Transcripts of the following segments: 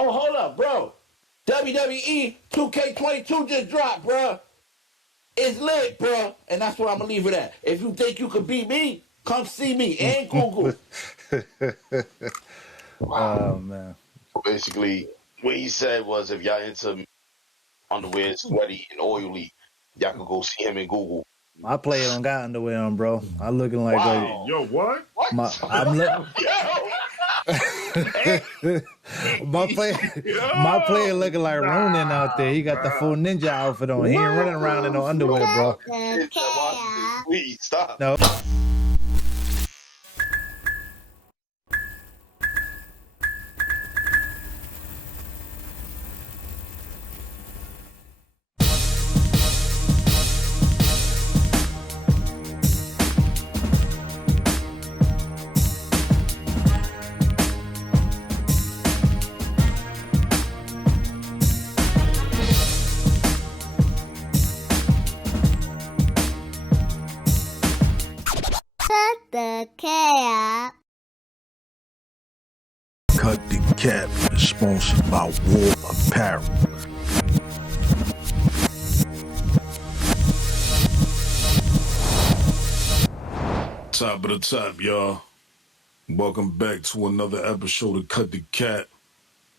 Oh, hold up, bro. WWE 2K22 just dropped, bro. It's lit, bro. And that's where I'm going to leave it at. If you think you could beat me, come see me and Google. Wow. Oh, man. Basically, what he said was if y'all into underwear, sweaty and oily, y'all can go see him in Google. My player don't got underwear on, bro. I'm looking like wow. Yo, what? My player looking like Ronin out there. He got the full ninja outfit on. He ain't running around in no underwear, bro. Please stop. No. The cap. Cut the Cap is sponsored by War Apparel. Top of the top, y'all. Welcome back to another episode of Cut the Cap.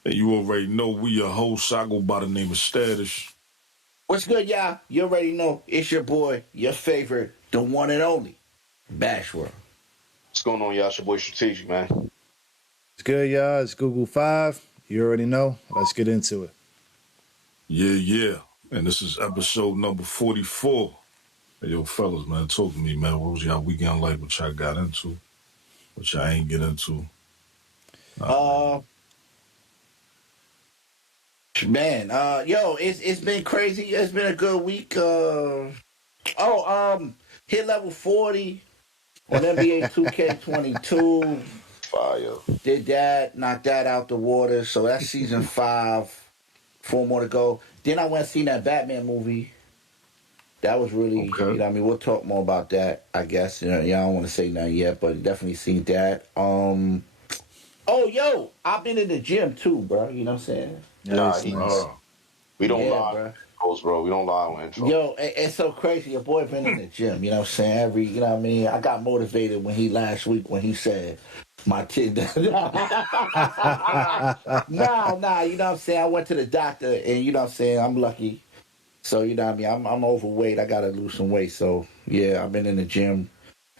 And you already know we your hosts. I go by the name of Status. What's good, y'all? You already know it's your boy, your favorite, the one and only, Bashworld. What's going on, y'all? It's your boy Strategic, man. It's good, y'all. It's Google 5. You already know. Let's get into it. Yeah. And this is episode number 44. Hey, yo, fellas, man, talk to me, man. What was y'all weekend like? What y'all got into? What y'all ain't get into? Yo, it's been crazy. It's been a good week. Hit level 40 on NBA 2K22. Fire. Did that, knocked that out the water. So that's season 5. 4 more to go. Then I went and seen that Batman movie. That was really, okay. We'll talk more about that, I guess. I don't want to say nothing yet, but definitely seen that. I've been in the gym too, bro. You know what I'm saying? Nice. We don't lie, bro. We don't lie on intro. Yo, it's so crazy. Your boy been in the gym. You know what I'm saying? I got motivated last week when he said my kid. Nah. You know what I'm saying? I went to the doctor, and you know what I'm saying? I'm lucky. So, you know what I mean? I'm overweight. I got to lose some weight. So, yeah, I've been in the gym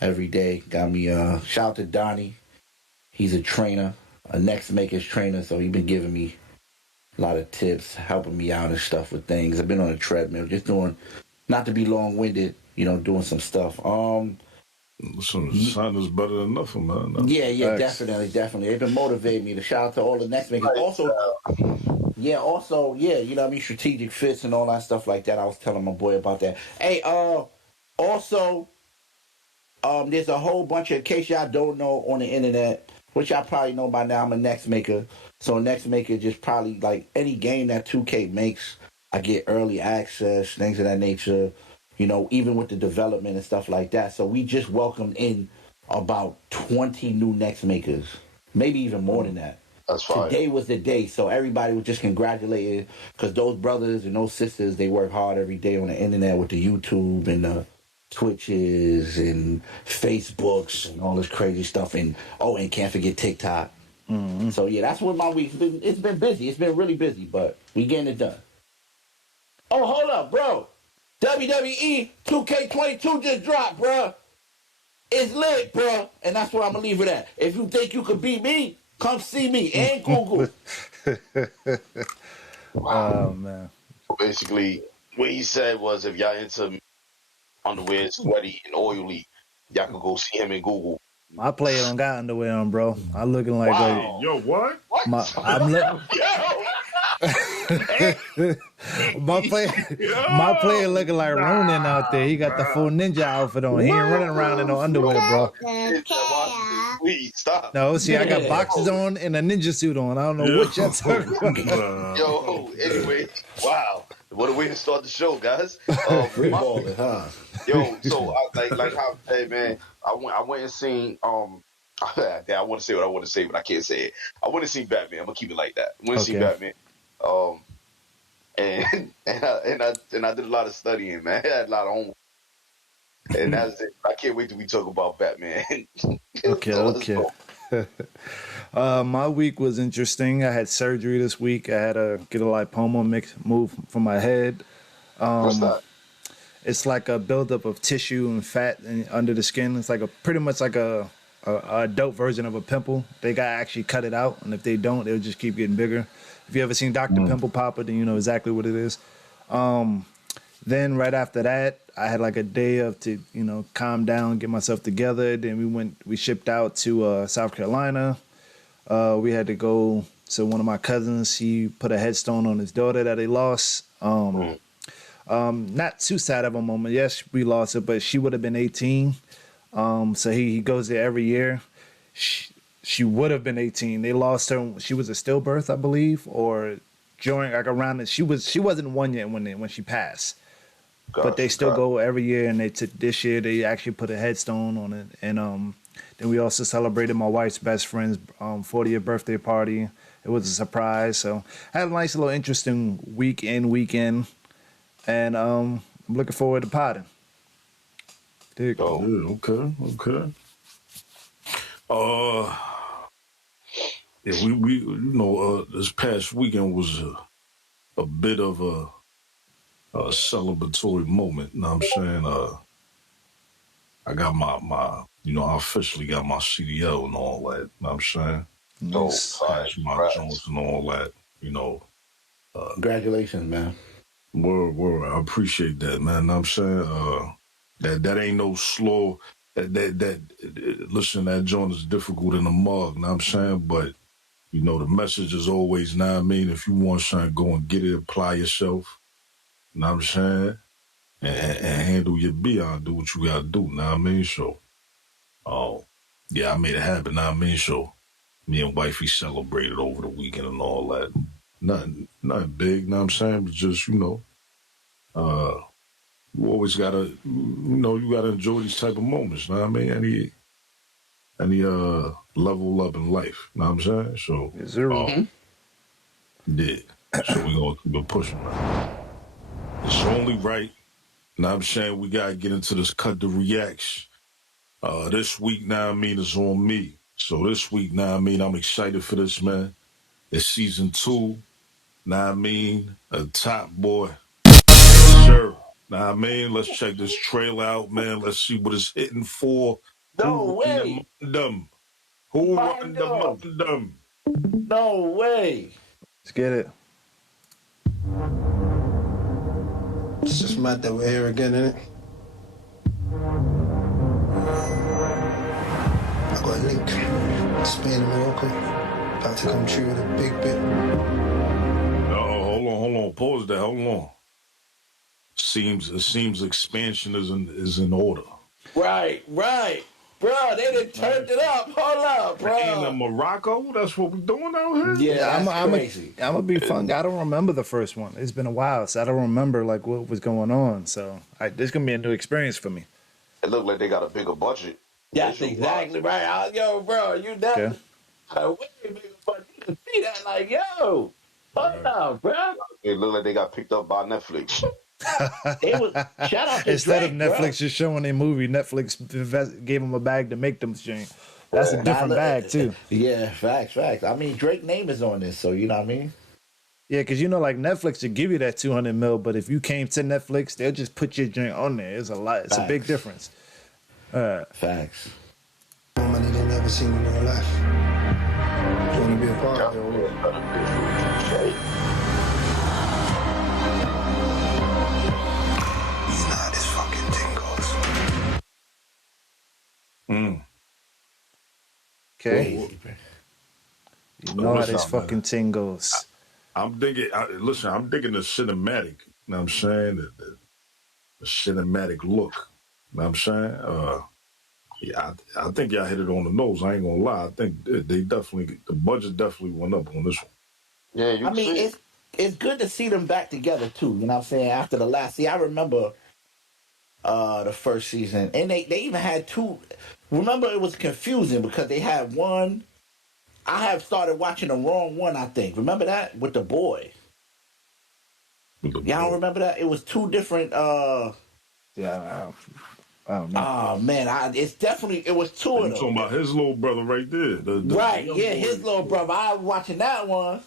every day. Got me, shout out to Donnie. He's a trainer, a Next Makers trainer. So, he's been giving me a lot of tips, helping me out and stuff with things. I've been on a treadmill, just doing, not to be long-winded, doing some stuff. Listen, sign is better than nothing, man. Yeah, definitely. They've been motivating me. To shout out to all the Next Makers. You know what I mean? Strategic fits and all that stuff like that. I was telling my boy about that. Hey, there's a whole bunch of, in case y'all don't know on the internet, which y'all probably know by now, I'm a Next Maker. So Next Maker just probably, like, any game that 2K makes, I get early access, things of that nature, even with the development and stuff like that. So we just welcomed in about 20 new Next Makers, maybe even more than that. That's fine. Today was the day, so everybody was just congratulated because those brothers and those sisters, they work hard every day on the internet with the YouTube and the Twitches and Facebooks and all this crazy stuff. And can't forget TikTok. Mm-hmm. So, yeah, that's what my week's been. It's been busy. It's been really busy, but we getting it done. Oh, hold up, bro. WWE 2K22 just dropped, bro. It's lit, bro. And that's where I'm going to leave it at. If you think you could beat me, come see me and Google. Wow. Oh, man. Basically, what he said was if y'all into underwear, sweaty and oily, y'all can go see him in Google. My player don't got underwear on, bro. I'm looking like wow. Yo, what? My player looking like Ronin out there. He got the full ninja outfit on. He ain't running around in no underwear, bro. Please stop. No, see, I got boxes on and a ninja suit on. I don't know what y'all talking about. Yo, anyway, wow. What a way to start the show, guys. Free balling, huh? Yo, so like how I said, man, I went and seen I want to say what I want to say, but I can't say it. I want to see Batman. I'm gonna keep it like that. I want to see Okay. Batman. And I did a lot of studying, man. I had a lot of homework, and that's it. I can't wait till we talk about Batman. Okay, So let's okay. go. My week was interesting. I had surgery this week. I had to get a lipoma move from my head. What's that? It's like a buildup of tissue and fat under the skin. It's like pretty much like a adult version of a pimple. They got to actually cut it out, and if they don't, they'll just keep getting bigger. If you ever seen Dr. Pimple Popper, then you know exactly what it is. Then right after that, I had like a day to calm down, get myself together. Then we shipped out to South Carolina. We had to go to one of my cousins. He put a headstone on his daughter that he lost. Not too sad of a moment. Yes, we lost her, but she would have been 18. So he goes there every year. She would have been 18. They lost her. She was a stillbirth, I believe, or during like around it. She wasn't one yet when she passed. But they still go every year, and this year they actually put a headstone on it. And then we also celebrated my wife's best friend's 40th birthday party. It was a surprise. So I had a nice little interesting weekend. And I'm looking forward to potting. Yeah, okay. Yeah, we this past weekend was a bit of a celebratory moment. You know what I'm saying? I got my I officially got my CDL and all that. You know what I'm saying? Nice. Passed my joints and all that. Congratulations, man. Word. I appreciate that, man. Know what I'm saying? That ain't no slow. Listen, that joint is difficult in the mug. Know what I'm saying? But the message is always, know what I mean? If you want something, go and get it, apply yourself. Know what I'm saying? And handle your beyond, do what you gotta do. Know what I mean? So, yeah, I made it happen. Know what I mean? So, me and wifey celebrated over the weekend and all that. Nothing big. Know what I'm saying? But just you always gotta, you gotta enjoy these type of moments. Know what I mean? Any level up in life. Know what I'm saying? So, Yes, sir. yeah. So we gonna keep it pushing, man. It's only right. Know what I'm saying? We gotta get into this cut the reacts. This week, know what I mean, is on me. So this week, know what I mean, I'm excited for this, man. It's season 2. Know what I mean? A Top Boy. Sure. Know what I mean? Let's check this trailer out, man. Let's see what it's hitting for. No Who run way. the Mundum? Who run the Mundum. Mundum? No way. Let's get it. It's just mad that we're here again, innit? I got a link. Spain and Morocco. About to come true with a big bit. Hold on. Pause that. Hold on. It seems expansion is in order. Right. Bro, they done turned it up. Hold up, bro. In Morocco, that's what we doing out here? Yeah, that's crazy. I'm gonna be fun. I don't remember the first one. It's been a while, so I don't remember like what was going on. So this gonna be a new experience for me. It looked like they got a bigger budget. That's exactly right. Yo, bro, you done a way bigger budget. You can see that, like, yo, hold up, bro. It looked like they got picked up by Netflix. It was shout out to Instead Drake, of Netflix bro. just showing their movie, Netflix gave them a bag to make them stream. That's a different bag too. Yeah, facts. I mean, Drake name is on this, so you know what I mean? Yeah, because like Netflix should give you that 200 mil, but if you came to Netflix, they'll just put your drink on there. It's a lot. It's a big difference. Facts. More money than ever seen in your life. You want to be a part of it? You know how this fucking thing goes. Okay. Crazy, bro. You know how this Listen, man. fucking thing goes. I'm digging the cinematic. You know what I'm saying? The cinematic look. You know what I'm saying? Yeah, I think y'all hit it on the nose. I ain't gonna lie. I think the budget definitely went up on this one. Yeah, I mean, it's good to see them back together too. You know what I'm saying? After the last, I remember the first season, and they even had two remember it was confusing because they had one. I have started watching the wrong one, I think. Remember that? With the boy. Y'all don't remember that? It was two different Yeah, I don't know. oh man, it's definitely it was two of them. You talking about his little brother right there. Right, the yeah, boy. his little brother. I was watching that one.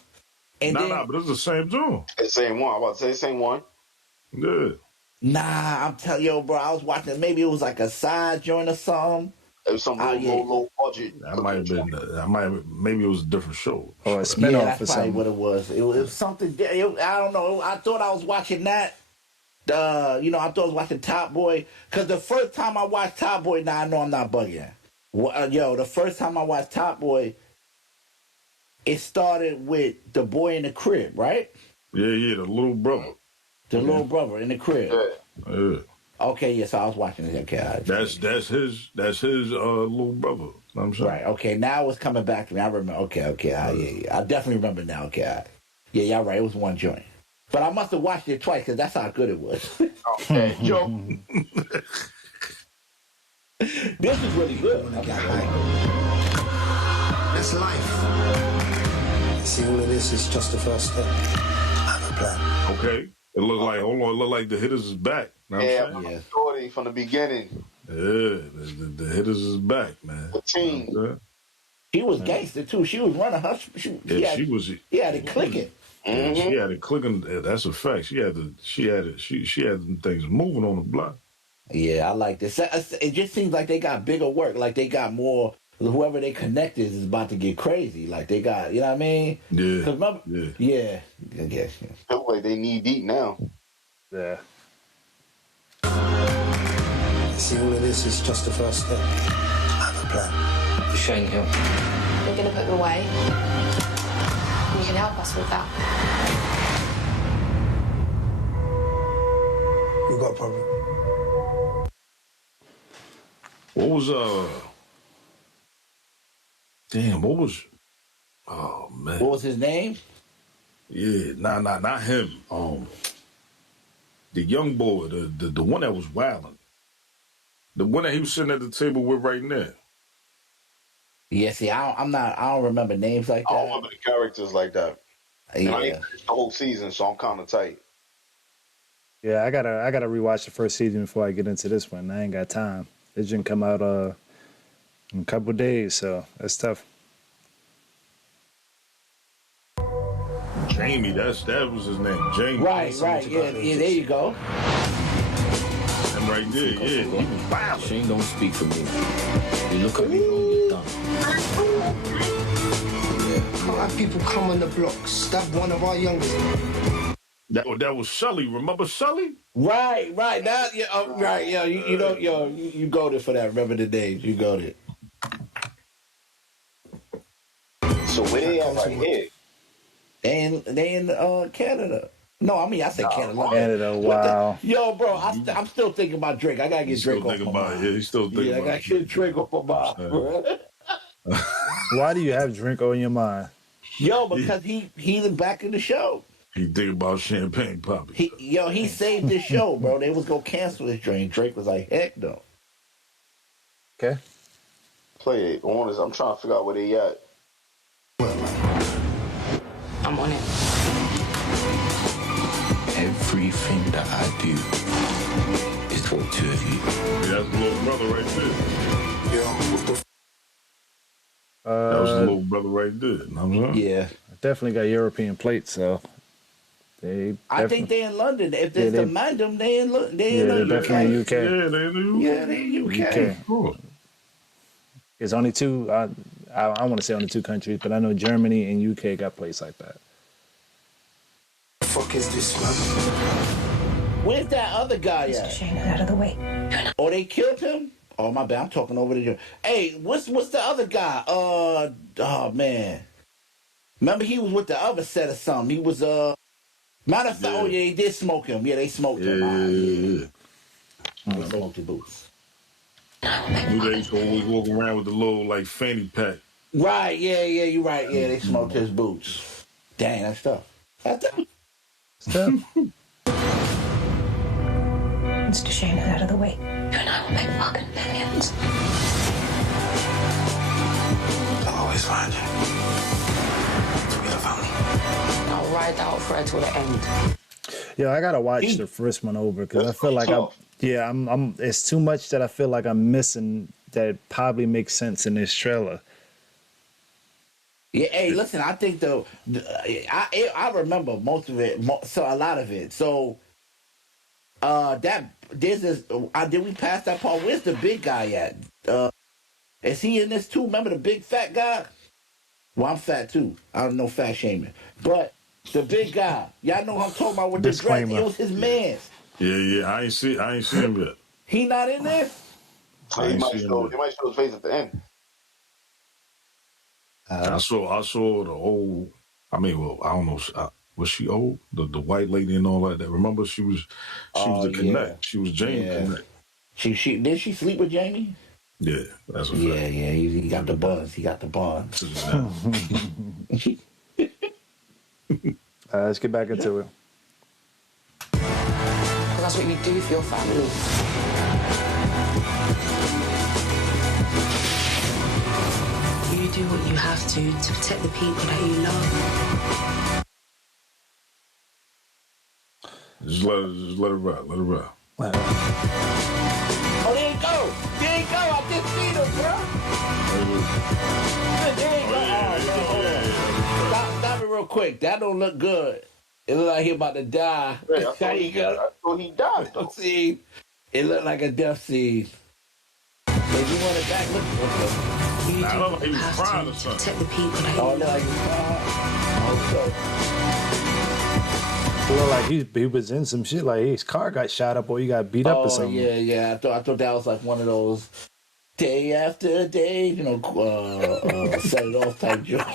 And Nah, but it's the same joint. The same one. I'm about to say the same one. Yeah. Nah, I'm telling you, bro, I was watching, maybe it was like a side joint or something. It was some low budget. That might have been. Maybe it was a different show. Or a Yeah, spinoff or that's probably something. what it was. It was something. I don't know. I thought I was watching that. I thought I was watching Top Boy because the first time I watched Top Boy, now I know I'm not bugging. The first time I watched Top Boy, it started with the boy in the crib, right? Yeah, the little brother. The little brother in the crib. Yeah. Okay, yes, I was watching it. Okay, That's his little brother. Know what I'm saying? right. Okay, now it's coming back to me. I remember. Okay. I definitely remember now. Okay, yeah, y'all right. It was one joint, but I must have watched it twice because that's how good it was. Okay, Joe. This is really good. Wanna get high. That's life. See, all of this is just the first step. I have a plan. Okay. It looked like the hitters is back. Know what I'm saying? Yeah. Shorty from the beginning. Yeah, the hitters is back, man. The team. Know what I'm She was gangster too. She was running her. saying? Yeah, she was. He had it clicking. Mm-hmm. She had it clicking. That's a fact. She had them things moving on the block. Yeah, I like this. It just seems like they got bigger work. Like they got more. Whoever they connected is about to get crazy. Like they got, you know what I mean? Yeah. 'Cause remember, yeah. I guess. Yeah. Look like they knee deep now. Yeah. See, all of this is just the first step. I have a plan. Shane Hill. We're going to put them away. You can help us with that. You got a problem? What was Damn, what was? Oh man. What was his name? Yeah, not him. The young boy, the one that was wilding. The one that he was sitting at the table with right now. Yeah, see, I don't remember names like I that. don't remember the characters like that. And I Yeah. didn't finish the whole season, so I'm kind of tight. Yeah, I gotta rewatch the first season before I get into this one. I ain't got time. It didn't come out in a couple days, so that's tough. Jamie, that was his name. Jamie. Right. Yeah, there you go. And right there, yeah. He was wild. Shane don't speak for me. You look at me, you don't get done. Can't have people come on the block, stab one of our youngest. That was Sully. Remember Sully? Right. Now, right. Yeah, you go there for that. Remember the names. You go there. So where they at right here? They in Canada. No, I mean I say Canada. Canada, wow. Yo, bro, I'm still thinking about Drake. I gotta get Still Drake off thinking my about it. mind. Yeah, he's still thinking Yeah, I about gotta it. get Drake off my mind, bro. Why do you have drink on your mind? Yo, because he's back in the show. He think about champagne popping. He saved this show, bro. They was gonna cancel this drink. Drake was like, heck no. Okay. Play it. Honest, I'm trying to figure out where they at. I'm on it. Everything that I do is for the two of you. Yeah, that's the little brother right there. Yo, what the That was the little brother right there. You know what I'm saying? Yeah. Definitely got European plates, so I think they in London. If there's the Mandem, they in London. they're definitely UK. Yeah, they do. Yeah, they in UK. UK. Cool. It's only two. I want to say only two countries, but I know Germany and UK got plates like that. fuck is this, man? Where's that other guy Mr. at? Shane, out of the way. Oh, they killed him? Oh, my bad. I'm talking over the... Hey, what's the other guy? Oh, man. Remember, he was with the other set or something. He was, Matter of fact, oh, yeah, they did smoke him. Yeah, they smoked him. Yeah. They smoked the boots. They used to always walk around with the little, like, fanny pack. Right, yeah, you're right. Yeah, they smoked his boots. Dang, that's tough. That's tough. Mr. Shane, out of the way. You and I will make fucking millions. I'll always find you. Together, family. I'll ride out for her till the end. Yeah, I gotta watch the first one over because I feel like I'm. It's too much that I feel like I'm missing that probably makes sense in this trailer. Yeah, hey, listen, I think I remember most of it, so a lot of it. So, that there's this. Did we pass that part? Where's the big guy at? Is he in this too? Remember the big fat guy? Well, I'm fat too. I don't know fat shaming, but the big guy, y'all know who I'm talking about with the dread. It was his man's. Yeah. I ain't see him yet. He not in there. They might show his face at the end. I saw the old. I mean, well, I don't know. Was she old? The white lady and all like that. Remember, she was the Connect. Yeah. She was Jamie Connect. She did she sleep with Jamie? Yeah, that's a fact. Yeah. He got the buzz. He got the buzz. Let's get back into it. That's what you do for your family. You do what you have to protect the people that you love. Just let it ride. Let it ride. Oh, there you go. There you go. I just seen him, bro. There you go. Stop it real quick. That don't look good. It look like he about to die. I thought he died. See, it looked like a death scene. If you want it back, look. You do I don't know, what he you was have crying to or something. protect the people that you Oh, love. no, he was crying. It looked like he was in some shit. Like his car got shot up or he got beat up or something. Yeah. I thought that was like one of those day after day, set it off type joke.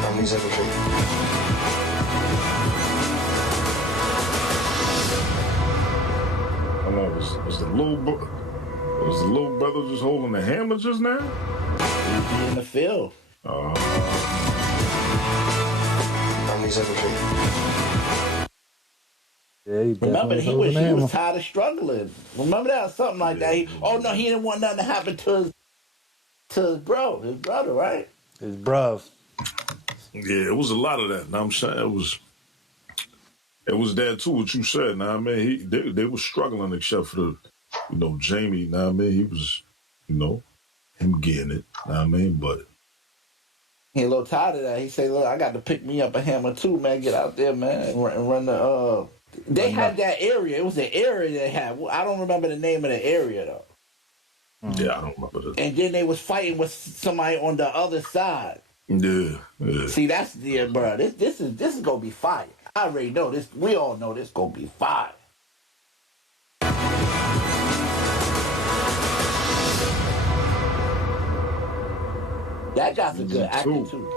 Family's everything. I don't know. Was the little brother just holding the hammer just now? He in the field. Family's everything. Yeah, Remember, he was tired of struggling. Remember that? Something like that. He didn't want nothing to happen to his brother, right? His bruv. Yeah, it was a lot of that. Know what I'm saying? It was that too, what you said. Now, I mean, they were struggling except for Jamie. Now, I mean, he was, him getting it. Know what I mean, but He a little tired of that. He said, "Look, I got to pick me up a hammer too, man. Get out there, man, and run the." They had that area. It was an area they had. I don't remember the name of the area though. Yeah, I don't remember that. And then they was fighting with somebody on the other side. Yeah. See, that's bro. This is gonna be fire. I already know this. We all know this gonna be fire. That guy's a good actor too.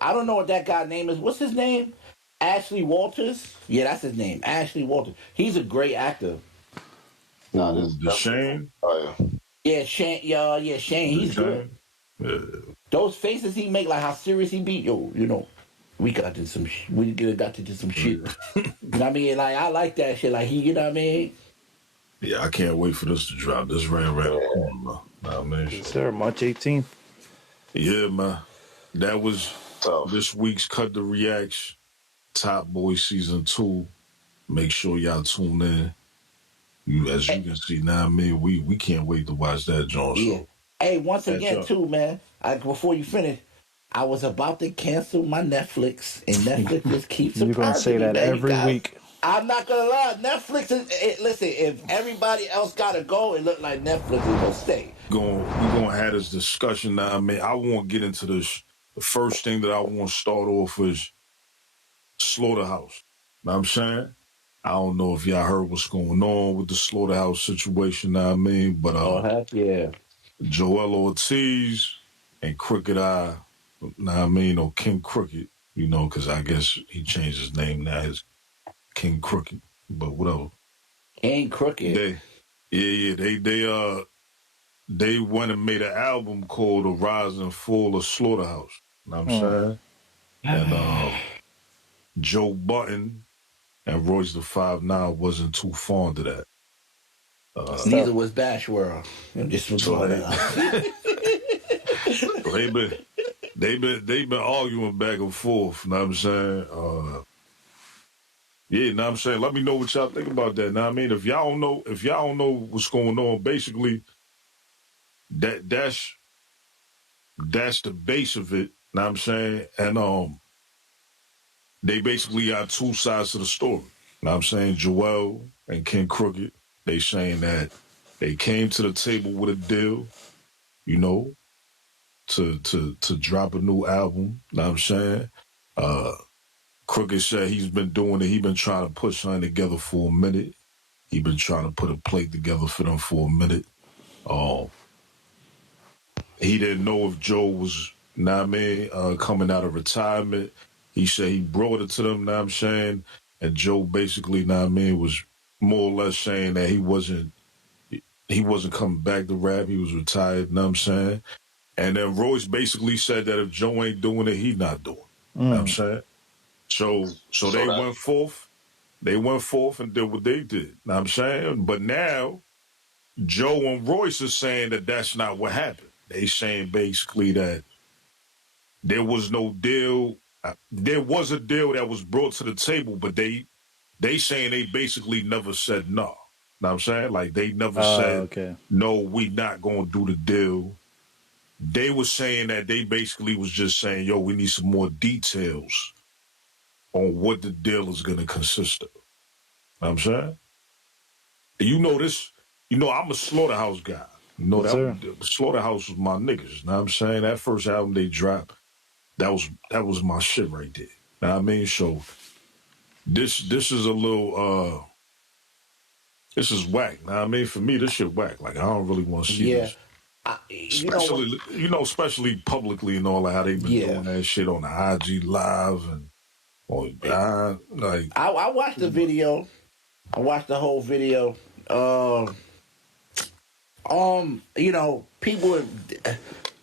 I don't know what that guy's name is. What's his name? Ashley Walters? Yeah, that's his name. Ashley Walters. He's a great actor. No, this is Shane. Oh yeah. Yeah, Shane. Yeah, Shane. He's good. Yeah. Those faces he make, like how serious he be. We got to some. We got to do some shit. You know what I mean? Like I like that shit. Like you know what I mean? Yeah, I can't wait for this to drop. This ran right up corner, man. Nah, man. Yes, sir. March 18th. Yeah, man. That was this week's Cut the Reacts, Top Boy Season 2. Make sure y'all tune in. As you can see now, man, we can't wait to watch that, John. Yeah. Hey, once again, too, man, before you finish, I was about to cancel my Netflix, and Netflix just keeps surprising me. You're going to say that every week. I'm not going to lie. Netflix is... listen, if everybody else got to go, it look like Netflix is going to stay. We're going to have this discussion now, man. I want to get into this. The first thing that I want to start off is Slaughterhouse. Know what I'm saying? I don't know if y'all heard what's going on with the Slaughterhouse situation, know what I mean? But heck yeah. Joel Ortiz and Crooked Eye, know what I mean? Or King Crooked, because I guess he changed his name now. It's King Crooked, but whatever. King Crooked. They went and made an album called The Rise and Fall of Slaughterhouse. Know what I'm saying? And Joe Button and Royce the 5'9" wasn't too fond of that. Neither was Bash World. I'm just throwing that out. they've been arguing back and forth. Know what I'm saying? Yeah, know what I'm saying? Let me know what y'all think about that. Know what I mean? If y'all don't know what's going on, basically that's the base of it. Know what I'm saying? And they basically got two sides to the story. Know what I'm saying? Joel and Ken Crooked, they saying that they came to the table with a deal, you know, to drop a new album. Know what I'm saying? Crooked said he's been doing it. He been trying to put something together for a minute. He been trying to put a plate together for them for a minute. He didn't know if Joe was, know what I mean, coming out of retirement. He said he brought it to them, know what I'm saying? And Joe basically, know what I mean, was more or less saying that he wasn't coming back to rap. He was retired, know what I'm saying? And then Royce basically said that if Joe ain't doing it, he not doing it. Know what I'm saying? So they went forth. They went forth and did what they did. Know what I'm saying? But now Joe and Royce are saying that that's not what happened. They saying basically that there was no deal. There was a deal that was brought to the table, but they saying they basically never said no. Know what I'm saying? Like they never said, no, we not going to do the deal. They were saying that they basically was just saying, yo, we need some more details on what the deal is going to consist of. Know what I'm saying? You know this, I'm a Slaughterhouse guy. You know, that Slaughterhouse was my niggas. Know what I'm saying? That first album they dropped, that was my shit right there. Know what I mean? So this is a little this is whack. Know what I mean? For me, this shit whack. Like I don't really want to see this. Especially publicly and all that, how they've been doing that shit on the IG live and like I watched the video. I watched the whole video. People,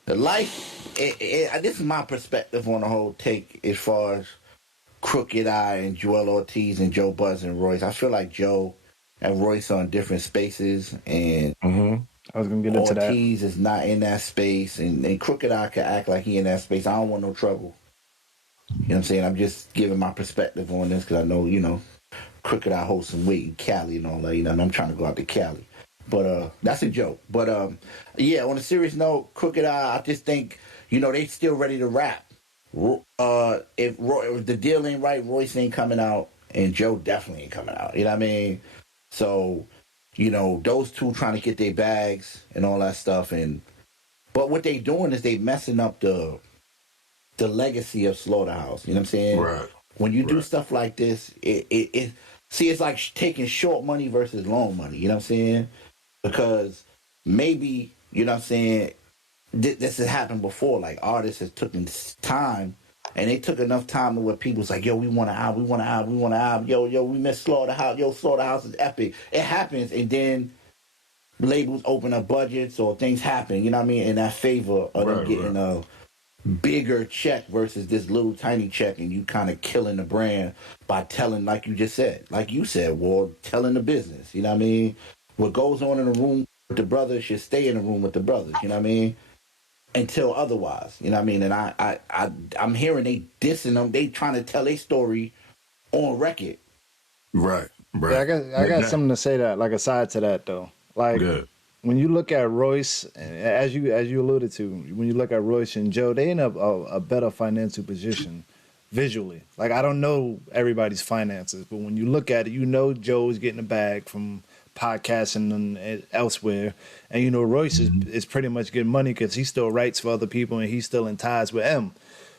the life. This is my perspective on the whole take as far as Crooked Eye and Joel Ortiz and Joe Buzz and Royce. I feel like Joe and Royce are in different spaces, and I was gonna get into that. Ortiz is not in that space, and Crooked Eye can act like he in that space. I don't want no trouble. You know what I'm saying? I'm just giving my perspective on this because I know, Crooked Eye holds some weight in Cali and all that, and I'm trying to go out to Cali. But that's a joke. But on a serious note, Crooked Eye, I just think, they still ready to rap. If the deal ain't right, Royce ain't coming out, and Joe definitely ain't coming out. You know what I mean? So, those two trying to get their bags and all that stuff. But what they doing is they messing up the legacy of Slaughterhouse. You know what I'm saying? Right. When you do stuff like this, it's like taking short money versus long money. You know what I'm saying? Because maybe, you know what I'm saying, this has happened before. Like, artists have taken time, and they took enough time to where people's like, yo, we want an album. Yo, we miss Slaughterhouse. Yo, Slaughterhouse is epic. It happens, and then labels open up budgets or things happen, you know what I mean, in that favor of them getting a bigger check versus this little tiny check, and you kind of killing the brand by telling, like you said, telling the business, you know what I mean? What goes on in the room with the brothers should stay in the room with the brothers, you know what I mean? Until otherwise, you know what I mean? And I'm hearing they dissing them, they trying to tell their story on record. Right. Yeah, I got something to say that, like aside to that though. Like when you look at Royce, as you alluded to, when you look at Royce and Joe, they in a better financial position visually. Like I don't know everybody's finances, but when you look at it, Joe's getting a bag from podcasting and elsewhere, and Royce is pretty much getting money because he still writes for other people and he's still in ties with M.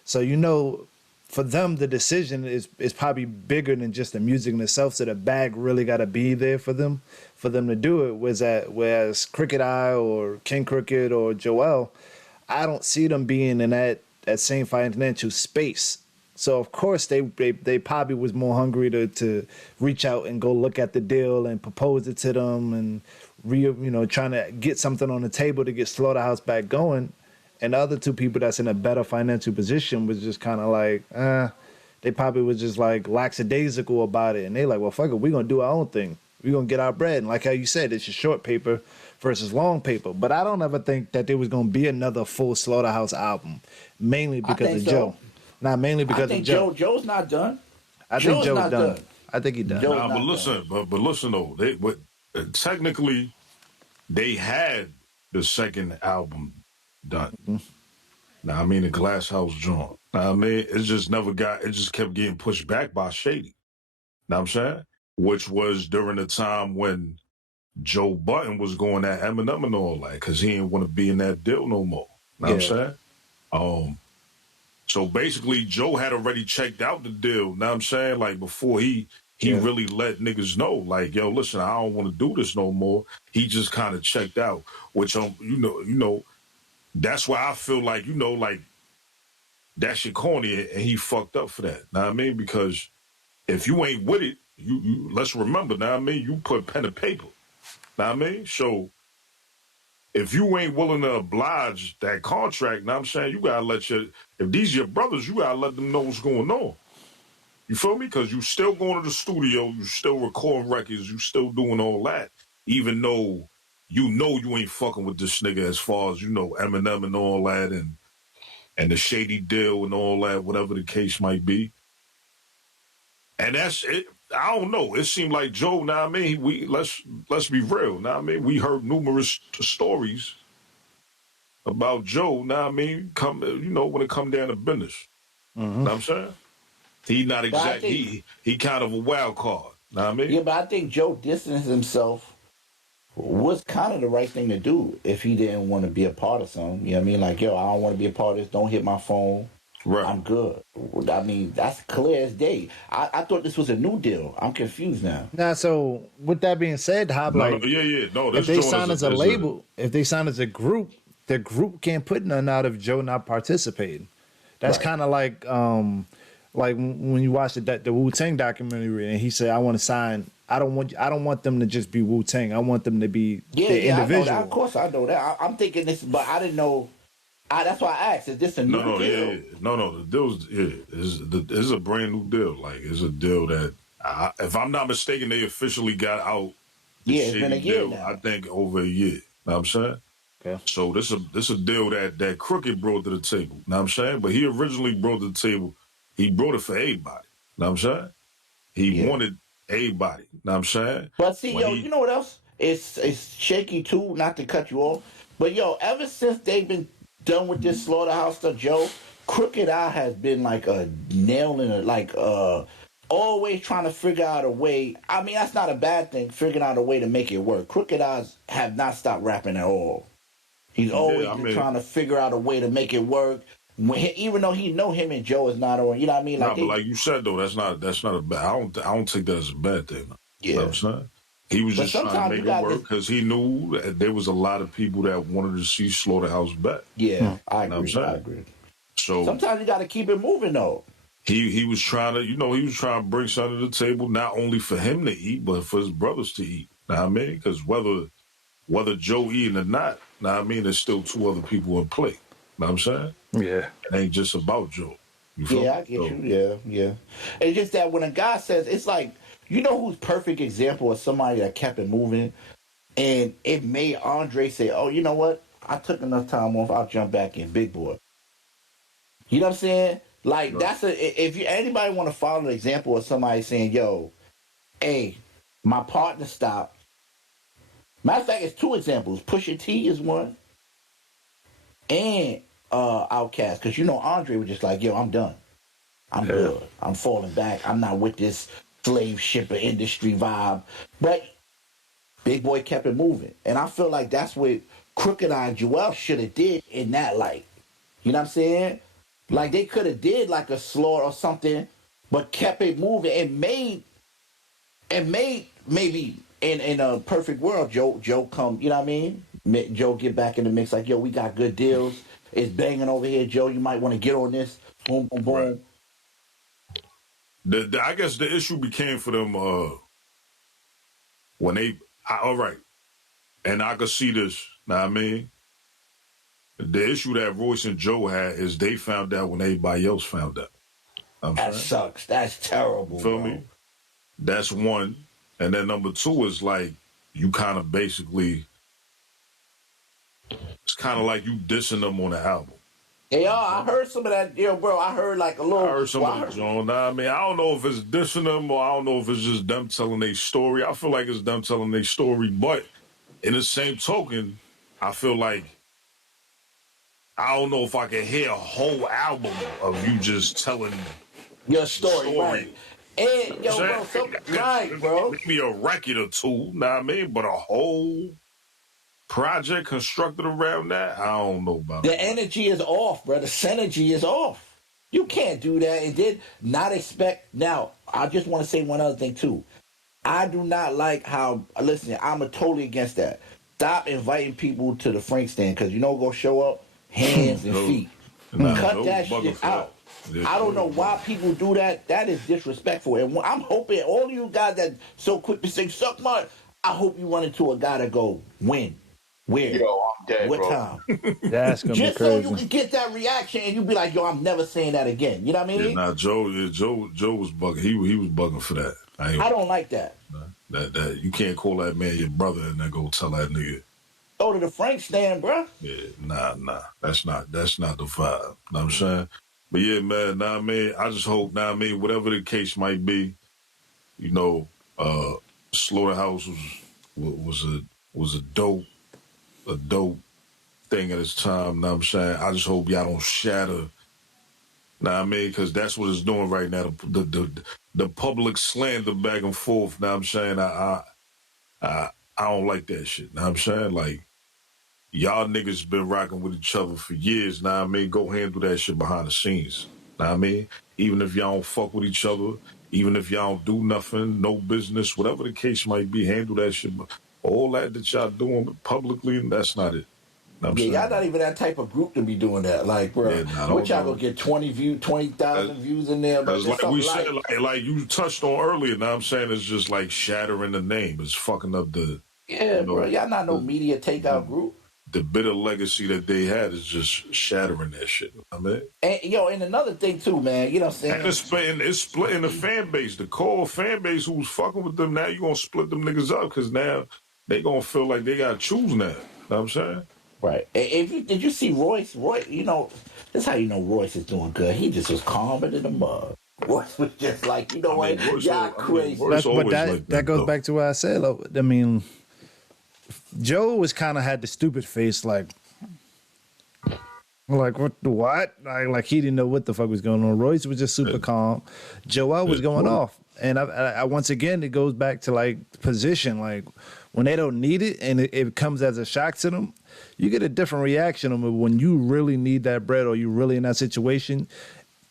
So for them the decision is probably bigger than just the music in itself. So the bag really got to be there for them to do it. Whereas Crooked Eye or King Crooked or Joel, I don't see them being in that same financial space. So of course they probably was more hungry to reach out and go look at the deal and propose it to them and trying to get something on the table to get Slaughterhouse back going. And the other two people that's in a better financial position was just kind of like, they probably was just like lackadaisical about it. And they like, well, fuck it, we're gonna do our own thing. We're gonna get our bread. And like how you said, it's a short paper versus long paper. But I don't ever think that there was gonna be another full Slaughterhouse album, mainly because of so. Joe. Not mainly I because of think Joe. Joe's not done. I think Joe's Joe's not done. done. I think he done. Joe's Nah, not but listen, but listen though, technically they had the second album done. Now I mean the Glass House joint. Now I mean it just kept getting pushed back by Shady. Know what I'm saying? Which was during the time when Joe Budden was going at Eminem and all that, because he didn't want to be in that deal no more. Know what I'm saying? So basically Joe had already checked out the deal, know what I'm saying? Like before he really let niggas know, like, yo, listen, I don't want to do this no more. He just kind of checked out, which you know, that's why I feel like, like that shit corny and he fucked up for that. Know what I mean? Because if you ain't with it, you let's remember, know what I mean, you put pen to paper. Know what I mean? So if you ain't willing to oblige that contract, know what I'm saying, you gotta if these your brothers, you gotta let them know what's going on. You feel me? Because you still going to the studio, you still recording records, you still doing all that, even though you ain't fucking with this nigga as far as, Eminem and all that and the Shady deal and all that, whatever the case might be. And that's it. I don't know. It seemed like Joe, now I mean, let's be real. Now I mean, we heard numerous stories about Joe, now I mean, when it come down to business. Know what I'm saying? He not exactly, he kind of a wild card. Know what I mean? Yeah, but I think Joe distanced himself was kind of the right thing to do if he didn't want to be a part of something. You know what I mean? Like, yo, I don't want to be a part of this. Don't hit my phone. Right. I'm good. I mean, that's clear as day. I thought this was a new deal. I'm confused now. Now, so with that being said, if they sign as a label, if they sign as a group, the group can't put none out if Joe not participating. That's kind of like when you watch the Wu-Tang documentary and he said, I want to sign. I don't want them to just be Wu-Tang. I want them to be the individual. I know that. Of course I know that. I'm thinking this, but I didn't know. That's why I asked, is this a new deal? No, the deal's, it's a brand new deal. Like, it's a deal that, if I'm not mistaken, they officially got out. It's been a year now. I think over a year. Know what I'm saying? Okay. So this a deal that Crooked brought to the table. Know what I'm saying? But he originally brought to the table, he brought it for everybody. Know what I'm saying? He wanted everybody. Know what I'm saying? But see, you know what else? It's shaky too, not to cut you off. But ever since they've been done with this Slaughterhouse stuff, Joe, Crooked Eye has been like a nail in it, always trying to figure out a way. I mean, that's not a bad thing, figuring out a way to make it work. Crooked Eyes have not stopped rapping at all. He's always trying to figure out a way to make it work. Even though he know him and Joe is not on, you know what I mean? But like you said though, that's not a bad. I don't take that as a bad thing. Yeah, you know what I'm saying? He was just trying to make it work because he knew that there was a lot of people that wanted to see Slaughterhouse back. Yeah, I agree. I agree. So sometimes you got to keep it moving though. He was trying to bring something to the table, not only for him to eat, but for his brothers to eat. Know what I mean? Because whether Joe eating or not, know what I mean, there's still two other people in play. Know what I'm saying? Yeah. It ain't just about Joe. I get you. Yeah. It's just that when a guy says, it's like, who's perfect example of somebody that kept it moving, and it made Andre say, oh, you know what? I took enough time off. I'll jump back in. Big Boy. You know what I'm saying? Like, if anybody want to follow the example of somebody saying, yo, hey, my partner stopped. Matter of fact, it's two examples. Pusha T is one. And Outkast. Because, Andre was just like, yo, I'm done. I'm good. I'm falling back. I'm not with this slave shipper industry vibe. But Big Boy kept it moving. And I feel like that's what Crooked Eye and Joel should have did in that light. You know what I'm saying? Like, they could have did like a Slaughter or something, but kept it moving and made maybe in a perfect world, Joe come, you know what I mean? Joe get back in the mix like, yo, we got good deals. It's banging over here, Joe. You might want to get on this. Boom, boom, boom. Right. I guess the issue became for them when all right, and I could see this, know what I mean? The issue that Royce and Joe had is they found out when everybody else found out. That sucks. That's terrible. Feel me? That's one. And then number two is like you kind of basically, it's kind of like you dissing them on the album. Hey, I heard some of that, bro. I heard like a little. I heard some of the John. I mean, I don't know if it's dissing them or I don't know if it's just them telling their story. I feel like it's them telling their story, but in the same token, I feel like I don't know if I can hear a whole album of you just telling your story. Right. And bro, right, bro. Maybe a record or two, know what I mean? But a whole project constructed around that, I don't know about the energy is off, bro. The synergy is off. You can't do that and then not expect. Now, I just want to say one other thing, too. I do not like how, listen, I'm totally against that. Stop inviting people to the Frank stand because go show up hands and feet. Cut that shit out. I don't know why people do that. That is disrespectful. And I'm hoping all you guys that so quick to say, suck my, I hope you run into a guy to go, when? Where? Yo, I'm dead, what bro. time? That's gonna just be crazy. so you can get that reaction and you be like, yo, I'm never saying that again. You know what I mean? Yeah, nah, Joe was bugging. He was bugging for that. I don't like that. That you can't call that man your brother and then go tell that nigga. Go to the Frank stand, bro. Yeah, nah. That's not the vibe. Know what I'm saying? But yeah, man, nah, man, I just hope, nah, man, whatever the case might be, Slaughterhouse was a dope thing at its time, know what I'm saying? I just hope y'all don't shatter, know what I mean? Because that's what it's doing right now. The public slander back and forth, know what I'm saying? I don't like that shit, know what I'm saying? Like, y'all niggas been rocking with each other for years, know what I mean? Go handle that shit behind the scenes, know what I mean? Even if y'all don't fuck with each other, even if y'all don't do nothing, no business, whatever the case might be, handle that shit. All that y'all doing publicly, that's not it. Y'all not even that type of group to be doing that. Like, bro, what y'all gonna get 20,000 views in there? But like we said, like you touched on earlier, now I'm saying it's just like shattering the name. It's fucking up the... bro, y'all not no media takeout group. The bitter legacy that they had is just shattering that shit. I mean, and another thing too, man. You know what I'm saying? And it's splitting the fan base. The core fan base who's fucking with them now, you gonna split them niggas up because now they gonna feel like they gotta choose now. You know what I'm saying? Right. Did you see Royce? Royce, that's how you know Royce is doing good. He just was calmer than a mug. Royce was just like, what? Y'all crazy. That goes back to what I said. I mean, Joe was kind of had the stupid face, like what the what? Like he didn't know what the fuck was going on. Royce was just super calm. Joel was going off, and I once again it goes back to like position. Like when they don't need it and it comes as a shock to them, you get a different reaction. But when you really need that bread or you really in that situation,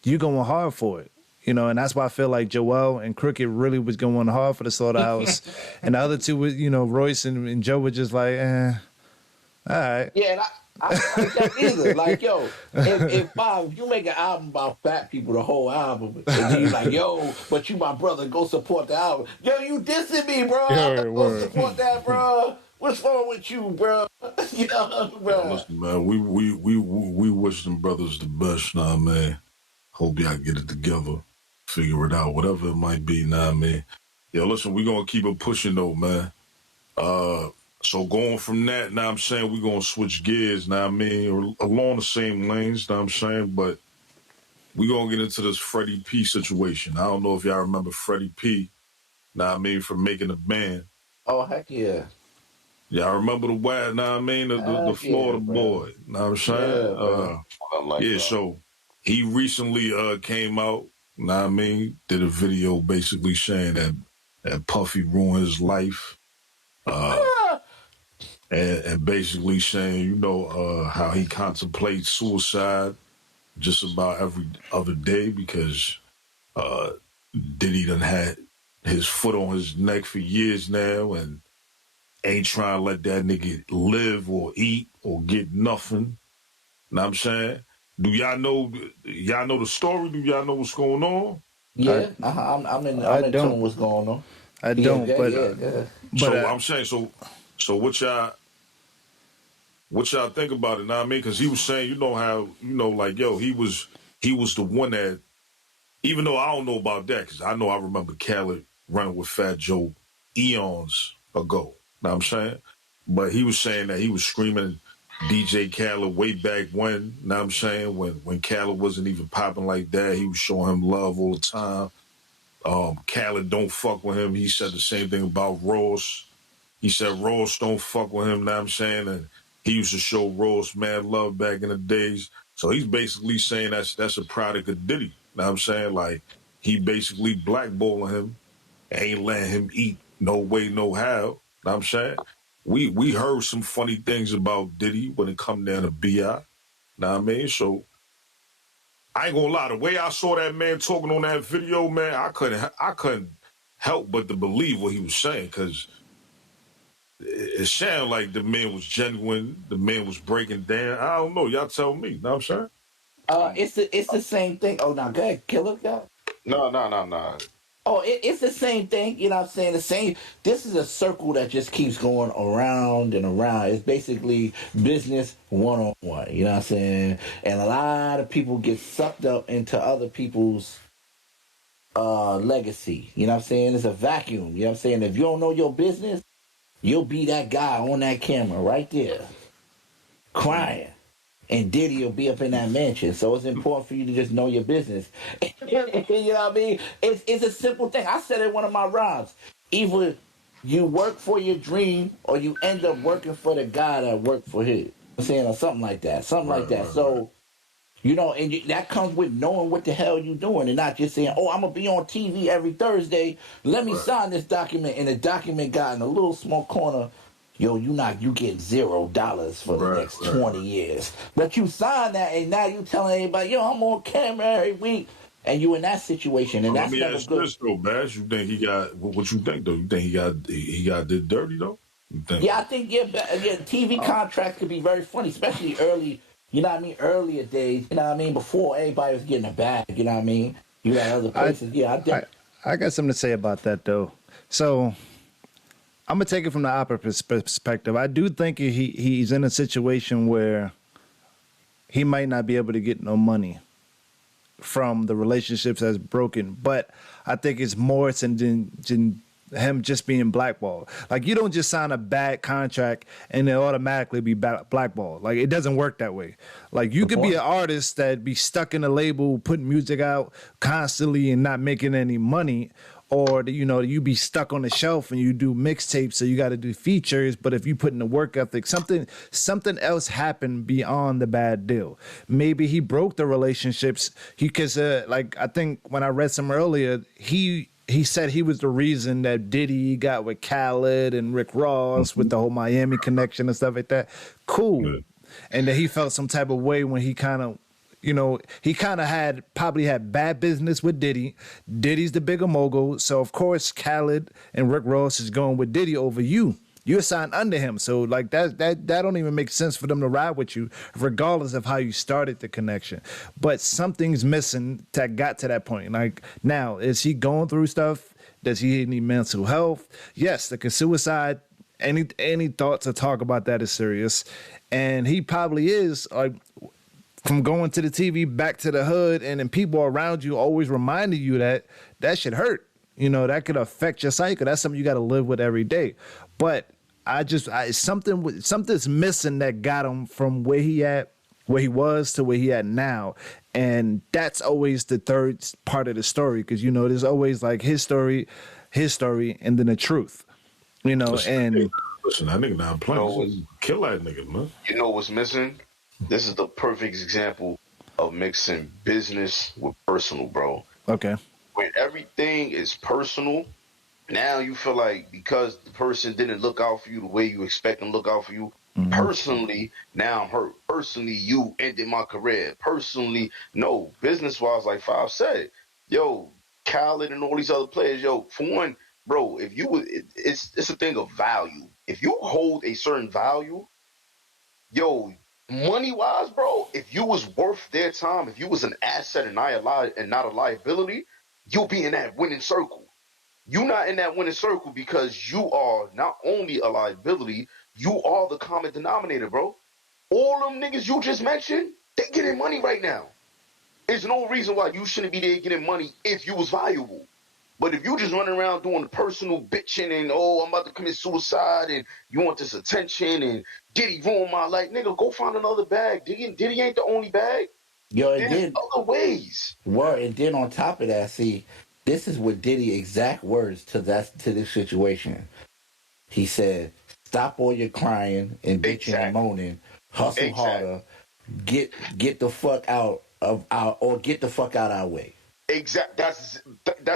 you going hard for it. And that's why I feel like Joel and Crooked really was going hard for the Slaughterhouse. And the other two was, Royce and Joe were just like, all right. Yeah, and I don't like that either. Like, yo, if you make an album about fat people, the whole album, and then you like, yo, but you my brother, go support the album. Yo, you dissing me, bro. Go support that, bro. What's wrong with you, bro? Bro. Listen, man, we wish them brothers the best, nah, man. Hope y'all get it together. Figure it out, whatever it might be, nah, man. Yo, listen, we gonna keep it pushing though, man. So going from that, now I'm saying we gonna switch gears, now I mean, along the same lanes, now I'm saying, but we gonna get into this Freddie P situation. I don't know if y'all remember Freddie P, now I mean, from Making a Band. Oh, heck yeah. Y'all remember the wild, now I mean, the Florida boy, now I'm saying? So he recently came out, know what I mean, did a video basically saying that Puffy ruined his life. And basically saying, how he contemplates suicide just about every other day because Diddy done had his foot on his neck for years now and ain't trying to let that nigga live or eat or get nothing. Know what I'm saying? Do y'all know the story? Do y'all know what's going on? Yeah, I'm in tune what's going on. I don't, but I'm saying, so what y'all think about it? Know what I mean? Because he was saying, how like yo, he was the one that, even though I don't know about that, because I know I remember Khaled running with Fat Joe eons ago. Know what I'm saying? But he was saying that he was screaming DJ Khaled way back when, know what I'm saying? When Khaled wasn't even popping like that, he was showing him love all the time. Khaled don't fuck with him. He said the same thing about Ross. He said Ross don't fuck with him, know what I'm saying? And he used to show Ross mad love back in the days. So he's basically saying that's a product of Diddy. Know what I'm saying? Like, he basically blackballing him, ain't letting him eat no way, no how. Know what I'm saying? We heard some funny things about Diddy when it come down to B.I. Know what I mean? So I ain't gonna lie, the way I saw that man talking on that video, man, I couldn't help but to believe what he was saying, because it sounded like the man was genuine, the man was breaking down. I don't know, y'all tell me, know what I'm saying? It's the same thing. Oh, now go ahead, Killer. Go. No. Oh, it's the same thing. You know what I'm saying? The same. This is a circle that just keeps going around and around. It's basically business one-on-one. You know what I'm saying? And a lot of people get sucked up into other people's legacy. You know what I'm saying? It's a vacuum. You know what I'm saying? If you don't know your business, you'll be that guy on that camera right there crying. And Diddy will be up in that mansion. So it's important for you to just know your business. You know what I mean? It's a simple thing. I said it in one of my rhymes. Either you work for your dream or you end up working for the guy that worked for his. I'm saying, or something like that. Something like that. So, you know, and that comes with knowing what the hell you're doing and not just saying, oh, I'm going to be on TV every Thursday. Let me sign this document. And the document got in a little small corner. Yo, you get $0 for the next 20 years. But you signed that, and now you telling everybody, yo, I'm on camera every week, and you in that situation, and So that's let me never ask good. this though, Bash. You think he got what you think though? You think he got did dirty though? You think? Yeah, I think TV contracts could be very funny, especially early. You know what I mean? Earlier days. You know what I mean? Before everybody was getting a bag. You know what I mean? You got other places. I got something to say about that though. So I'm gonna take it from the opposite perspective. I do think he's in a situation where he might not be able to get no money from the relationships that's broken, but I think it's more than him just being blackballed. Like, you don't just sign a bad contract and then automatically be blackballed. Like, it doesn't work that way. Like, you could be an artist that be stuck in a label, putting music out constantly and not making any money, or you be stuck on the shelf and you do mixtapes, so you got to do features. But if you put in the work ethic, something else happened beyond the bad deal. Maybe he broke the relationships. Because like, I think when I read some earlier, he said he was the reason that Diddy got with Khaled and Rick Ross with the whole Miami connection and stuff like that. Cool. And that he felt some type of way when he kind of, probably had bad business with Diddy. Diddy's the bigger mogul. So, of course, Khaled and Rick Ross is going with Diddy over you. You're signed under him. So, like, that don't even make sense for them to ride with you, regardless of how you started the connection. But something's missing that got to that point. Like, now, is he going through stuff? Does he need mental health? Yes, the suicide, any thoughts or talk about that is serious. And he probably is, like, from going to the TV back to the hood, and then people around you always reminding you that should hurt. That could affect your cycle. That's something you got to live with every day. But something's missing that got him from where he was to where he at now. And that's always the third part of the story, because there's always like his story, and then the truth. Listen, that nigga not playing. Kill that nigga, man. You know what's missing? This is the perfect example of mixing business with personal, bro. Okay. When everything is personal, now you feel like because the person didn't look out for you the way you expect them to look out for you, personally, now I'm hurt. Personally, you ended my career. Personally, no. Business-wise, like Five said, yo, Khaled and all these other players, yo, for one, bro, if you would, it's a thing of value. If you hold a certain value, yo, money-wise, bro, if you was worth their time, if you was an asset and not a liability, you'll be in that winning circle. You're not in that winning circle because you are not only a liability, you are the common denominator, bro. All them niggas you just mentioned, they getting money right now. There's no reason why you shouldn't be there getting money if you was valuable. But if you just running around doing personal bitching and I'm about to commit suicide and you want this attention and Diddy ruin my life, nigga, go find another bag. Diddy ain't the only bag. Yo, and There's then other ways. and then on top of that, see, this is what Diddy exact words to this situation. He said, "Stop all your crying and bitching and moaning. Hustle harder. Get the fuck out of our way." Exact. That's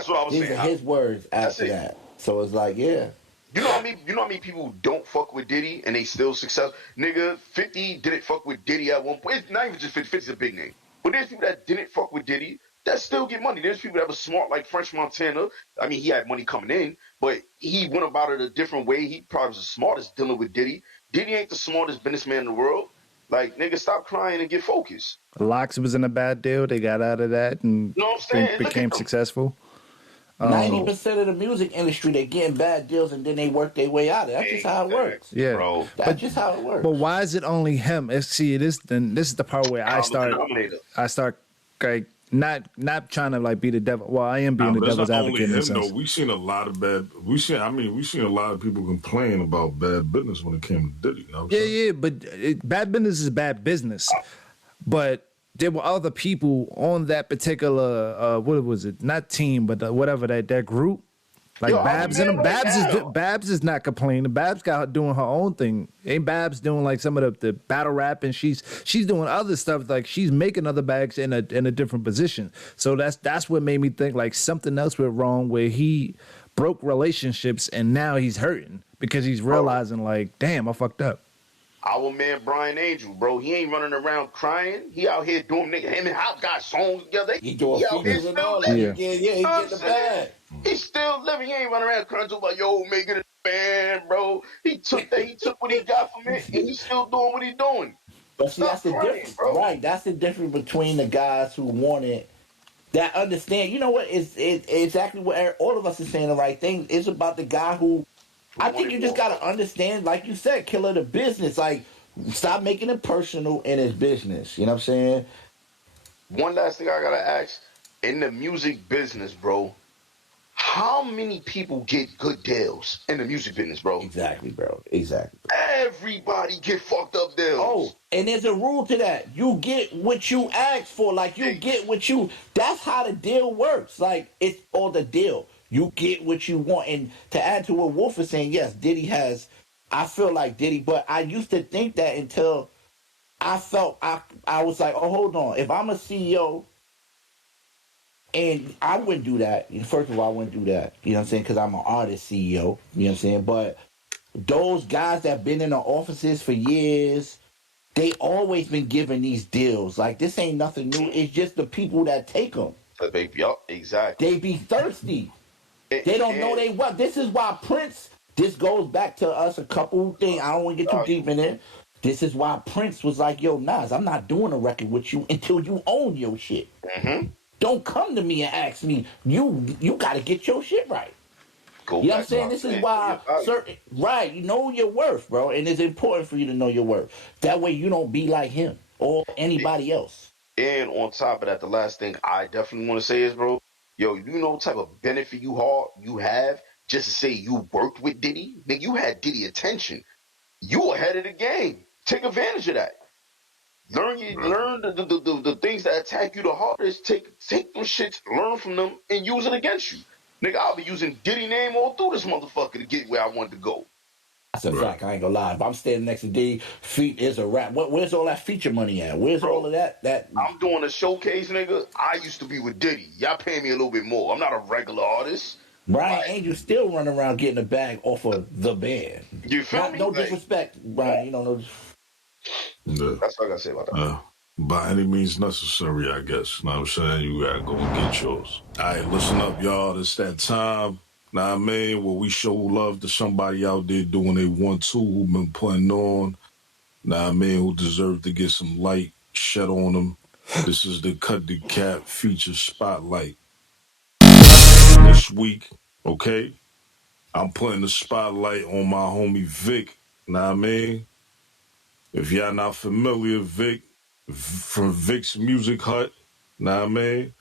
what I was saying. These are his words after that. So it's like, yeah. You know how many people don't fuck with Diddy and they still successful? Nigga, 50 didn't fuck with Diddy at one point. It's not even just 50. 50's a big name. But there's people that didn't fuck with Diddy that still get money. There's people that were smart like French Montana. I mean, he had money coming in, but he went about it a different way. He probably was the smartest dealing with Diddy. Diddy ain't the smartest businessman in the world. Like, nigga, stop crying and get focused. Locks was in a bad deal. They got out of that and you know what I'm saying? became successful. 90% of the music industry, they getting bad deals and then they work their way out of it. That's just how it works. Yeah, bro. That's just how it works. But why is it only him? This is the part where I start like not trying to like be the devil. Well, I am being the devil's advocate in a sense. Though. We've seen a lot of we've seen a lot of people complain about bad business when it came to Diddy. You know what I'm saying? But bad business is bad business. But there were other people on that particular what was it? Not team, but whatever that group. Like Babs and them. Babs is not complaining. Babs got doing her own thing. Ain't Babs doing like some of the battle rap, and she's doing other stuff. Like she's making other bags in a different position. So that's what made me think like something else went wrong where he broke relationships and now he's hurting because he's realizing like, damn, I fucked up. Our man Brian Angel, bro, he ain't running around crying. He out here doing him and House got songs together. He doing features and all that. He getting the bag. He's still living. He ain't running around crying talking about, yo, make it a band, bro. He took what he got from it, and he's still doing what he's doing. But see, that's the difference, bro. Right? That's the difference between the guys who want it, that understand. You know what? It's exactly what all of us are saying the right thing. It's about the guy who. I think you just gotta understand, like you said, killer the business. Like, stop making it personal in his business. You know what I'm saying? One last thing I gotta ask: in the music business, bro, how many people get good deals in the music business, bro? Exactly, bro. Exactly. Everybody get fucked up deals. Oh, and there's a rule to that. You get what you ask for. Like, you get what you. That's how the deal works. Like, it's all the deal. You get what you want. And to add to what Wolf is saying, yes, Diddy has, I feel like Diddy, but I used to think that until I felt, I was like, oh, hold on. If I'm a CEO, and I wouldn't do that. First of all, I wouldn't do that. You know what I'm saying? Because I'm an artist CEO. You know what I'm saying? But those guys that been in the offices for years, they always been given these deals. Like, this ain't nothing new. It's just the people that take them. Yup, exactly. They be thirsty. They don't know they what. This is why Prince, this goes back to us a couple things. I don't want to get too deep in it. This is why Prince was like, yo, Nas, I'm not doing a record with you until you own your shit. Mm-hmm. Don't come to me and ask me. You got to get your shit right. You know what I'm saying? This is why right, you know your worth, bro. And it's important for you to know your worth. That way you don't be like him or anybody else. And on top of that, the last thing I definitely want to say is, bro, yo, you know what type of benefit you have just to say you worked with Diddy? Nigga, you had Diddy attention. You ahead of the game. Take advantage of that. Learn the things that attack you the hardest. Take them shits, learn from them, and use it against you. Nigga, I'll be using Diddy name all through this motherfucker to get where I want to go. That's a fact. I ain't gonna lie. If I'm standing next to Diddy, feet is a rap. Where's all that feature money at? Where's all of that? I'm doing a showcase, nigga. I used to be with Diddy. Y'all paying me a little bit more. I'm not a regular artist. Brian Angel still running around getting a bag off of the band. You feel me? No disrespect, Brian. You know, That's what I gotta say about that. By any means necessary, I guess. You know what I'm saying? You gotta go and get yours. All right, listen up, y'all. It's that time. Know what I mean? Where we show love to somebody out there doing a 1-2 who been putting on. Know what I mean? Who deserve to get some light shed on them. This is the Cut the Cap feature spotlight. This week, okay, I'm putting the spotlight on my homie Vic. Know what I mean? If y'all not familiar, Vic, from Vic's Music Hut, know what I mean?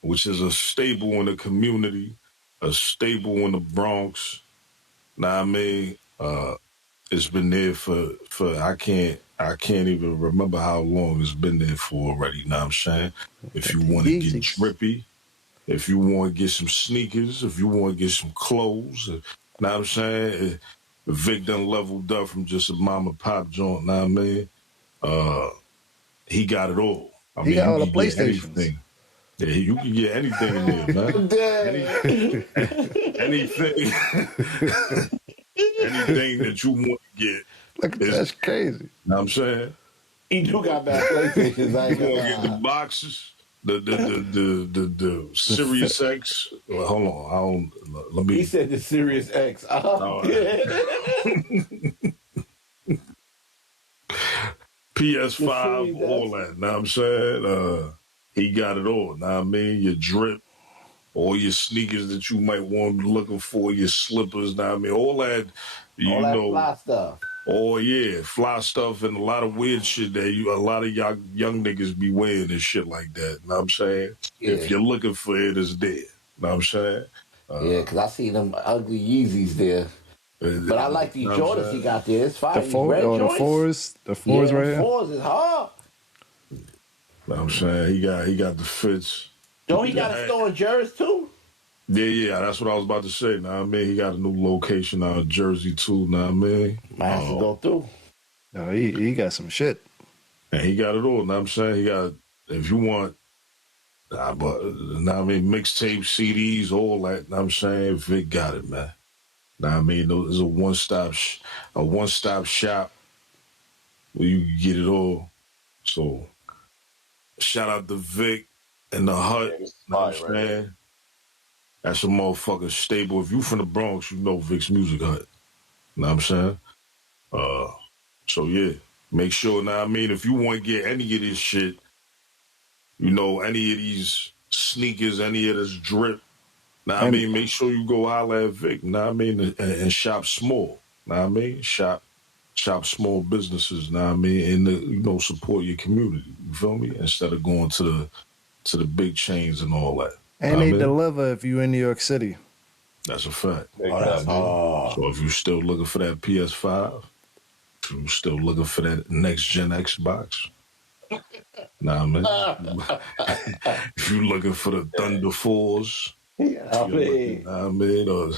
which is a staple in the community, a staple in the Bronx. Now I mean, it's been there for I can't even remember how long it's been there for already. Know what I'm saying? If you want to get drippy, if you want to get some sneakers, if you want to get some clothes, know what I'm saying? Vic done leveled up from just a mom and pop joint. Know what I mean? He got it all. I He mean, got all you the can get PlayStations. anything. Yeah, you can get anything in there, man. Anything, anything that you want to get. Look, that's crazy. You know what I'm saying? He do got bad PlayStations. I ain't You gonna want to get the lie. boxes, the Sirius X. Well, hold on, I don't. Let me. He said the Sirius X. PS5, all that. Know what I'm saying? He got it all. Know what I mean? Your drip, all your sneakers that you might want to be looking for, your slippers. Know what I mean? All that. All that fly stuff. Oh yeah, fly stuff and a lot of weird shit that a lot of y'all young niggas be wearing and shit like that. Know what I'm saying? Yeah. If you're looking for it, it's there. Know what I'm saying? Yeah, because I see them ugly Yeezys there. But I like these Jordans he got there. It's fire. The fours right here. The fours is hard. Know what I'm saying? He got the fits. Don't he got a store in Jersey too? Yeah, that's what I was about to say. Know what I mean? He got a new location out of Jersey too. Know what I mean? Might have to go through. No, he got some shit. And he got it all. Know what I'm saying? He got, if you want, know what I mean, mixtape, CDs, all that. Know what I'm saying? Vic got it, man. Know what I mean? There's a one-stop shop where you can get it all. So, shout out to Vic and the Hut. Know what I'm saying? That's a motherfucking staple. If you from the Bronx, you know Vic's Music Hut. Know what I'm saying? So yeah, make sure, know what I mean, if you want to get any of this shit, you know, any of these sneakers, any of this drip, know what I mean, make sure you go holler at Vic, know what I mean, and shop small. Know what I mean? Shop small businesses, know what I mean, and you know, support your community. You feel me? Instead of going to the big chains and all that. And they deliver if you in New York City. That's a fact. Oh, So if you're still looking for that PS5, if you're still looking for that next gen Xbox, nah, man. If you're looking for the Thunder 4s, I mean, or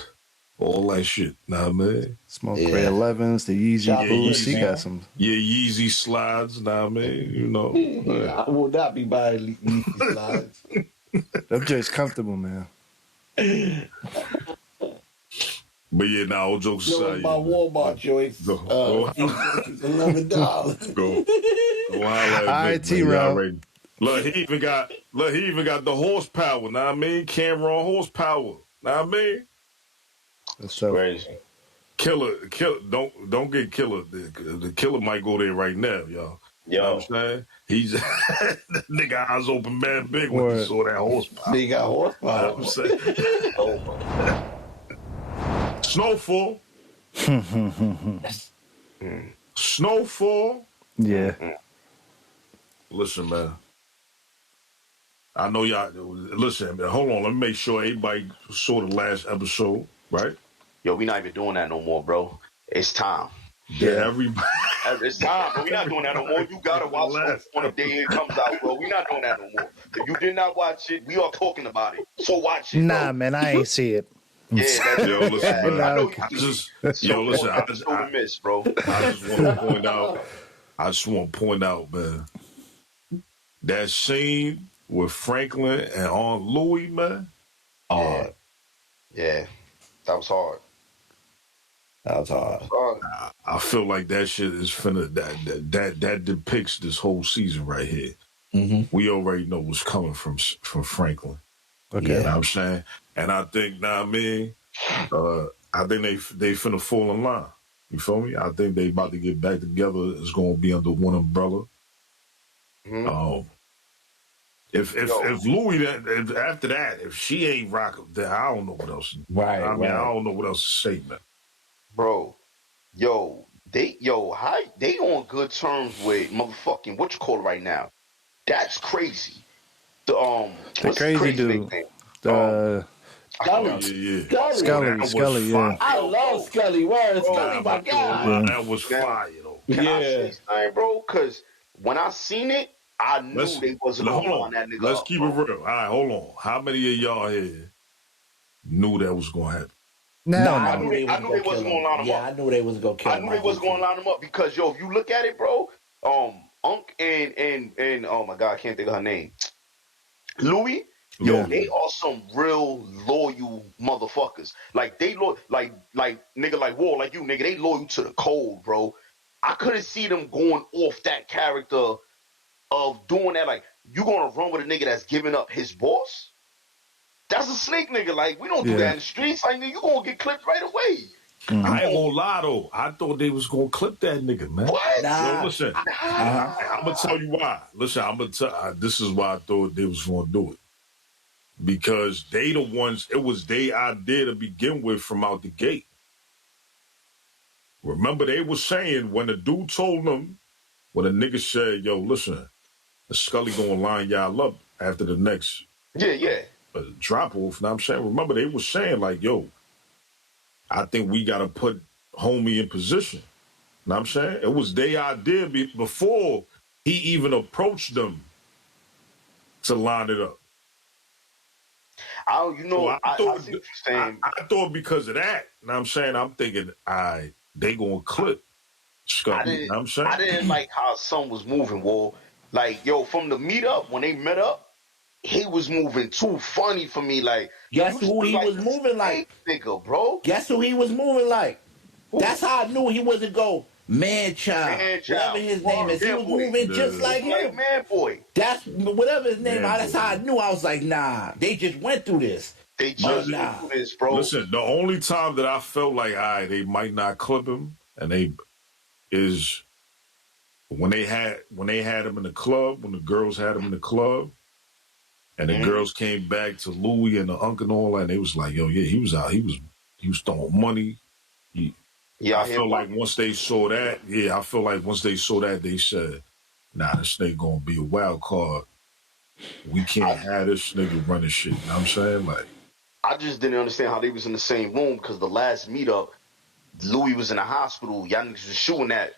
all that shit, nah, man. Smoke Ray 11s, the Yeezy Boost. He got some. Yeah, Yeezy slides, nah, man. You know. I will not be buying Yeezy slides. Them just comfortable, man. But yeah, now all jokes aside, my Walmart joints. $11. Go All right, T-Row. Look, he even got the horsepower. Know what I mean? Cameron horsepower. Know what I mean? That's so Crazy. Killer. Don't get Killer. The Killer might go there right now, y'all. You know what I'm saying? He's the nigga eyes open mad big when he saw that horsepower. He got horsepower. You know what I'm saying? Snowfall. Snowfall. Yeah. Listen, man. I know y'all. Listen, man. Hold on. Let me make sure everybody saw the last episode, right? Yo, we not even doing that no more, bro. It's time. Yeah, everybody. It's time, but we not doing that no more. You gotta watch it on the day it comes out, bro. We not doing that no more. If you did not watch it, we are talking about it. So watch it. Nah, bro. man, I ain't see it. Yeah, that's Yo, listen, man. I know Listen. I miss, bro. just want to point out. I just want to point out, man. That scene with Franklin and Aunt Louie, man. Yeah, that was hard. That was hard. I feel like that shit is finna that depicts this whole season right here. Mm-hmm. We already know what's coming from Franklin. Okay. You know what I'm saying? And I think, I think they finna fall in line. You feel me? I think they about to get back together. It's gonna be under one umbrella. Mm-hmm. If Louis after that, if she ain't rocking, then I don't know what else. Right. I don't know what else to say, man. Bro, they on good terms with motherfucking what you call it right now. That's crazy. The what's crazy nigga dude. name? The Scully. Scully, yeah. I love Scully. Word, Scully, my I ain't gonna God. lie, Yeah. that was Now, fire though. can I Yeah. say something, bro? Because when I seen it, I knew Let's they wasn't hold gonna line on. that nigga Let's up, keep bro. it real. All right, hold on. How many of y'all here knew that was gonna happen? Now, I no. knew they I knew they wasn't wasn't gonna gonna kill line him. him Yeah, up. I knew they wasn't gonna kill I him. knew they wasn't gonna line him up because yo, if you look at it, bro, Unc and oh my god, I can't think of her name. Louis, yo, Yeah. they are some real loyal motherfuckers. Like they like nigga like war, like you, nigga, they loyal to the code, bro. I couldn't see them going off that character of doing that. Like, you gonna run with a nigga that's giving up his boss? That's a snake nigga. Like, we don't do Yeah. that in the streets. Like, nigga, you gonna get clipped right away. I ain't gonna lie though. I thought they was gonna clip that nigga, man. What? Nah. Yo, listen. I'm gonna tell you why. Listen, I'm gonna tell. This is why I thought they was gonna do it, because they the ones. It was their idea to begin with from out the gate. Remember, they was saying when the dude told them, when the nigga said, "Yo, listen, the Scully gonna line y'all up after the next Yeah. drop off." Now I'm saying, remember, they was saying like, "Yo, I think we gotta put homie in position." Know what I'm saying? It was their idea before he even approached them to line it up. You So know, I I thought, see what you're saying. I thought because of that, know what I'm saying? I'm thinking, they gonna clip Scully. Know what I'm saying? I didn't like how son was moving, Wall. Like, yo, from the meetup, when they met up, he was moving too funny for me. Like, Guess you who he like was a moving like? snake nigga, bro. Guess who he was moving like? Who? That's how I knew he wasn't go man child. Man child. Whatever his name is, he Man was boy. moving just like Like him. man boy. That's whatever his name. Man That's boy. how I knew. I was like, nah, they just went through this. They just nah. do this, bro. Listen, the only time that I felt like, they might not clip him, and is when they had him in the club, when the girls had him in the club, and the girls came back to Louis and the uncle and all that, and they was like, yo, yeah, he was out, he was throwing money. I feel like once they saw that, they said, nah, this nigga gonna be a wild card. We can't have this nigga running shit. You know what I'm saying? Like, I just didn't understand how they was in the same room because the last meetup, Louis was in the hospital. Y'all niggas was shooting at.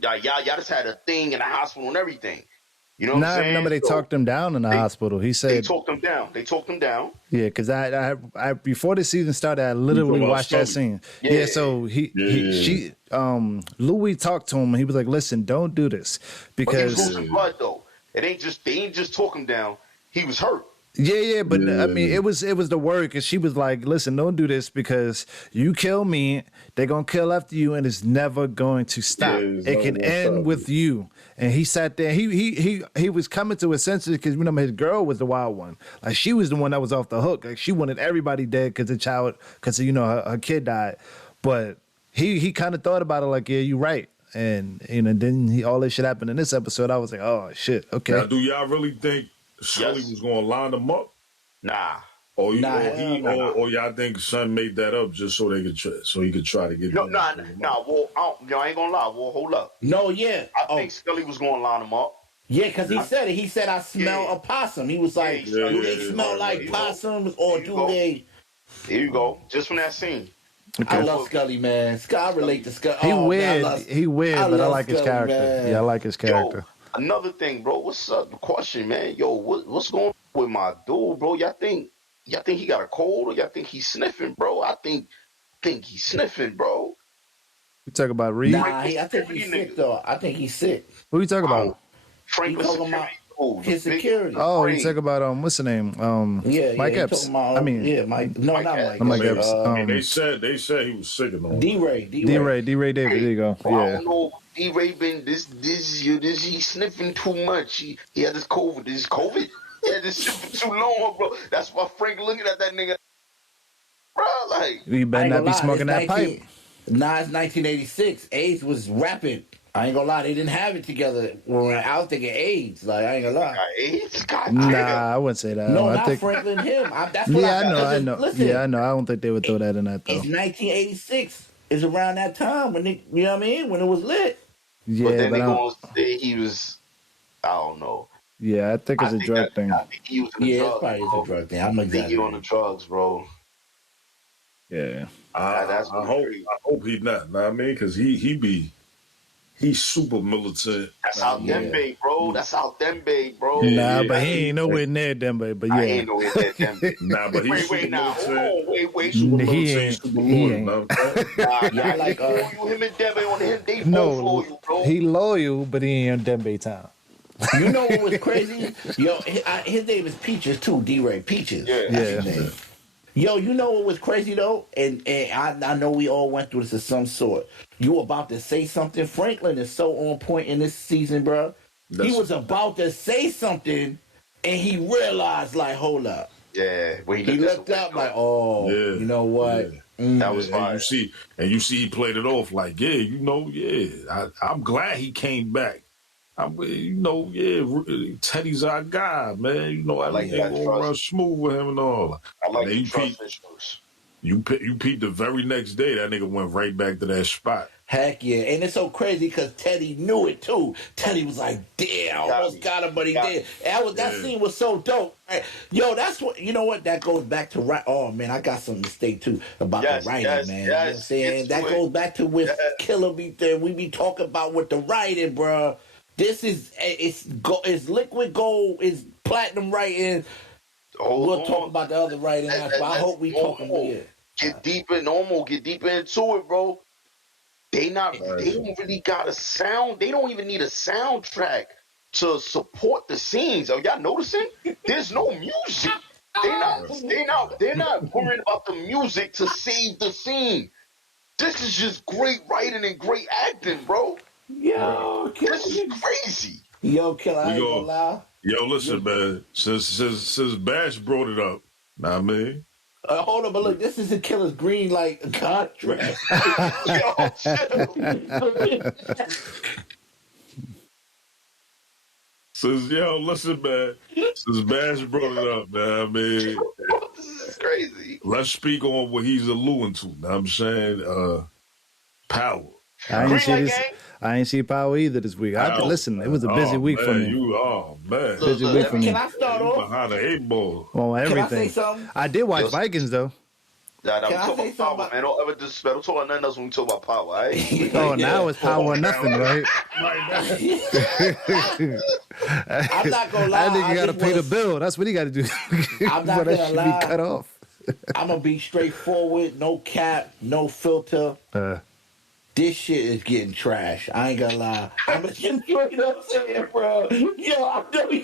Y'all just had a thing in the hospital and everything. You know what I'm saying? Remember they talked him down in the hospital. He said they talked him down. Yeah, because I before the season started, I literally watched that scene. Yeah, so Louis talked to him and he was like, "Listen, don't do this because But he was losing blood though. They ain't just talk him down. He was hurt. Yeah, but I mean, it was the word because she was like, "Listen, don't do this because you kill me, they're gonna kill after you, and it's never going to stop. It can end with you." And he sat there. He was coming to his senses because remember his girl was the wild one. Like she was the one that was off the hook. Like she wanted everybody dead because her kid died. But he kind of thought about it like, yeah, you're right. And then all this shit happened in this episode. I was like, oh shit, okay. Now, do y'all really think Scully was gonna line them up? Nah. Or y'all think Son made that up just so he could try to get Well, I ain't gonna lie. Well, hold up. No, yeah. I think Scully was gonna line him up. Yeah, because he said it. He said, I smell a possum. He was like, do they smell like possums or do they? Here you go. Just from that scene. Okay. I love Scully, man. I relate to Scully. He weird, but I like his character. Man. Yeah, I like his character. Yo, another thing, bro. What's up? The question, man. Yo, what's going on with my dude, bro? Y'all think he got a cold or y'all think he's sniffing, bro? I think he's sniffing, bro. You talk about Reed? Nah, I think he's sick, though. I think he's sick. Who you talking about? Franklin Security. His security. Oh, you talk about what's the name? Mike Epps. Mike. No, not Mike. Mike Epps. They said he was sick and all. D-Ray David. There you go. Well, I don't know. D-Ray been this he's sniffing too much. He had this COVID. This COVID? He had this shit for too long, bro. That's why Frank looking at that nigga, bro. Like, you better not be smoking that pipe. Nah, it's 1986. AIDS was rapid. I ain't gonna lie, they didn't have it together. When I was thinking AIDS, like I ain't gonna lie. AIDS? God damn. Nah, I wouldn't say that. No, not Franklin. Him. That's what I know. Listen, yeah, I know. I don't think they would throw that in that though. It's 1986. It's around that time when you know what I mean, when it was lit. Yeah, but then they gonna say he was. I don't know. Yeah, I think it's a drug thing. I think he using the Yeah, it drugs, probably is bro. a drug thing. I'm I think he on the exaggerating. drugs, bro. Yeah. That's I really hope crazy. I hope he not. Know what I mean, because he's super militant. That's Know what I out mean? Dembe, bro. That's out Dembe, bro. Nah, Yeah, but he yeah. ain't nowhere near them, but I yeah. ain't no in that Dembe. Nah, but he's super Wait, now. Hold militant. on. Wait. He's super He militant. ain't. He's super He loyal. Know ain't. what I'm saying? Nah, Yeah, I like he loyal. Him and Dembe on him, they both No, loyal, bro. he loyal, but he ain't on Dembe time. You know what was crazy? Yo, his name is Peaches too, D-Ray. Peaches. Yeah. That's Yeah. his name. Yo, you know what was crazy though? And I know we all went through this of some sort. You about to say something. Franklin is so on point in this season, bro. He was about to say something and he realized, like, hold up. Yeah. When He looked up like, oh, Yeah, you know what? yeah. That was And fire. you see, he played it off like, yeah, you know, yeah. I'm glad he came back. You know, yeah. Teddy's our guy, man. You know, I like everything that gonna run trust. smooth with him and all. I like And then the you trust peep, issues. you peep the very next day. That nigga went right back to that spot. Heck yeah. And it's so crazy because Teddy knew it too. Teddy was like, damn, I almost got him, but he did. And that scene was so dope. Right? Yo, that's what, you know what? That goes back to, oh man, I got something to say too about the writing, man. You know what I'm saying? That goes back to what Killer be there. We be talking about with the writing, bro. This is, it's liquid gold, it's platinum writing. We'll talk about the other writing after. I hope we talking about it. Get deeper into it, bro. They don't really got a sound. They don't even need a soundtrack to support the scenes. Are y'all noticing? There's no music. They're not worried about the music to save the scene. This is just great writing and great acting, bro. Yo, this is crazy. Yo, Killer, I ain't gonna lie. Yo, listen, man. Since Bash brought it up, know what I mean? Hold on, but look, this is the Killer's green light contract. Yo, listen, man. Since Bash brought it up, man, I mean, this is crazy. Let's speak on what he's alluding to. Know what I'm saying? Power. I ain't see Power either this week. Listen, it was a busy week for me. Busy week for me. Can I start off? Behind the 8 ball. On everything. Can I say something? I did watch Vikings though. Nah, we talk about Power, man. Don't ever disrespect. Don't talk about nothing else when we talk about Power, all right? Oh, now it's Power or nothing, right? I'm not gonna lie. I think you gotta pay the bill. That's what he got to do. I'm not that gonna should lie. be cut off. I'm gonna be straightforward, no cap, no filter. This shit is getting trash. I ain't gonna lie. I'm just straight up saying, bro. Yo, I'm probably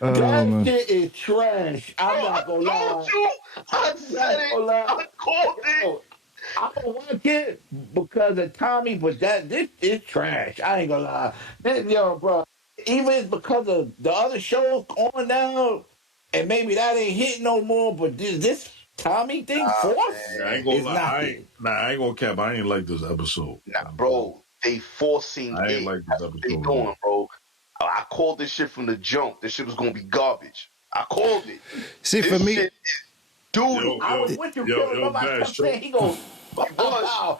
that shit is trash. I'm not gonna lie. I said it. I called it. I don't like it because of Tommy, but this is trash. I ain't gonna lie. Yo, bro. Even if because of the other shows on now, and maybe that ain't hitting no more, but this Tommy thing forced. I ain't gonna lie. I ain't gonna cap. I ain't like this episode. Nah, bro. They forcing I ain't it. like this That's what they episode. doing, bro. I called this shit from the jump. This shit was gonna be garbage. I called it. See, this for me, shit is doo-doo. I was with you, Killer. Nobody kept saying he goes, pow.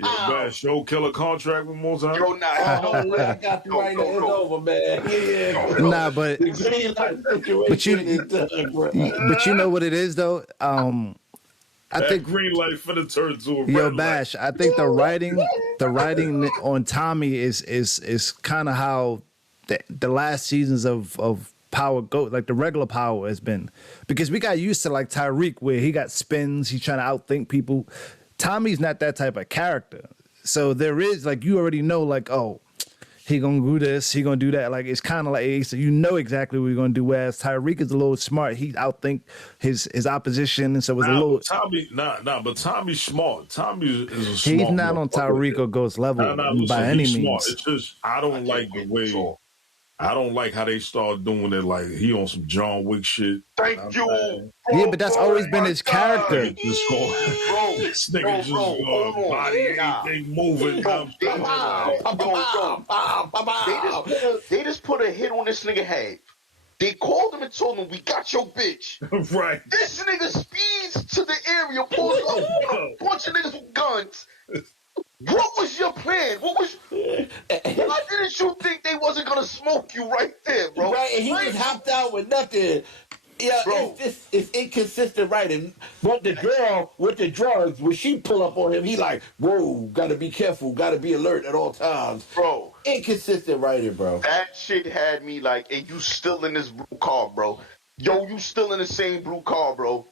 Bash, show Killer contract one more time. Yo, nah, I got you right there. It's over, man. Yeah. Nah, but The green light situation is done, bro. But you know what it is though. I think green light for the turn to a red Yo, Bash, I think the writing on Tommy is kind of how the last seasons of Power go, like the regular Power has been, because we got used to like Tyreek where he got spins, he's trying to outthink people. Tommy's not that type of character, so there is like you already know like he gonna do this, he gonna do that. Like it's kind of like so you know exactly what he's gonna do. Whereas Tyreek is a little smart, he outthink his opposition, and so it was a little. Tommy, but Tommy's smart. Tommy is a smart. He's not on Tyreek or Ghost level by any means. Smart. It's just I don't like the way. I don't like how they start doing it. Like he on some John Wick shit. Thank you. Bro, yeah, but that's always been his character. This nigga just body anything moving. They just put a hit on this nigga head. They called him and told him, "We got your bitch." Right. This nigga speeds to the area, pulls up a bunch of niggas with guns. What was your plan? Why didn't you think they wasn't gonna smoke you right there, bro? Right, and he just hopped out with nothing. Yeah, Bro. it's inconsistent writing. But the girl with the drugs, when she pull up on him, he like, whoa, gotta be careful, gotta be alert at all times. Bro. Inconsistent writing, bro. That shit had me like, and you still in this blue car, bro. Yo, you still in the same blue car, bro.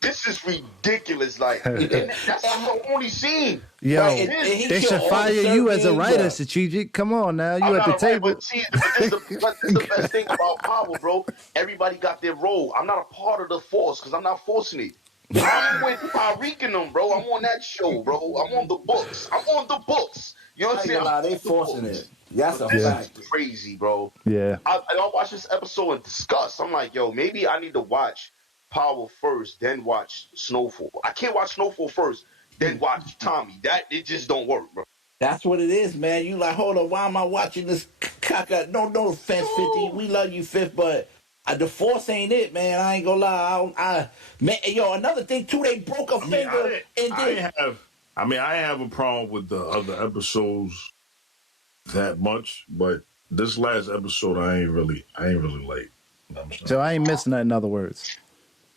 This is ridiculous. Like, and that's not the only scene. Yo, Right, and they should fire you as a writer, Strategic. Come on now, you at the table. But see, this is the best thing about Power, bro. Everybody got their role. I'm not a part of the force because I'm not forcing it. I'm with Tyreek and them, bro. I'm on that show, bro. I'm on the books. I'm on the books. You know what I'm saying? They forcing it. That's a This fact. is crazy, bro. Yeah. I watched this episode and discussed. I'm like, yo, maybe I need to watch Power first, then watch Snowfall. I can't watch Snowfall first, then watch Tommy. That it just don't work, bro. That's what it is, man. You like, hold on, why am I watching this caca? No offense, 50. We love you, Fifth, but the force ain't it, man. I ain't gonna lie. Man, yo, another thing too, they broke a finger and then. I have a problem with the other episodes that much, but this last episode I ain't really like. You know what I'm saying? So I ain't missing that, in other words.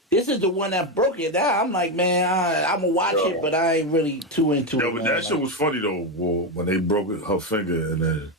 This is the one that broke it down. I'm like, man, I'm gonna watch it, but I ain't really too into it. Yeah, but that shit was funny though. When they broke her finger and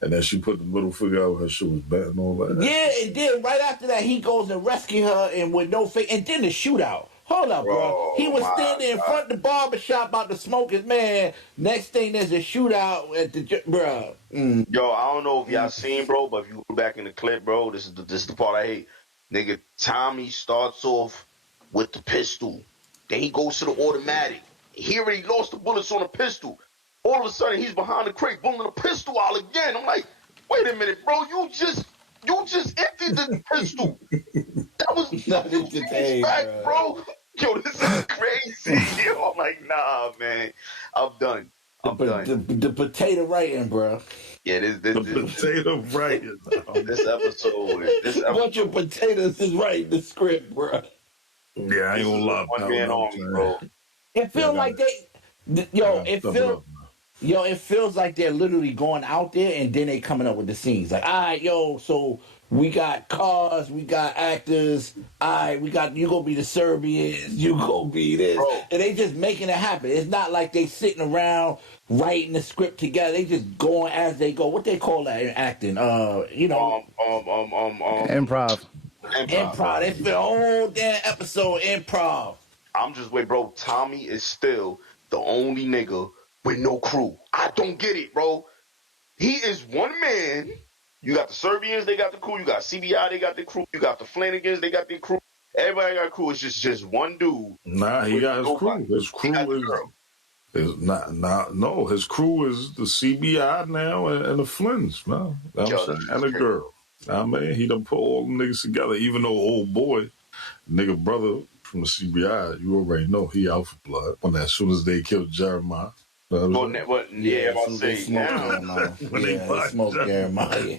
then she put the middle finger out, her shit was bad and all that. Yeah, and then right after that, he goes and rescue her, and with no face, and then the shootout. Hold up, bro. He was standing in front of the barbershop about to smoke his man. Next thing, there's a shootout at the bro. Yo, I don't know if y'all seen, bro, but if you go back in the clip, bro, this is the part I hate. Nigga, Tommy starts off with the pistol. Then he goes to the automatic. He already lost the bullets on the pistol. All of a sudden, he's behind the crate, pulling the pistol out again. I'm like, wait a minute, bro. You just emptied the pistol. That was nothing to take, bro. Yo, this is crazy. Yo, I'm like, nah, man. I'm done. The potato writing, bro. Yeah, this potato writing. This episode. A bunch of potatoes is writing the script, bro. Yeah, I ain't gonna lie. One man army, bro. It feels like it feels like they're literally going out there and then they coming up with the scenes. Like, all right, yo, so we got cars, we got actors, all right, you gonna be the Serbians, you gonna be this. Bro. And they just making it happen. It's not like they sitting around writing the script together. They just going as they go. What they call that in acting? Improv. They spent a whole damn episode improv. I'm just wait, bro. Tommy is still the only nigga with no crew. I don't get it, bro. He is one man. You got the Serbians, they got the crew. You got CBI, they got the crew. You got the Flanagans, they got the crew. Everybody got a crew. It's just one dude. Nah, he got his crew. His crew is not. No, his crew is the CBI now and the Flins, man. And the girl. I mean, he done put all them niggas together. Even though old boy, nigga brother from the CBI, you already know he out for blood. When as soon as they killed Jeremiah. I'm about to say now. When they smoked Jeremiah.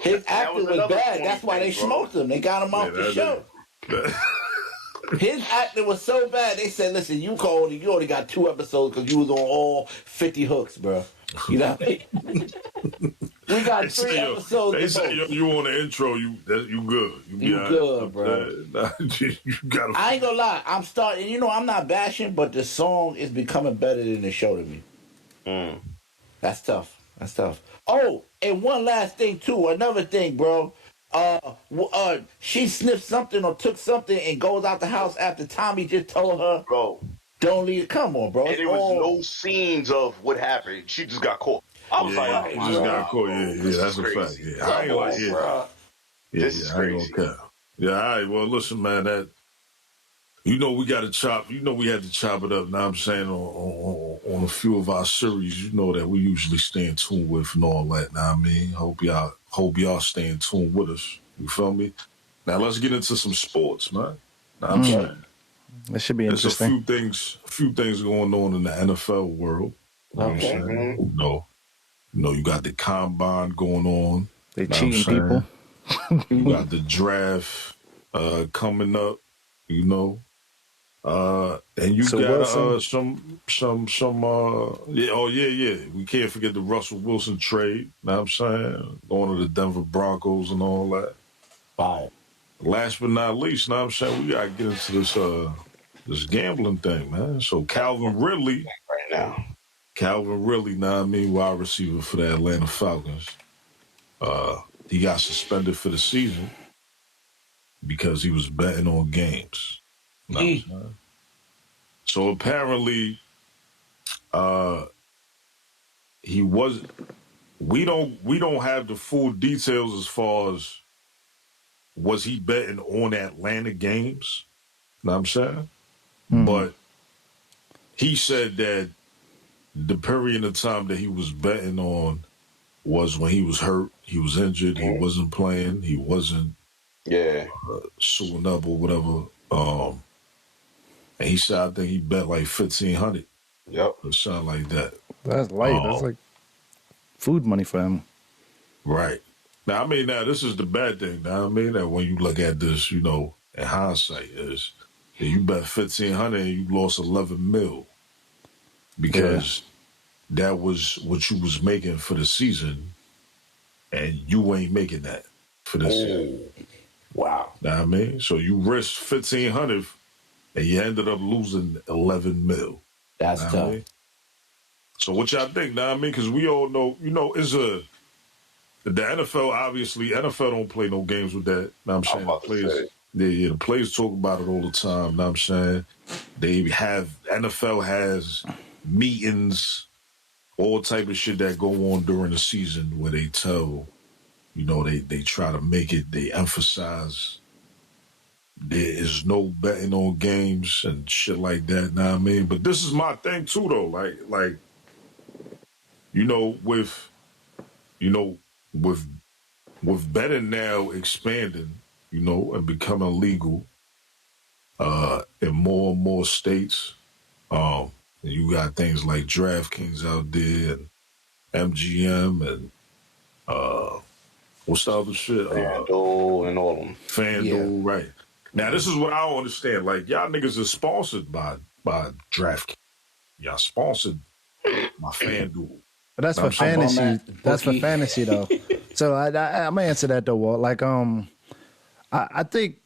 His acting was bad. That's why they smoked him. They got him off the show. His acting was so bad. They said, "Listen, you only got 2 episodes because you was on all 50 hooks, bro." You know what I mean? We got 3 episodes. They say you on the intro, you good. You good, bro. You gotta. I ain't gonna lie. I'm starting. I'm not bashing, but the song is becoming better than the show to me. That's tough. Oh, and one last thing too. Another thing, bro. She sniffed something or took something and goes out the house after Tommy just told her, bro, don't leave. Come on, bro. And there was no scenes of what happened. She just got caught. I was like, she just got caught. Yeah, that's a fact. Yeah, I ain't gonna. This is crazy. Yeah, all right. Well, listen, man. We got to chop. We had to chop it up. Now I'm saying on a few of our series, that we usually stay in tune with and all that. Now I mean, hope y'all stay in tune with us. You feel me? Now let's get into some sports, man. Now I'm saying that should be interesting. There's a few things going on in the NFL world. Okay. You got the combine going on. They cheating people. You got the draft coming up. And you So got Wilson, yeah, oh yeah. We can't forget the Russell Wilson trade. Know what I'm saying? Going to the Denver Broncos and all that. Fire. Last but not least, know what I'm saying, we gotta get into this gambling thing, man. So Calvin Ridley, right now. know what I mean, wide receiver for the Atlanta Falcons. He got suspended for the season because he was betting on games. Know what I'm saying? So apparently, he was. We don't have the full details as far as was he betting on Atlanta games. Know what I'm saying? But he said that the period of time that he was betting on was when he was hurt, he was injured, he wasn't playing, he wasn't suiting up or whatever. And he said I think he bet like 1,500. Yep. Or something like that. that's light. That's like food money for him. Right. Now, I mean, now this is the bad thing. Now, I mean, that when you look at this, you know, in hindsight, is that you bet 1,500 and you lost 11 mil because that was what you was making for the season, and you ain't making that for this season. Wow. Now, I mean, so you risked 1,500 and you ended up losing 11 mil. That's know tough. I mean? So what y'all think? Now, I mean, because we all know, you know, the NFL, obviously, NFL don't play no games with that. Know what I'm saying? The players talk about it all the time. Know what I'm saying? NFL has meetings, all type of shit that go on during the season where they tell, you know, they try to make it, they emphasize there is no betting on games and shit like that. Know what I mean? But this is my thing too, though. Like, you know, with betting now expanding, you know, and becoming legal in more and more states, and you got things like DraftKings out there and MGM and what's the other shit? FanDuel and all of them. FanDuel, right. Now, this is what I don't understand. Like, y'all niggas are sponsored by DraftKings. Y'all sponsored by FanDuel. But that's for fantasy. That's for fantasy, though. So I'm gonna answer that though, Walt. Like, I think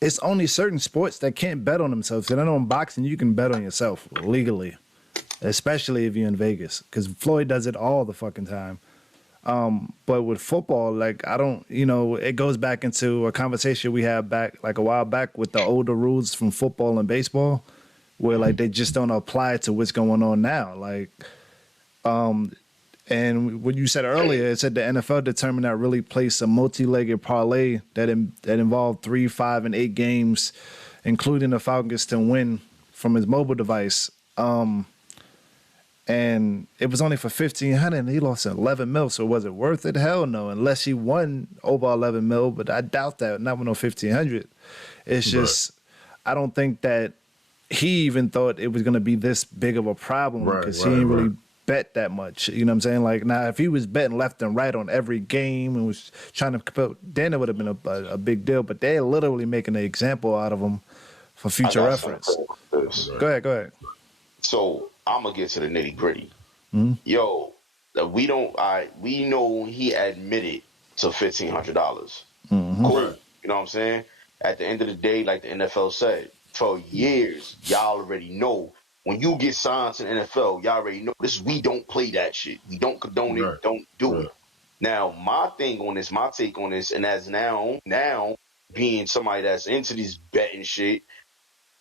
it's only certain sports that can't bet on themselves. And I know in boxing you can bet on yourself legally, especially if you're in Vegas, because Floyd does it all the fucking time. But with football, like, I don't, you know, it goes back into a conversation we had back like a while back with the older rules from football and baseball, where like they just don't apply to what's going on now. Like, and what you said earlier, it said the NFL determined that really placed a multi-legged parlay that involved 3, 5, and 8 games, including the Falcons to win from his mobile device. And it was only for 1,500, and he lost 11 mil. So was it worth it? Hell no, unless he won over 11 mil. But I doubt that. Not with no 1,500. It's just I don't think that he even thought it was going to be this big of a problem because he didn't really bet that much. You know what I'm saying? Like, now, if he was betting left and right on every game and was trying to compete, then it would have been a big deal. But they're literally making an example out of him for future reference. Go ahead. So I'm gonna get to the nitty gritty. Yo, we know he admitted to $1,500. Cool. You know what I'm saying? At the end of the day, like the NFL said, for years, y'all already know when you get signed to the NFL, y'all already know we don't play that shit. We don't condone it, don't do it. Now, my take on this, and as now being somebody that's into this betting shit,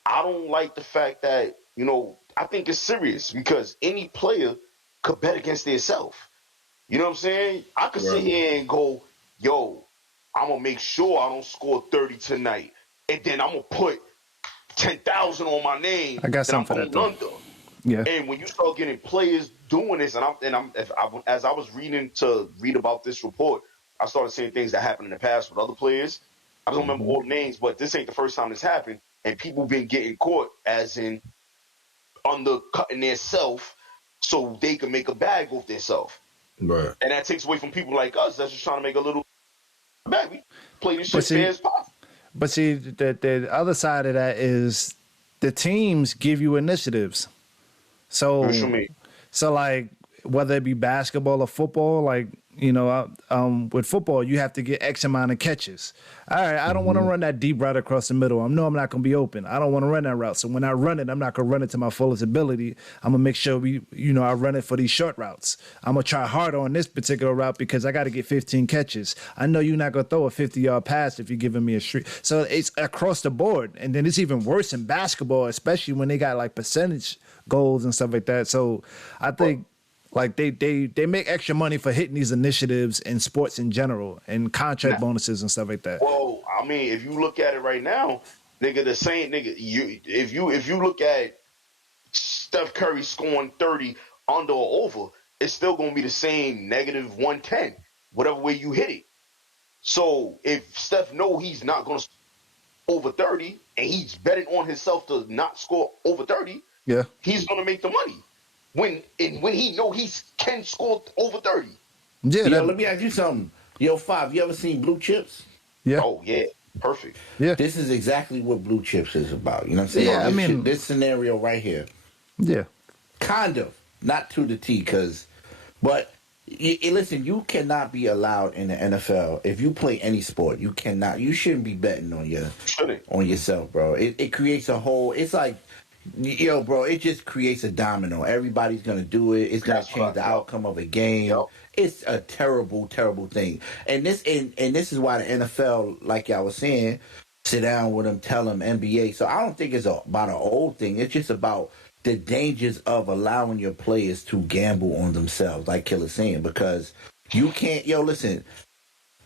I don't like the fact that, you know, I think it's serious because any player could bet against themselves. You know what I'm saying? I could sit here and go, yo, I'm going to make sure I don't score 30 tonight. And then I'm going to put 10,000 on my name. I got something for that, though. Yeah. And when you start getting players doing this, as I was read about this report, I started seeing things that happened in the past with other players. I don't remember all the names, but this ain't the first time this happened. And people been getting caught as in undercutting their self so they can make a bag off their self. Right. And that takes away from people like us that's just trying to make a little bag. We play this shit fair as possible. But see, the other side of that is the teams give you initiatives. So, What you mean? so like whether it be basketball or football, like with football, you have to get X amount of catches. All right, I don't want to run that deep route across the middle. I know I'm not going to be open. I don't want to run that route. So when I run it, I'm not going to run it to my fullest ability. I'm going to make sure I run it for these short routes. I'm going to try harder on this particular route because I got to get 15 catches. I know you're not going to throw a 50-yard pass if you're giving me a streak. So it's across the board. And then it's even worse in basketball, especially when they got like percentage goals and stuff like that. So I think like they make extra money for hitting these initiatives in sports in general and contract bonuses and stuff like that. Well, I mean, if you look at it right now, nigga, the same nigga. If you look at Steph Curry scoring 30 under or over, it's still gonna be the same negative 110, whatever way you hit it. So if Steph know he's not gonna score over 30 and he's betting on himself to not score over 30, he's gonna make the money. When he know he can score over 30. Yeah, let me ask you something. Yo, Five, you ever seen Blue Chips? Yeah. Oh, yeah. Perfect. Yeah. This is exactly what Blue Chips is about. You know what I'm saying? Yeah, this scenario right here. Yeah. Kind of. Not to the T, but listen, you cannot be allowed in the NFL. If you play any sport, you shouldn't be betting on yourself, bro. It creates a whole, it's like, yo, bro, it just creates a domino. Everybody's going to do it. It's going to change the outcome of a game. Yep. It's a terrible, terrible thing. And this is why the NFL, like y'all was saying, sit down with them, tell them NBA. So I don't think it's about an old thing. It's just about the dangers of allowing your players to gamble on themselves, like Killer's saying, because you can't, listen,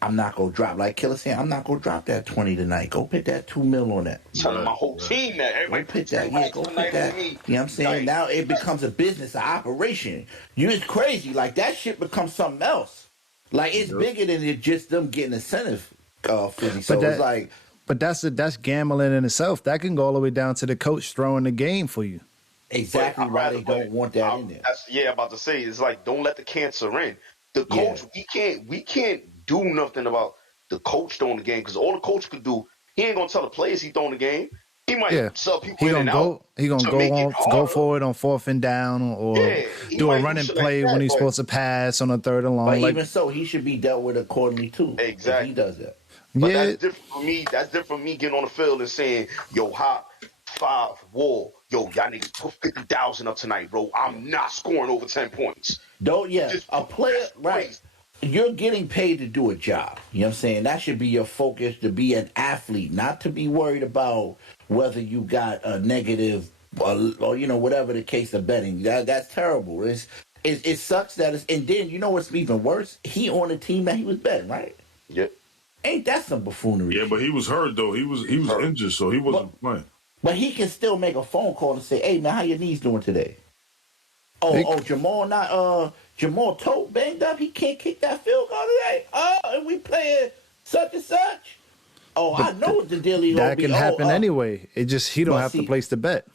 I'm not going to drop, like Killer saying, I'm not going to drop that 20 tonight. Go put that $2 million on that. Telling my whole team that. Everybody go put that. Yeah, go put that. You know what I'm saying? Now it becomes a business, an operation. It's crazy. Like, that shit becomes something else. Like, it's bigger than it just them getting incentive fee. So it's like. But that's gambling in itself. That can go all the way down to the coach throwing the game for you. Exactly why they don't want that in there. I'm about to say, it's like, don't let the cancer in. The coach, we can't do nothing about the coach throwing the game because all the coach could do, he ain't gonna tell the players he throwing the game. He might sub people in and out. He gonna go forward on 4th and down or do a running play when he's supposed to pass on a 3rd and long. But even so, he should be dealt with accordingly too. Exactly, he does that. But that's different for me. That's different from me getting on the field and saying, "Yo, hot 5 war, yo, y'all niggas put 50,000 up tonight, bro. I'm not scoring over 10 points." A player, right? You're getting paid to do a job. You know what I'm saying? That should be your focus, to be an athlete, not to be worried about whether you got a negative or whatever the case of betting. That's terrible. It sucks that it's, and then you know what's even worse? He on the team that he was betting, right? Yep. Ain't that some buffoonery? Yeah, but he was hurt though. He was injured, so he wasn't playing. But he can still make a phone call and say, "Hey man, how your knees doing today?" Jamal toe banged up. He can't kick that field goal today. And we playing such and such. I know what the deal is. That can happen anyway. It just he don't have to place the bet.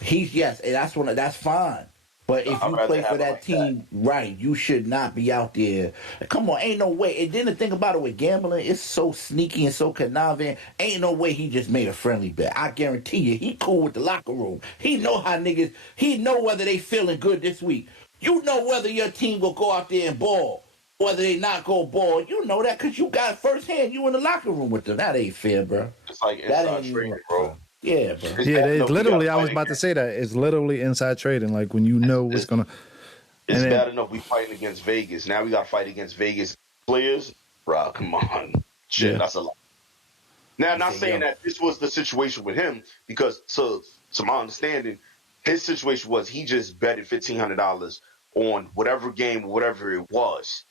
And that's fine. But if you play for that team, right, you should not be out there. Come on, ain't no way. And then the thing about it with gambling, it's so sneaky and so conniving. Ain't no way he just made a friendly bet. I guarantee you, he cool with the locker room. He know how niggas, he know whether they feeling good this week. You know whether your team will go out there and ball, whether they not go ball. You know that because you got firsthand. You in the locker room with them. That ain't fair, bro. It's like inside trading, bro. Yeah, bro. It's literally. I was about to say that it's literally inside trading. Like when you know what's gonna. It's bad enough we fighting against Vegas. Now we got to fight against Vegas players. Bro, come on, shit, that's a lot. Now, not saying that this was the situation with him, because to my understanding, his situation was he just betted $1,500 on whatever game, whatever it was.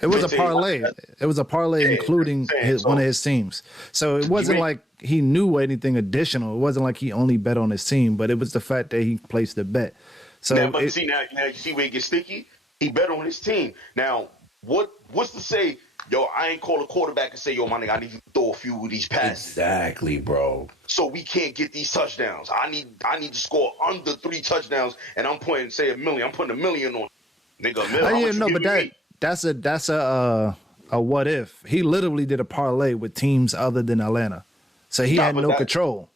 It was a parlay. It was a parlay including one of his teams. So it wasn't like he knew anything additional. It wasn't like he only bet on his team, but it was the fact that he placed the bet. So now you see where it gets sticky? He bet on his team. Now, what's to say, yo, I ain't call a quarterback and say, yo, my nigga, I need you to throw a few of these passes. Exactly, bro. So we can't get these touchdowns. I need to score under 3 touchdowns, and I'm putting, say, $1 million. I'm putting $1 million on nigga. $1 million. But that's a what if. He literally did a parlay with teams other than Atlanta. So he had no control.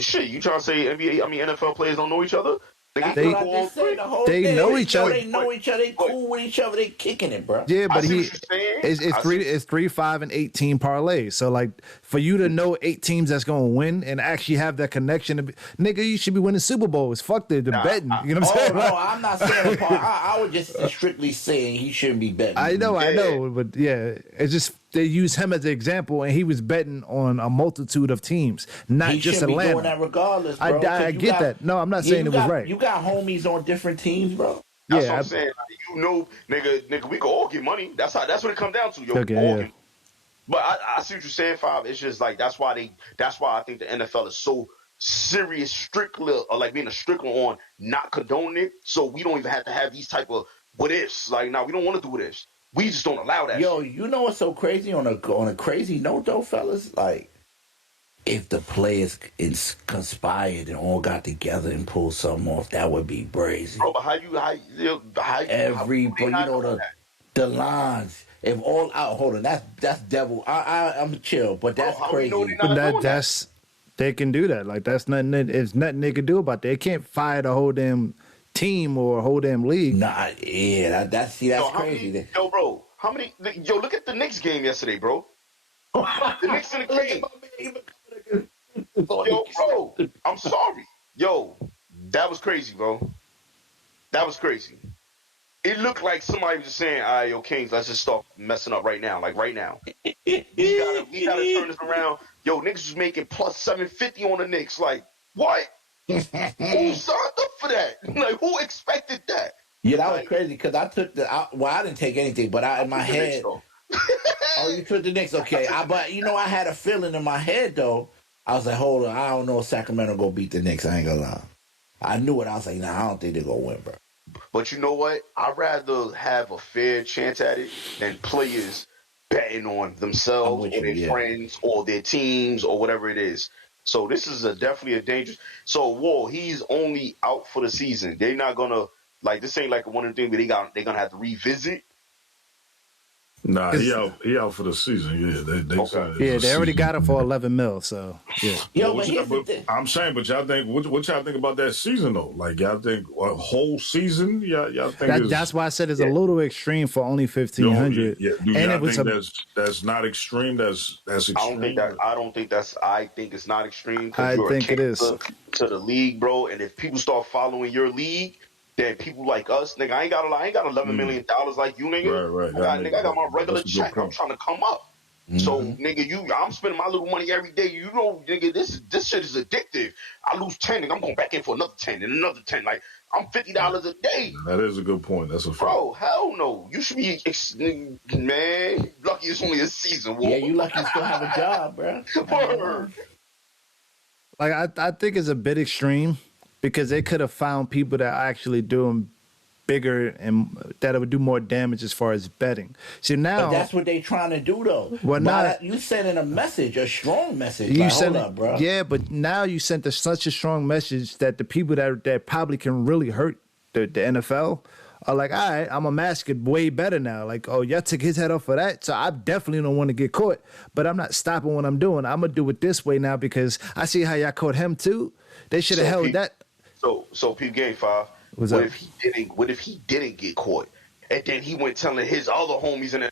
Shit. You trying to say NBA? I mean, NFL players don't know each other? That's They- what I just said. The whole they thing. know each other. They know each other. They cool with each other. They kicking it, bro. Yeah, I but see he what you're saying. it's 3, 5, and 18 parlays. So like for you to know 8 teams that's gonna win and actually have that connection, nigga, you should be winning Super Bowls. Fuck the betting. You know what I'm saying? No, I'm not saying a part. I was just strictly saying he shouldn't be betting. I know, but yeah, it's just they use him as an example, and he was betting on a multitude of teams, not He just should be Atlanta. doing that regardless, bro. I get that. No, I'm not saying it was right. You got homies on different teams, bro. That's what I'm saying. You know, nigga, we can all get money. That's what it comes down to. Yo, Okay, all yeah. get. But I see what you're saying, Five. It's just like that's why I think the NFL is so serious, strictly, or like being a strickler on not condoning it. So we don't even have to have these type of what ifs. Like, now we don't want to do what ifs. We just don't allow that. Yo, shit. you know what's so crazy on a crazy note though, fellas? Like, if the players conspired and all got together and pulled something off, that would be crazy. Bro, but how you know the lines. If all out, hold on, that's devil. I'm chill, but that's crazy. But they can do that. Like that's nothing. It's nothing they can do about that. They can't fire the whole damn team or whole damn league. Nah, yeah, that's crazy. Bro, how many? Yo, look at the Knicks game yesterday, bro. The Knicks in the game. Yo, bro, I'm sorry. Yo, that was crazy, bro. That was crazy. It looked like somebody was just saying, all right, yo, Kings, let's just start messing up right now. Like, right now. we gotta turn this around. Yo, niggas was making plus 750 on the Knicks. Like, what? Who signed up for that? Like, who expected that? Yeah, that was crazy because I took I didn't take anything, but in my head. Oh, you took the Knicks? Okay. But, I had a feeling in my head, though. I was like, hold on, I don't know if Sacramento going to beat the Knicks. I ain't going to lie. I knew it. I was like, nah, I don't think they're going to win, bro. But you know what? I'd rather have a fair chance at it than players betting on themselves or their friends or their teams or whatever it is. So this is definitely a dangerous. So Wall, he's only out for the season. They're not gonna this ain't like one of the things where they're gonna have to revisit. Nah, he out for the season. Yeah, they okay. They already got him for 11 mil. So yeah. I'm saying, but y'all think what y'all think about that season though? Like y'all think a whole season? Y'all think that's why I said it's a little extreme for only 1,500. Yeah. Do y'all think that's not extreme? That's extreme. I think it's not extreme. I think it is to the league, bro. And if people start following your league, then people like us, nigga, I ain't got $11 million like you, nigga. Right. I got my regular check. I'm trying to come up. Mm-hmm. So, nigga, I'm spending my little money every day. You know, nigga, this shit is addictive. I lose 10, nigga, I'm going back in for another 10 and another 10. Like, I'm $50 a day. That is a good point. That's a fact. Bro, hell no. You should be, man, lucky it's only a season. Yeah, you lucky you still have a job, bro. Like, I think it's a bit extreme. Because they could have found people that are actually doing bigger and that would do more damage as far as betting. So now, but that's what they trying to do, though. Well, you sending a message, a strong message. You like, sent, hold up, bro. Yeah, but now you sent such a strong message that the people that probably can really hurt the NFL are like, all right, I'm a mask it way better now. Like, oh, y'all took his head off for that, so I definitely don't want to get caught. But I'm not stopping what I'm doing. I'm gonna do it this way now because I see how y'all caught him too. They should have held that. So P Game 5. What if he didn't get caught, and then he went telling his other homies in the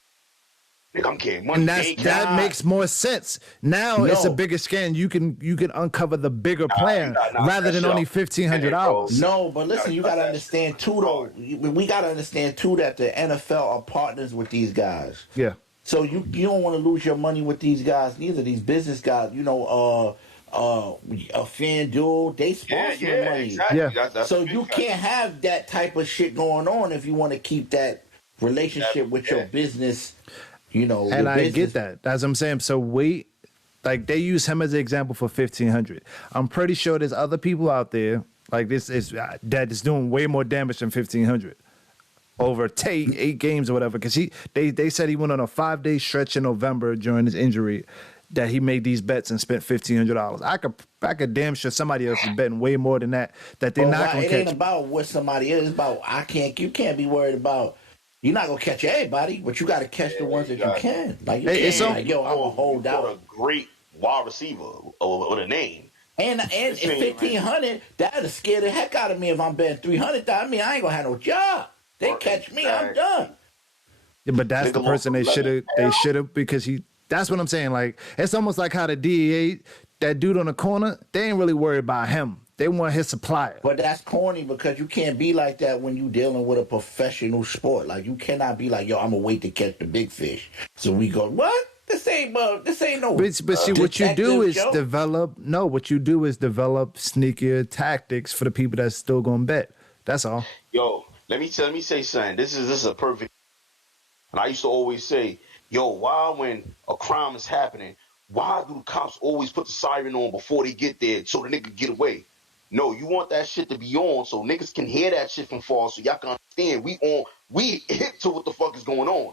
nigga, I'm getting money. And that makes more sense. Now it's a bigger scam. You can uncover the bigger plan rather than only $1,500. No, but listen, you gotta understand too, though. We gotta understand too that the NFL are partners with these guys. Yeah. So you don't want to lose your money with these guys, neither. These business guys, a FanDuel, they sponsor the money. Exactly. Yeah. That's so you can't have that type of shit going on if you want to keep that relationship with your business. And I get that. That's what I'm saying. So they use him as an example for 1,500. I'm pretty sure there's other people out there like this that is doing way more damage than 1,500 over 8 games or whatever. Because they said he went on a 5-day stretch in November during his injury. That he made these bets and spent $1,500. I could damn sure somebody else is betting way more than that. That they're not going to catch. It ain't about what somebody is. It's about you can't be worried about. You're not gonna catch everybody, but you got to catch the ones that you can. Like I'm gonna hold out. A great wide receiver with a name. And This ain't even 1,500, that'll scare the heck out of me if I'm betting 300. I mean, I ain't gonna have no job. They catch me, I'm done. Yeah, but that's the Nigga lost person they 11 should have because he. That's what I'm saying. Like it's almost like how the DEA, that dude on the corner, they ain't really worried about him. They want his supplier. But that's corny because you can't be like that when you dealing with a professional sport. Like you cannot be like, yo, I'm gonna wait to catch the big fish. So we go, what? This ain't no. But see, what you do detective is show. develop. No, what you do is develop sneakier tactics for the people that's still gonna bet. That's all. Yo, let me say something. This is a perfect. And I used to always say, yo, why when a crime is happening, why do the cops always put the siren on before they get there so the nigga get away? No, you want that shit to be on so niggas can hear that shit from far so y'all can understand we hip to what the fuck is going on.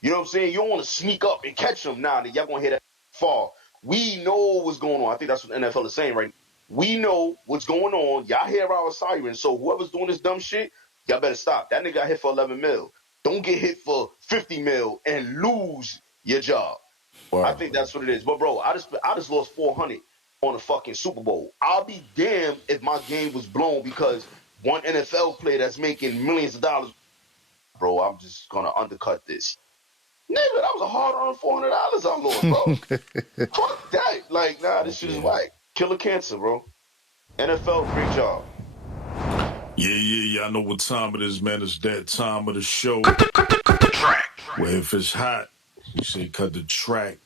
You know what I'm saying? You don't want to sneak up and catch them now that y'all gonna hear that fall. We know what's going on. I think that's what the NFL is saying right now. We know what's going on. Y'all hear our sirens. So whoever's doing this dumb shit, y'all better stop. That nigga got hit for 11 mil. Don't get hit for 50 mil and lose your job. Wow. I think that's what it is. But bro, I just lost 400 on a fucking Super Bowl. I'll be damned if my game was blown because one NFL player that's making millions of dollars. Bro, I'm just gonna undercut this. Nigga, that was a hard-earned $400 I lost, bro. Fuck that. Like, nah, this shit is whack. Killer cancer, bro. NFL, great job. Yeah. I know what time it is, man. It's that time of the show. Where if it's hot, we say cut the track.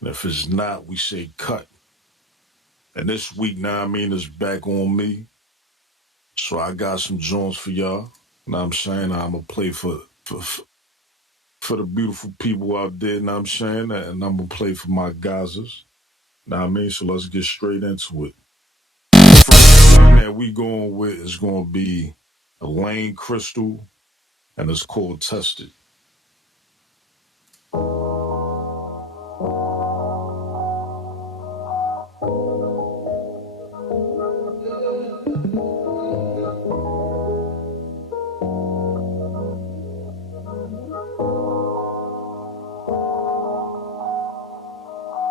And if it's not, we say cut. And this week, now I mean, is back on me. So I got some joints for y'all. Know what I'm saying? I'm going to play for the beautiful people out there, know what I'm saying? And I'm going to play for my Gazas. Know what I mean? So let's get straight into it. The first one that we going with is going to be a Lane Crystal, and it's called Tested.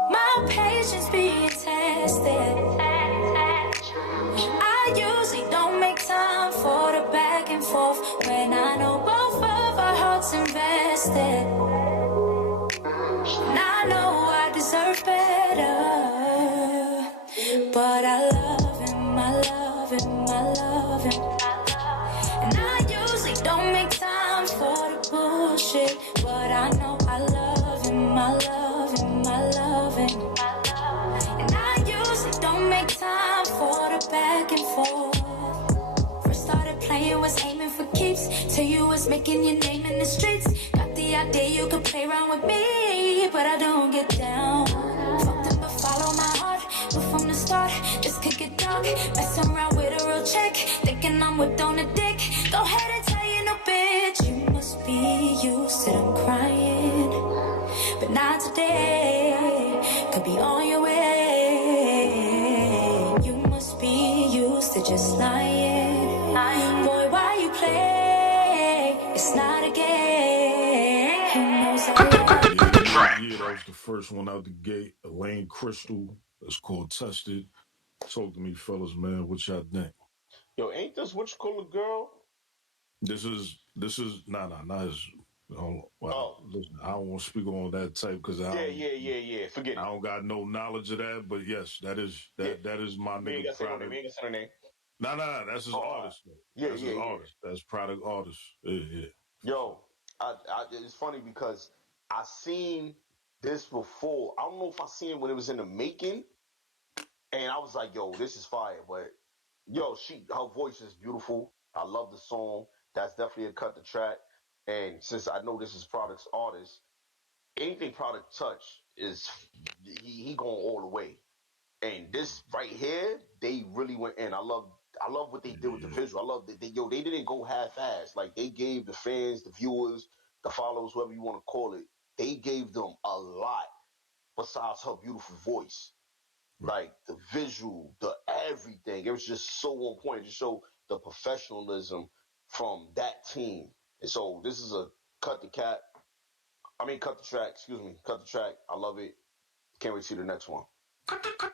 My patience being tested. I usually don't make time for the back and forth when I know both of our hearts invested. And I know I deserve better, but I love him, I love him, I love him. And I usually don't make time for the bullshit, but I know I love him, I love him, I love him. And I usually don't make time for the back and forth. First started playing, was aiming for keeps, till you was making your name in the streets. Got the idea you could play around with me, but I don't get down. Fucked up but follow my heart, but from the start, this could get dark. Messing around with a real chick, thinking I'm whipped on a dick. Go ahead and tell you no bitch, you must be used to them crying, but not today. Could be on your way. You must be used to just lying. Boy, why you play? It's not a game. Who knows I love you. Yeah, that was the first one out the gate. Elaine Crystal. It's called Tested. Talk to me, fellas, man. What y'all think? Yo, ain't this what you call a girl? This is not his. Listen, I don't want to speak on that type because Yeah. Forget I it. don't got no knowledge of that. But yes, that is my We ain't nigga. gonna say no name. We ain't gonna say no name. Nah. That's his artist. Though. That's his artist. That's product artist. Yeah. Yo, it's funny because I seen this before. I don't know if I seen it when it was in the making, and I was like, yo, this is fire. But yo, her voice is beautiful. I love the song. That's definitely a cut the track. And since I know this is Product's artist, anything Product touch is he going all the way. And this right here, they really went in. I love what they did with the visual. I love that they didn't go half-assed. Like they gave the fans, the viewers, the followers, whatever you want to call it, they gave them a lot besides her beautiful voice. Like the visual, the everything. It was just so on point. It just showed the professionalism from that team. And so this is a cut the track. Excuse me. Cut the track. I love it. Can't wait to see the next one. Cut the track.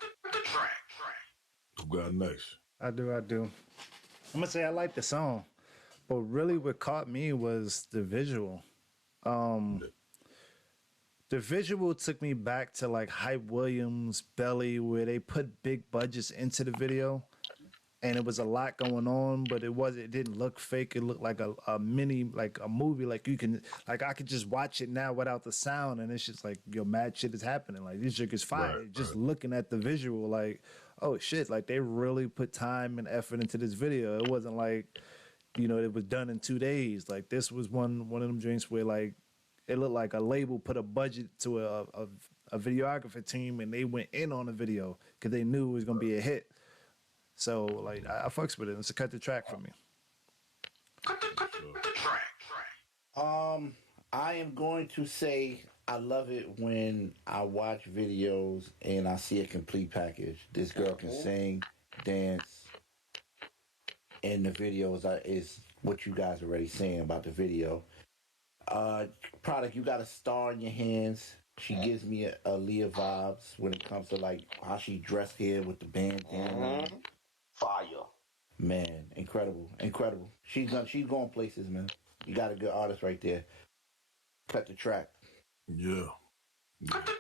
Who got next? I do. I'm gonna say I like the song, but really what caught me was the visual. The visual took me back to like Hype Williams, Belly, where they put big budgets into the video, and it was a lot going on, but it didn't look fake. It looked like a mini, like a movie. Like you can, like I could just watch it now without the sound, and it's just like, yo, mad shit is happening. Like this shit is fire. Just looking at the visual, like, oh shit, like they really put time and effort into this video. It wasn't like, you know, it was done in 2 days. Like this was one of them drinks where like it looked like a label put a budget to a videographer team, and they went in on the video because they knew it was gonna be a hit. So like I fucks with it. It's a cut the track for me. Cut the track. I am going to say I love it when I watch videos and I see a complete package. This girl can sing, dance, and the videos is what you guys already saying about the video. Product, you got a star in your hands. She gives me a Aaliyah vibes when it comes to like how she dressed here with the bandana. Fire. Man, incredible. She's going places, man. You got a good artist right there. Cut the track. Yeah. Cut the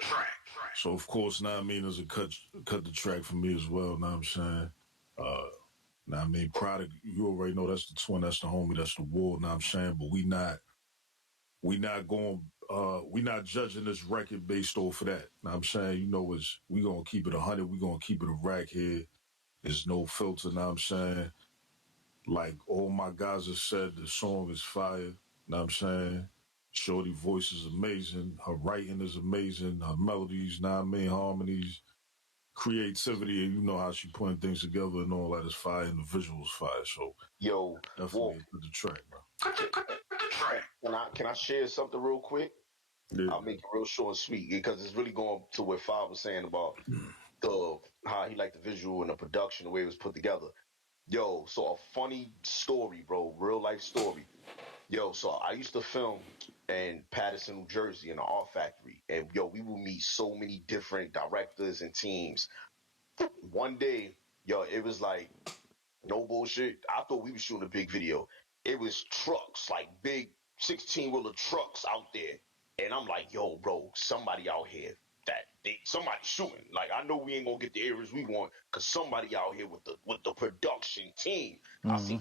track. So of course, now I mean, there's a cut the track for me as well. Know what I'm saying? Now I mean, Product, you already know that's the twin, that's the homie, that's the wall. Know what I'm saying? But we not judging this record based off of that. Know what I'm saying? You know, we gonna keep it 100. We gonna keep it a rack here. There's no filter. Know what I'm saying? Like all my guys have said, the song is fire. Know what I'm saying? Shorty voice is amazing. Her writing is amazing. Her melodies, know what I mean, harmonies, creativity, and you know how she putting things together and all that is fire, and the visuals fire. So, yo, definitely put the track, bro. Cut the track. Can I share something real quick? Yeah. I'll make it real short and sweet because it's really going to what Five was saying about how he liked the visual and the production, the way it was put together. Yo, so a funny story, bro, real life story. Yo, so I used to film in Paterson, New Jersey, in the art factory, and yo, we would meet so many different directors and teams. One day, yo, it was like no bullshit. I thought we were shooting a big video. It was trucks, like big 16-wheeler trucks out there, and I'm like, yo, bro, somebody out here somebody shooting. Like I know we ain't gonna get the areas we want because somebody out here with the production team. Mm-hmm. I see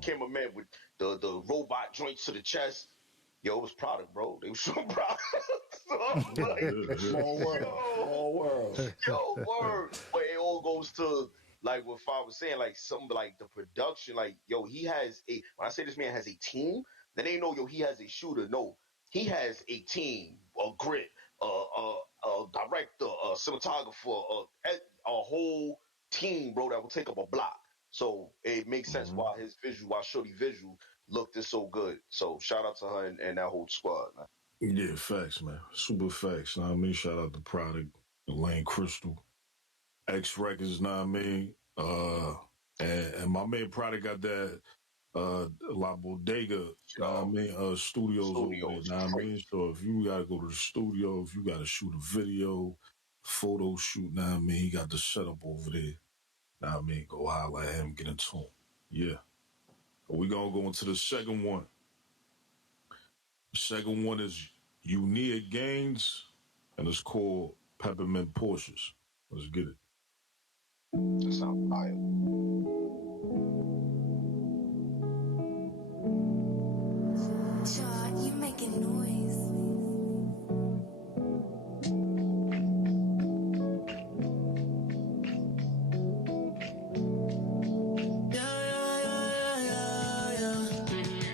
cameraman with the robot joints to the chest. Yo, it was Product, bro. They was shooting Product. So like, small world. Yo, word. But it all goes to like what Five was saying, like something like the production. Like yo, he has when I say this man has a team, then they know yo he has a shooter. No, he has a team, a grit, a director, a cinematographer, a whole team, bro, that will take up a block. So it makes sense why Shorty visual looked this so good. So shout out to her and that whole squad, man. Yeah, facts, man. Super facts. Know what I mean? Shout out to Product, Lane Crystal, X Records, know what I mean? And my man Product got that La Bodega, studios over there, know what I mean? So if you gotta go to the studio, if you gotta shoot a video, photo shoot, know what I mean? He got the setup over there. Know what I mean? Go holler at him, get into him. Yeah. We gonna go into the second one. The second one is Unia Gaines, and it's called Peppermint Porsches. Let's get it. That sounds fire. Shaw, you making noise.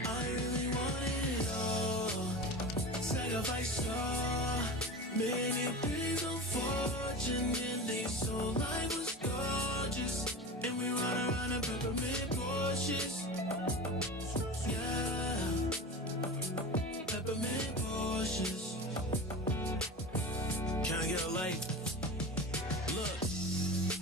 I really wanted it all. Sacrifice all. Many things unfortunately, so life was gorgeous. And we ride around in peppermint Porsches. Yeah. Peppermint Porsches. Can I get a light? Look,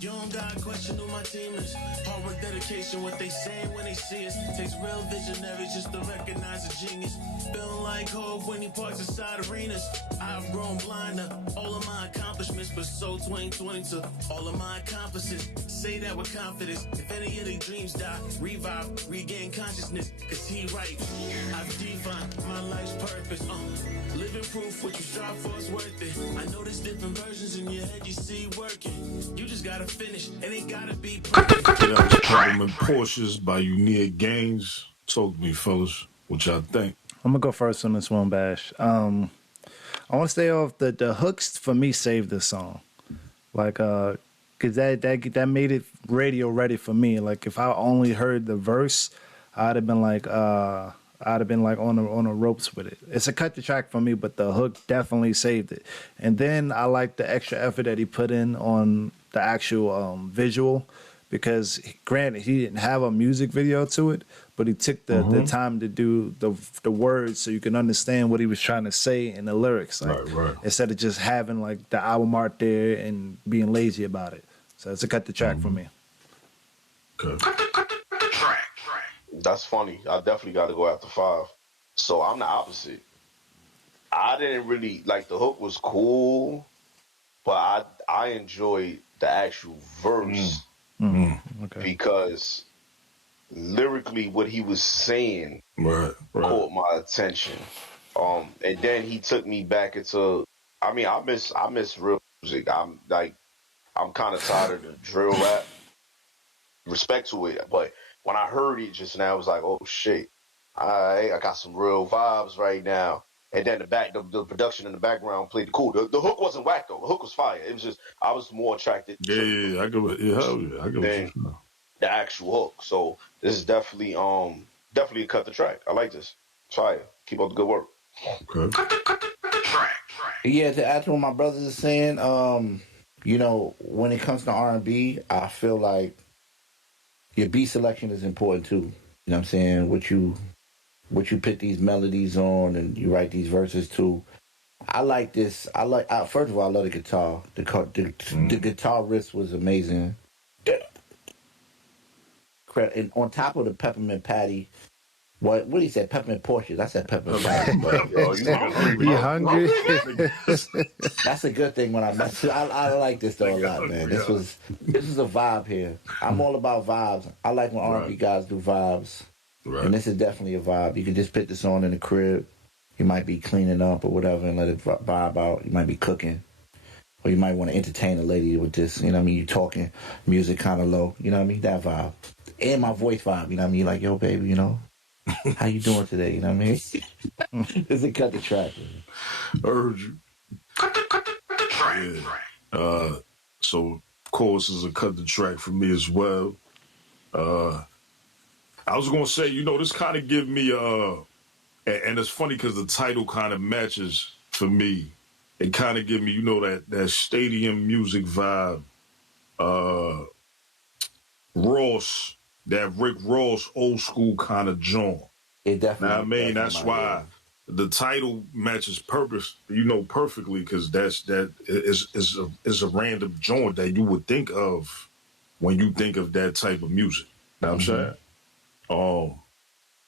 you don't got a question who my team is. Hard work, dedication, what they say when they see us. Takes real visionaries just to recognize a genius. Feeling like Hov when he parks inside arenas. I've grown blinder, all of my accomplishments, but so 2020 to all of my accomplices. Say that with confidence. If any of their dreams die, revive, regain consciousness. Cause he right. I've defined my life's purpose. Living proof what you strive for is worth it. I know there's different versions in your head you see working. You just gotta finish, and it gotta be perfect. That was Peppermint Porsches by Unique Games. Talk to me, fellas. What y'all think? I'm gonna go first on this one, Bash. I want to stay off the hooks. For me, saved this song, like cause that made it radio ready for me. Like if I only heard the verse, I'd have been like on the ropes with it. It's a cut the track for me, but the hook definitely saved it. And then I like the extra effort that he put in on the actual visual, because granted he didn't have a music video to it, but he took the time to do the words so you can understand what he was trying to say in the lyrics. Like, right. Instead of just having like the album art there and being lazy about it. So it's a cut the track for me. Okay. That's funny. I definitely got to go after 5. So I'm the opposite. I didn't really like the hook was cool, but I enjoyed the actual verse because lyrically what he was saying caught my attention. And then he took me back into. I mean, I miss real music. I'm kind of tired of the drill rap. Respect to it, but when I heard it just now, I was like, oh shit, I got some real vibes right now. And then the production in the background played cool. The hook wasn't whack though. The hook was fire. It was just I was more attracted to I go. I go. Than the actual hook. So this is definitely a cut the track. I like this. It's fire. Keep up the good work. Okay. Yeah, to add to what my brothers are saying, you know, when it comes to R&B, I feel like your beat selection is important too. You know what I'm saying? What you put these melodies on and you write these verses too. I like this. First of all, I love the guitar. The guitar riff was amazing. And on top of the peppermint patty, what he said, peppermint Porsches. I said peppermint patty. You hungry? That's a good thing when I mess. I like this though a lot, man. This is a vibe here. I'm all about vibes. I like when R&B guys do vibes. Right. And this is definitely a vibe. You can just put this on in the crib. You might be cleaning up or whatever and let it vibe out. You might be cooking. Or you might want to entertain a lady with this. You know what I mean? You talking, music kind of low. You know what I mean? That vibe. And my voice vibe. You know what I mean? Like, yo, baby, you know? How you doing today? You know what I mean? This is cut the track. I heard you. Cut the track. Yeah. So, of course, it's a cut the track for me as well. I was going to say, you know, this kind of give me, and it's funny because the title kind of matches for me. It kind of give me, you know, that stadium music vibe. Ross, that Rick Ross old school kind of joint. It definitely. Now, I mean, that's why the title matches purpose, you know, perfectly, because that is a random joint that you would think of when you think of that type of music. You know what I'm saying?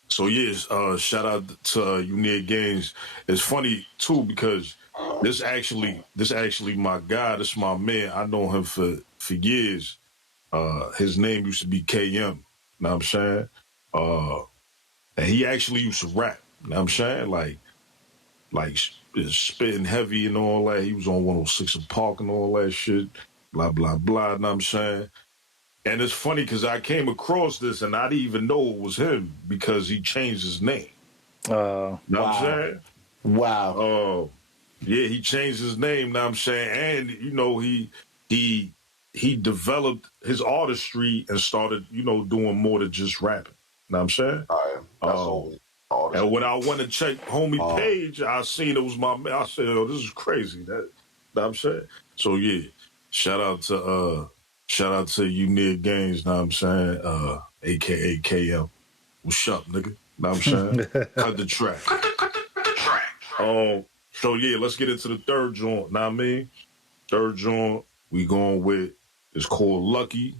So yes, shout out to Unique Games. It's funny too because this actually my guy, this is my man. I know him for years. His name used to be KM. You know what I'm saying? And he actually used to rap. You know what I'm saying? Like spitting heavy and all that. He was on 106 and Park and all that shit. Blah, blah, blah. You know what I'm saying? And it's funny because I came across this and I didn't even know it was him because he changed his name. You know what I'm saying? Wow. Yeah, he changed his name, know what I'm saying? And, you know, he developed his artistry and started, you know, doing more than just rapping. Know what I'm saying? That's all. And when I went to check homie page, I seen it was my man. I said, oh, this is crazy. That, know what I'm saying? So, yeah, shout out to Unique Games, know what I'm saying? A.K.A. KM. What's up, nigga? Know what I'm saying? Cut the track. So, yeah, let's get into the third joint. Know what I mean? Third joint we going with is called Lucky.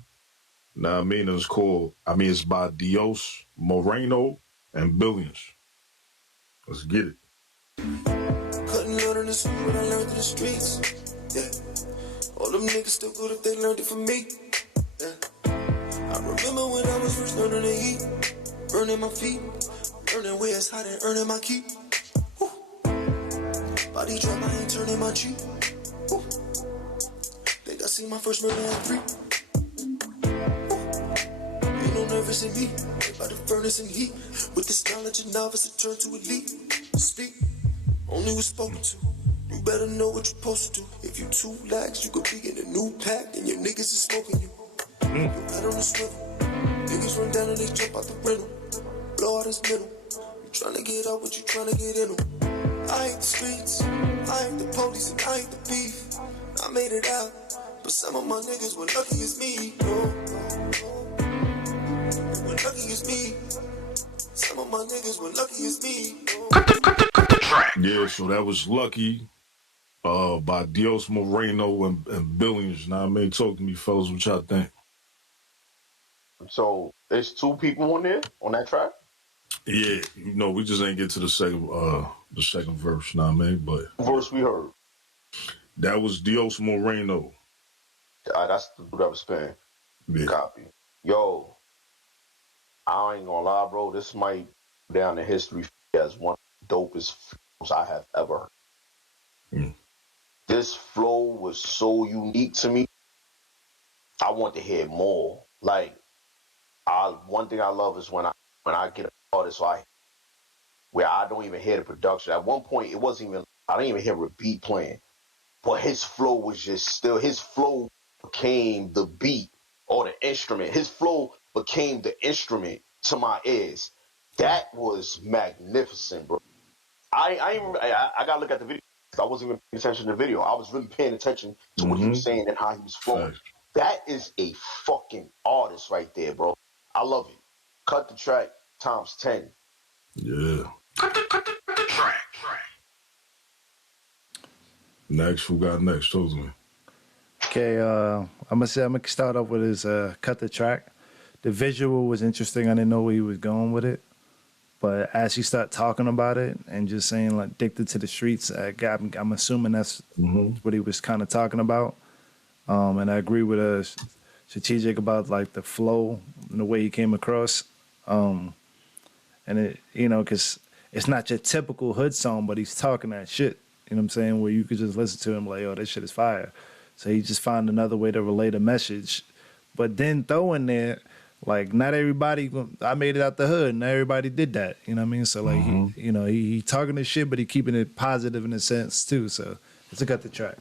Know what I mean? It's by Dios, Moreno, and Billions. Let's get it. Couldn't learn is what I learned in the streets. Yeah. All them niggas still good if they learned it from me. Yeah. I remember when I was first learning to eat, burning my feet, learning where it's hot and earning my keep. Woo. Body drop, I ain't turning my cheek. Woo. Think I see my first murder at 3. Ain't no nervous in me, by the furnace and heat. With this knowledge and novice, it turned to elite. Speak, only was spoken to. You better know what you're supposed to do. If you too lax, you could be in a new pack and your niggas is smoking you. You head on the swivel. Niggas run down and they jump out the rental. Blow out his middle. You tryna get out, but you tryna get in them. I hate the streets, I hate the police, and I hate the beef. I made it out, but some of my niggas were lucky as me. Oh. They were lucky as me. Some of my niggas were lucky as me. Oh. Cut the track. Yeah, so that was Lucky by Dios Moreno and Billions. Now, I mean, talk to me, fellas, what y'all think? So there's 2 people on there on that track. Yeah, you know, we just ain't get to the second verse, know what I mean? But verse we heard. That was Dios Moreno. That's the dude that was spinning. Yeah. Copy. Yo, I ain't gonna lie, bro. This might go down in history as one of the dopest flows I have ever heard. This flow was so unique to me. I want to hear more. Like, one thing I love is when I get an artist where I don't even hear the production. At one point, it wasn't even, I didn't even hear a beat playing. But his flow was just still, his flow became the beat or the instrument. His flow became the instrument to my ears. That was magnificent, bro. I gotta look at the video. I wasn't even paying attention to the video. I was really paying attention to what he was saying and how he was flowing. Right. That is a fucking artist right there, bro. I love it. Cut the track times 10. Yeah. Cut the track. Next, who got next? Talk to me. Okay, I'm gonna start off with his cut the track. The visual was interesting. I didn't know where he was going with it, but as he started talking about it and just saying like addicted to the streets, I'm assuming that's what he was kind of talking about. And I agree with Strategic about like the flow and the way he came across. And it, you know, because it's not your typical hood song, but he's talking that shit. You know what I'm saying? Where you could just listen to him like, oh, this shit is fire. So he just found another way to relate a message. But then throw in there, like, not everybody, I made it out the hood, and everybody did that. You know what I mean? So, like, he talking this shit, but he keeping it positive in a sense, too. So, let's cut the track.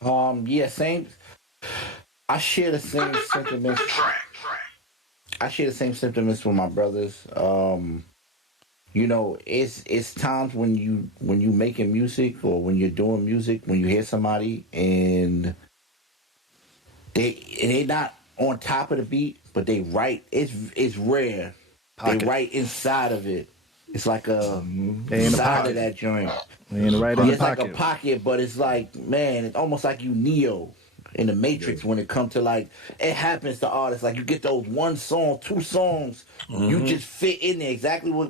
Yeah, same. I share the same sentiments. I share the same sentiments with my brothers. You know, it's times when you making music or when you're doing music, when you hear somebody and they not on top of the beat, but they right. It's rare. Pocket. They right inside of it. It's like a inside of that joint. Right in the it's pocket. Like a pocket, but it's like, man, it's almost like you Neo in the Matrix when it comes to like, it happens to artists. Like you get those 1 song, 2 songs, you just fit in there. Exactly what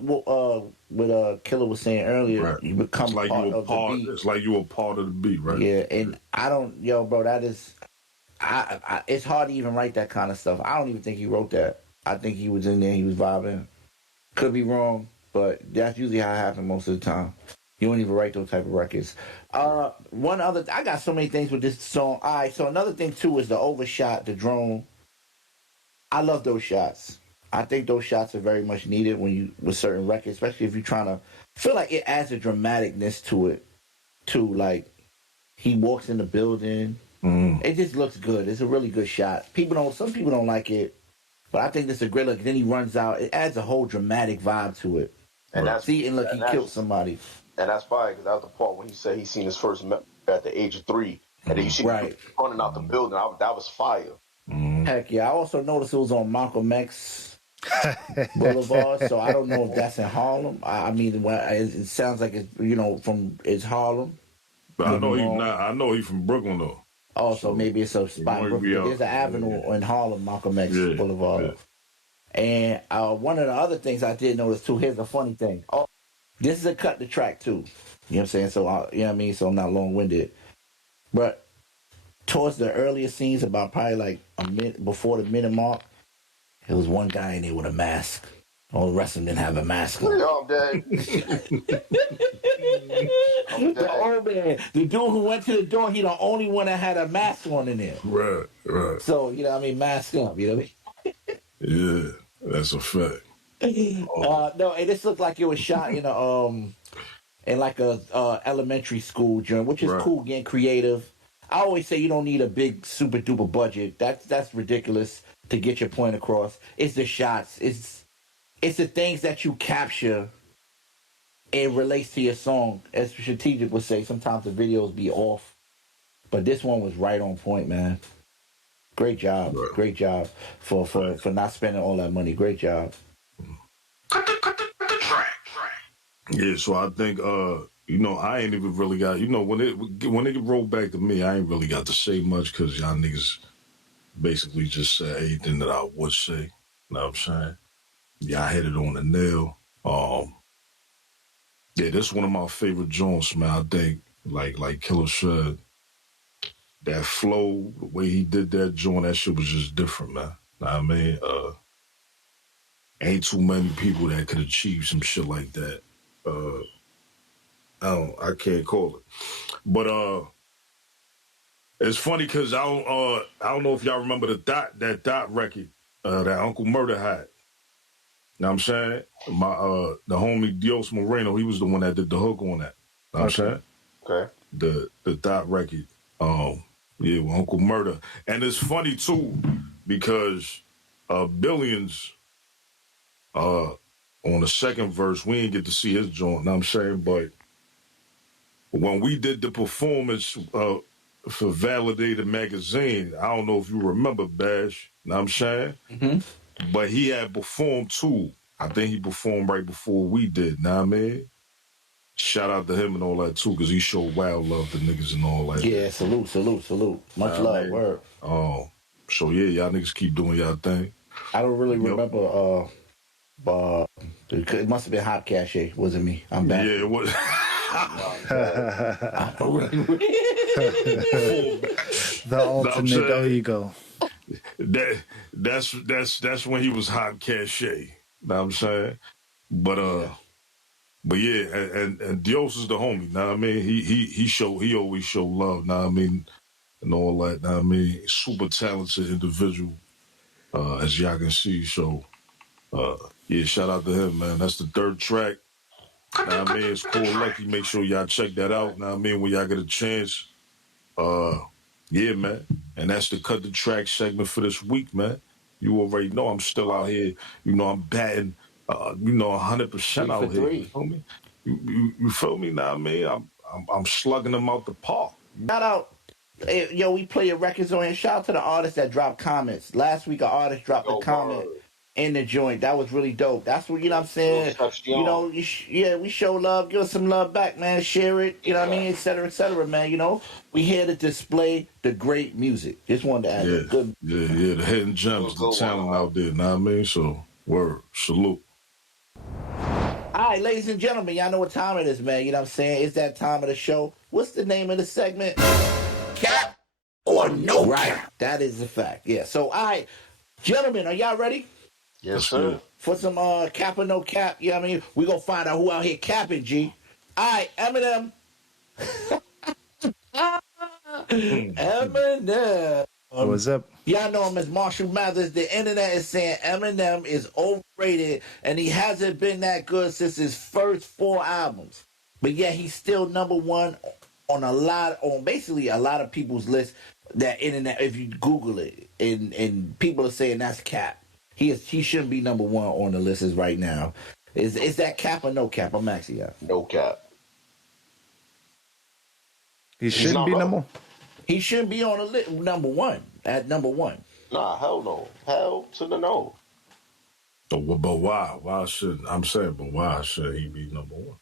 Killer was saying earlier. Right. You become like part you of the beat. It's like you a part of the beat, right? Yeah, and I don't, bro, that is, it's hard to even write that kind of stuff. I don't even think he wrote that. I think he was in there, he was vibing. Could be wrong, but that's usually how it happens most of the time. You don't even write those type of records. One other, I got so many things with this song. All right, so another thing too is the overshot, the drone. I love those shots. I think those shots are very much needed with certain records, especially if you're trying to feel like it adds a dramaticness to it, too. Like he walks in the building, it just looks good. It's a really good shot. Some people don't like it, but I think this is a great look. Then he runs out. It adds a whole dramatic vibe to it. And that's he killed somebody. And that's fire, because that was the part when he said he seen his first at the age of 3. And then you see him running out the building. That was fire. Heck yeah. I also noticed it was on Malcolm X Boulevard, so I don't know if that's in Harlem. I mean, it sounds like it's Harlem. But I know he's from Brooklyn, though. Oh, so maybe it's a spot in Brooklyn. There's an avenue in Harlem, Malcolm X Boulevard. Yeah. And one of the other things I did notice, too, here's the funny thing. Oh, this is a cut the track, too. You know what I'm saying? So, you know what I mean? So I'm not long winded. But towards the earlier scenes, about probably like a minute before the minute mark, there was one guy in there with a mask. All the rest of them didn't have a mask on. I'm dead. I'm The dead. old man, the dude who went to the door, he the only one that had a mask on in there. Right. So, you know what I mean? Mask up, you know what I mean? Yeah, that's a fact. No, and this looked like it was shot in like a elementary school joint, which is Right. cool, getting creative. I always say you don't need a big super duper budget. That's ridiculous to get your point across. It's the shots. It's the things that you capture. It relates to your song. As Strategic would say, sometimes the videos be off, but this one was right on point, man. Great job, Right. great job for not spending all that money. Great job. Yeah, so I think I ain't even really got when it rolled back to me, I ain't really got to say much because y'all niggas basically just said anything that I would say. You know what I'm saying? Y'all hit it on the nail. Yeah, that's one of my favorite joints, man. I think like Killer said, that flow, the way he did that joint, that shit was just different, man. Know what I mean? Ain't too many people that could achieve some shit like that. I can't call it. But it's funny because I don't know if y'all remember that dot record that Uncle Murder had. Know what I'm saying? The homie Dios Moreno, he was the one that did the hook on that. Know what I'm saying? Okay. The dot record. Yeah, with Uncle Murder. And it's funny too, because Billions on the second verse, we didn't get to see his joint, know what I'm saying? But when we did the performance for Validated Magazine, I don't know if you remember, Bash, know what I'm saying? Mm-hmm. But he had performed too. I think he performed right before we did, know what I mean? Shout out to him and all that too, because he showed wild love to niggas and all that. Yeah, salute. Much love, man. word. So yeah, y'all niggas keep doing y'all thing. I don't really remember. It must have been Hop Cache. Wasn't me. I'm back. Yeah, it was. I don't really. The ultimate. There you go. That's when he was Hot Cachet. Know what I'm saying? But yeah, and Dios is the homie. Know what I mean? He always show love. Know what I mean? And all that. Know what I mean? Super talented individual, as y'all can see. So yeah, shout out to him, man. That's the third track. Know what I mean? It's Cool Lucky. Make sure y'all check that out. Know what I mean? When y'all get a chance. Yeah, man. And that's the Cut the Track segment for this week, man. You already know I'm still out here. You know, I'm batting, 100% out here. You feel me? You feel me? Now, I mean, I'm slugging them out the park. Shout out. Hey, yo, we play your records on here. Shout out to the artists that dropped comments. Last week, an artist dropped a comment in the joint. That was really dope. That's what, you know what I'm saying? You know, we show love. Give us some love back, man. Share it. You know what I mean? Et cetera, man. You know, we here to display the great music. Just wanted to add that. Good. Yeah, the hidden gems, the talent out there. Know what I mean? So, word, salute. All right, ladies and gentlemen, y'all know what time it is, man. You know what I'm saying? It's that time of the show. What's the name of the segment? Cap or no cap? That is the fact. Yeah. So, all right, gentlemen, are y'all ready? Yes, sir. For some cap or no cap, you know what I mean? We gonna find out who out here capping, G. All right, Eminem. Eminem. What's up? Y'all know him as Marshall Mathers. The internet is saying Eminem is overrated, and he hasn't been that good since his first 4 albums. But yet he's still number one on basically a lot of people's list. That internet, if you Google it, and people are saying that's cap. He shouldn't be number one on the list right now. Is that cap or no cap? I'm asking you. No cap. He shouldn't be number one. He shouldn't be on the list number one. Nah, hell no. Hell to the no. But why? Why should he be number one?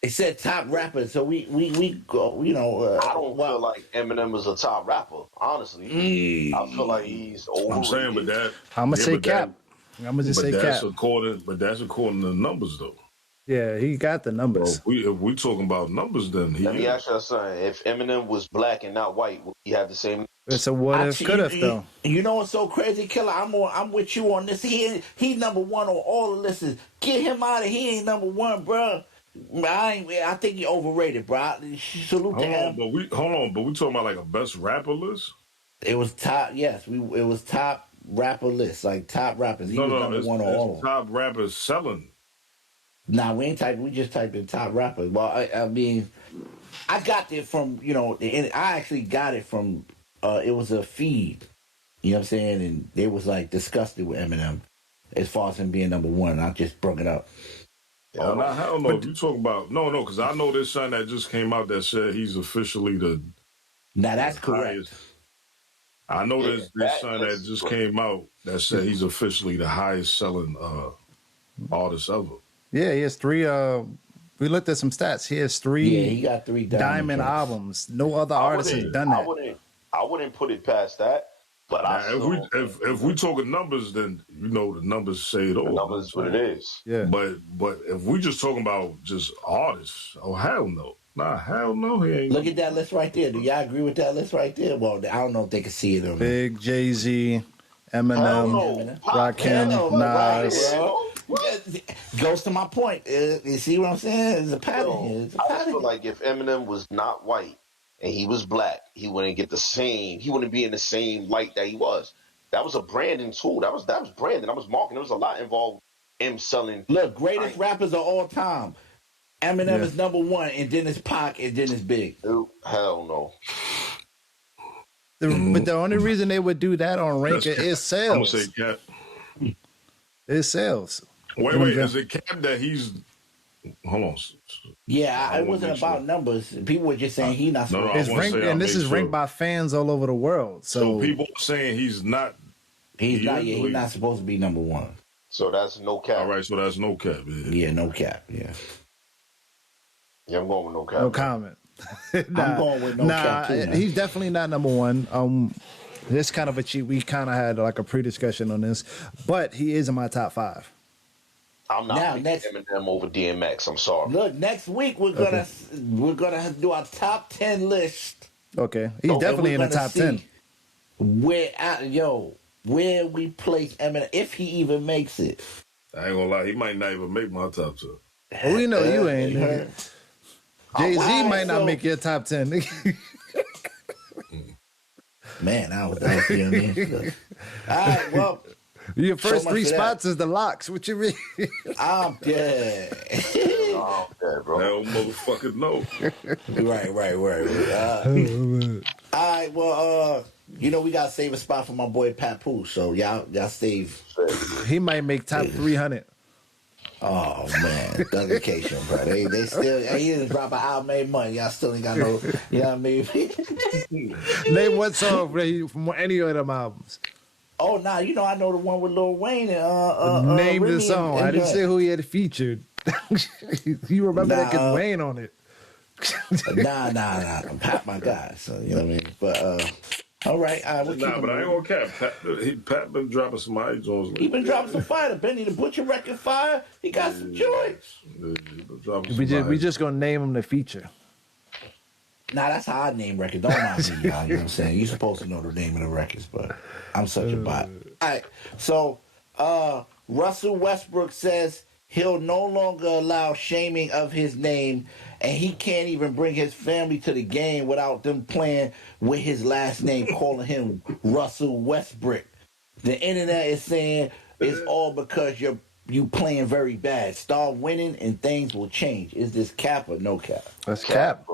It said top rapper, so we go. You know, I don't feel like Eminem is a top rapper. Honestly, I feel like he's overrated. I'm saying, but that I'm gonna say cap. I'm gonna just say cap. But that's according to the numbers, though. Yeah, he got the Well, numbers. if we talking about numbers, then he Let me is. ask you something. If Eminem was black and not white, would he have the same? It's a what if, could have though. You know what's so crazy, Killer? I'm with you on this. He number one on all the lists. Get him out of here. He ain't number one, bro. I think he overrated, bro. Salute to him. But we talking about like a best rapper list. It was top. Yes, it was top rapper list, like top rappers. He was number one on all of them. Top rappers selling. Nah, we ain't typed. We just typed in top rappers. Well, I mean, I got it from I actually got it from. It was a feed. You know what I'm saying? And they was like disgusted with Eminem as far as him being number one. I just brought it up. Oh, now, hell no. If you talk about because I know this son that just came out that said he's officially the. Now that's correct. Highest. I know this son that just came out that said he's officially the highest selling artist ever. Yeah, he has 3. We looked at some stats. He has 3. Yeah, he got 3 diamond albums. No other artist has done that. I wouldn't put it past that. But if we talking numbers, then the numbers say it all. The numbers what it is. Yeah. But if we just talking about just artists, oh hell no. Nah, hell no, he ain't. Look at that list right there. Do y'all agree with that list right there? Well, I don't know if they can see it or not. Big Jay-Z, Eminem, Rakim, Nas. Goes to my point. You see what I'm saying? There's a pattern here. I feel like if Eminem was not white and he was black, he wouldn't get the same. He wouldn't be in the same light that he was. That was a branding tool. That was branding. That was marketing. There was a lot involved in him selling. Look, greatest rappers of all time. Eminem is number one, and then it's Pac, and then it's Big. Dude, hell no. But the only reason they would do that on ranking is sales. I'm gonna say Cap. It's sales. Wait, is it Cap that he's? Hold on. Yeah, it wasn't about numbers. People were just saying he's not. It's ranked, and this is ranked by fans all over the world. So people are saying he's not. He's not supposed to be number one. So that's no cap. All right, so that's no cap. Yeah, no cap. Yeah. Yeah, I'm going with no cap. No comment. I'm going with no cap too. He's definitely not number one. This kind of a cheat. We kind of had like a pre-discussion on this, but he is in my top 5. I'm not picking Eminem over DMX. I'm sorry. Look, next week we're gonna do our top 10 list. Okay, he's definitely in the top 10. Where we place Eminem if he even makes it. I ain't gonna lie, he might not even make my top 10. Well, we know you ain't. Jay-Z might not make your top 10. Man, I was feeling me. All right, well. Your first 3 spots is the locks. What you mean? I'm dead. I'm dead, bro. Hell motherfucker no. Right. All right, well, we gotta save a spot for my boy Papoose, so y'all save. He might make top 300. Oh man, dedication, bro. They still he didn't drop an album, made money. Y'all still ain't got no. You know what I mean? Name one song from any of them albums. Oh nah, I know the one with Lil Wayne and name Remy the song. I didn't say who he had featured. You remember that because Wayne on it. Nah. Pat my guy, so you know what I mean. But all right. But I ain't gonna cap. Pat been dropping some high joints. He been dropping some fire. Benny the Butcher record fire. He got some joints. We just gonna name him the feature. Nah, that's how I name records. Don't mind me, y'all. You know what I'm saying? You're supposed to know the name of the records, but I'm such a bot. All right. So Russell Westbrook says he'll no longer allow shaming of his name, and he can't even bring his family to the game without them playing with his last name, calling him Russell Westbrook. The internet is saying it's all because you playing very bad. Start winning and things will change. Is this cap or no cap? That's cap.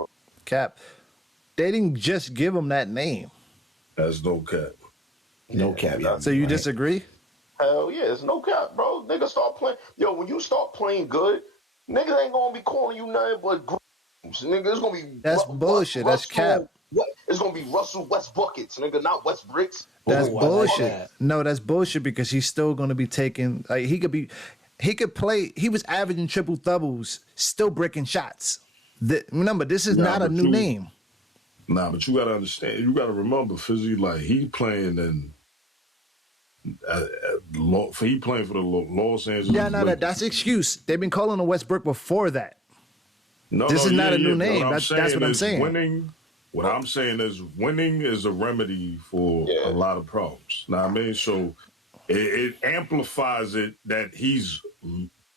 Cap. They didn't just give him that name. That's no cap. No cap. So you disagree? Hell yeah, it's no cap, bro. Niggas start playing. Yo, when you start playing good, niggas ain't gonna be calling you nothing but grooves. Nigga, it's gonna be. That's bullshit. That's cap. It's gonna be Russell West buckets, nigga, not West bricks. That's bullshit. No, that's bullshit because he's still gonna be taking. Like he could play. He was averaging triple doubles, still breaking shots. Remember, this is not a new name. Nah, but you gotta understand. You gotta remember, Fizzy, like he playing in For he playing for the Los Angeles. Yeah, no, Lakers. that's excuse. They've been calling him Westbrook before that. No, This is not a new but name. what That's saying what I'm is saying. Winning. What I'm saying is winning is a remedy for a lot of problems. Know what I mean? So it amplifies it that he's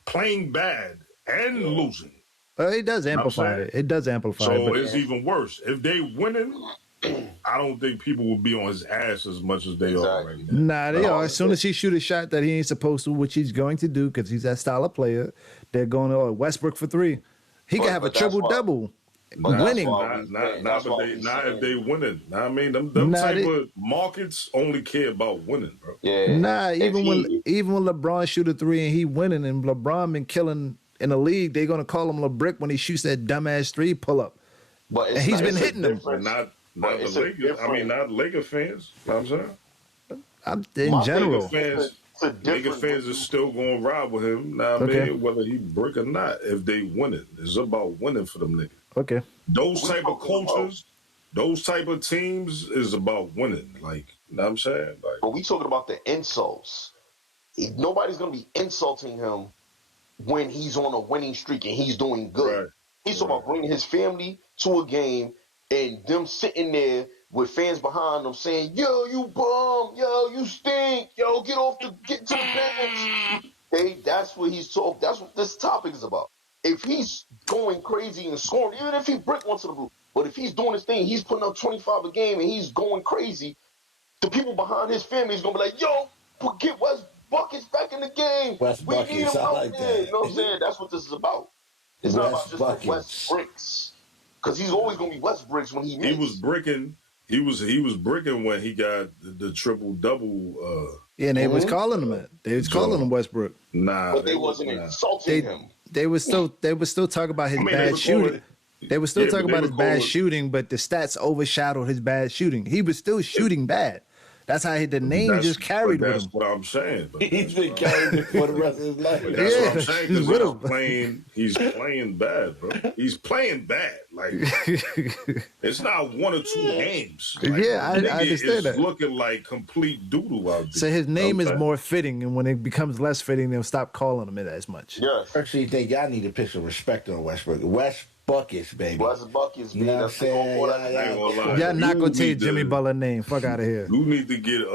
playing bad and losing. Well, it does Know what I'm amplify saying? it. It does amplify it. So But it's even worse. If they winning, I don't think people will be on his ass as much as they are right now. nah, they are. As soon as he shoot a shot that he ain't supposed to, which he's going to do because he's that style of player, they're going to Westbrook for 3. He can have a triple-double. Winning. Not if they winning. Nah, I mean, them type of markets only care about winning, bro. Yeah. Nah, even when LeBron shoot a 3 and he winning, and LeBron been killing in the league, they're gonna call him LeBrick when he shoots that dumbass 3 pull up. But and he's been hitting them. But not the Lakers. I mean, not Laker fans. You know what I'm saying? In general. Laker fans are still going to ride with him. Now, I mean, whether he brick or not, if they winning, it's about winning for them niggas. Okay. Those type of coaches, those type of teams is about winning. Like, you know what I'm saying? Like, but we talking about the insults. Nobody's going to be insulting him when he's on a winning streak and he's doing good. Right. He's talking about bringing his family to a game and them sitting there with fans behind them saying, yo, you bum, yo, you stink, yo, get to the bench. That's what he's talking. That's what this topic is about. If he's going crazy and scoring, even if he brick once to the roof, but if he's doing his thing, he's putting up 25 a game and he's going crazy, the people behind his family is gonna be like, yo, get West Buckets back in the game. We need him out there. You know what I'm saying? That's what this is about. It's not about just the West bricks. Because he's always gonna be West bricks when he was bricking. He was bricking when he got the triple double. Yeah, and they was calling him it. They was calling him Westbrook. Nah, but they wasn't insulting him. They was still talking about his bad shooting. They were still talking about his bad shooting, but the stats overshadowed his bad shooting. He was still shooting bad. That's how the name just carried with him. That's what I'm saying. He's been carrying it for the rest of his life. That's what I'm saying. Because he's playing bad, bro. He's playing bad. Like, it's not 1 or 2 games. Like, I understand that. It's looking like complete doodle out there. So his name is more fitting, and when it becomes less fitting, they'll stop calling him it as much. Yeah. I actually think y'all need to put some respect on Westbrook. West Buckets, baby. West Buckets, you know what I'm saying? Y'all not gonna take Jimmy Butler name. Fuck out of here. You need to get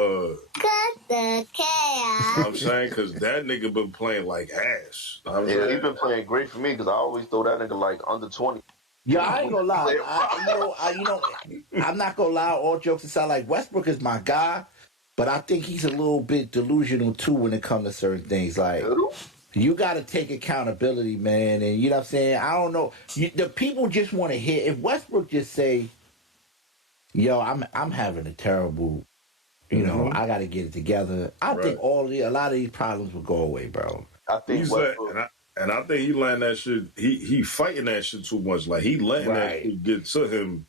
Cut the chaos. I'm saying, because that nigga been playing like ass. He's been playing great for me because I always throw that nigga like under 20. Yeah, I ain't gonna lie. I'm not gonna lie. All jokes aside, like Westbrook is my guy, but I think he's a little bit delusional too when it comes to certain things. Like, you got to take accountability, man. And you know what I'm saying? I don't know. The people just want to hear. If Westbrook just say, "Yo, I'm having a terrible, you know, I got to get it together," I think a lot of these problems will go away, bro. I think and I think he letting that shit. He fighting that shit too much. Like, he letting that shit get to him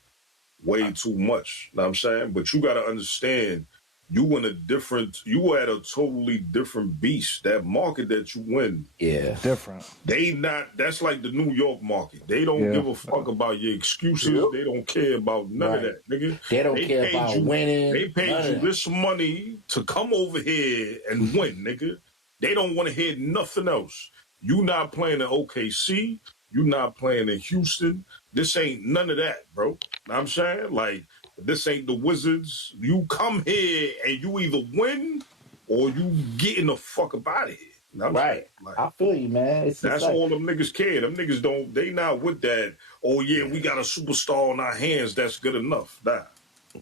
way too much. Know what I'm saying? But you got to understand. You at a totally different beast. That market that you win. Yeah. Different. That's like the New York market. They don't give a fuck about your excuses. Yep. They don't care about none of that, nigga. They don't care about winning. They paid you this money to come over here and win, nigga. They don't want to hear nothing else. You not playing in OKC. You not playing in Houston. This ain't none of that, bro. Know what I'm saying? Like, this ain't the Wizards. You come here and you either win or you getting the fuck up out of here. You know like, I feel you, man. That's all them niggas care. Them niggas they not with that, oh yeah, we got a superstar in our hands, that's good enough. Nah.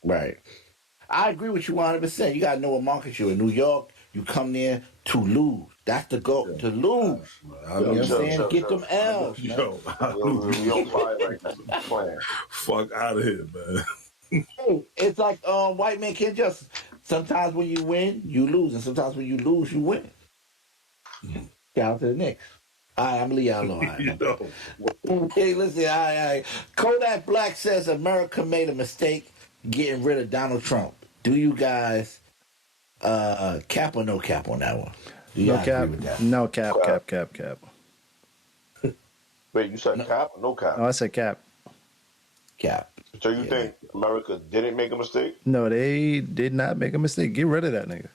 Right. I agree with you 100%. You got to know what market you're in. New York, you come there to lose. That's the goal, to lose. You know what I'm saying? Get them L's. Fuck out of here, man. Hey, it's like white men can't just. Sometimes when you win, you lose, and sometimes when you lose, you win. Shout out to the Knicks. All right, I'm gonna leave y'all alone. Hey, listen, all right. Kodak Black says America made a mistake getting rid of Donald Trump. Do you guys cap or no cap on that one? Do you agree with that? No cap. Wait, you said cap or no cap? Oh, I said cap. Cap. So you think America didn't make a mistake? No, they did not make a mistake. Get rid of that nigga.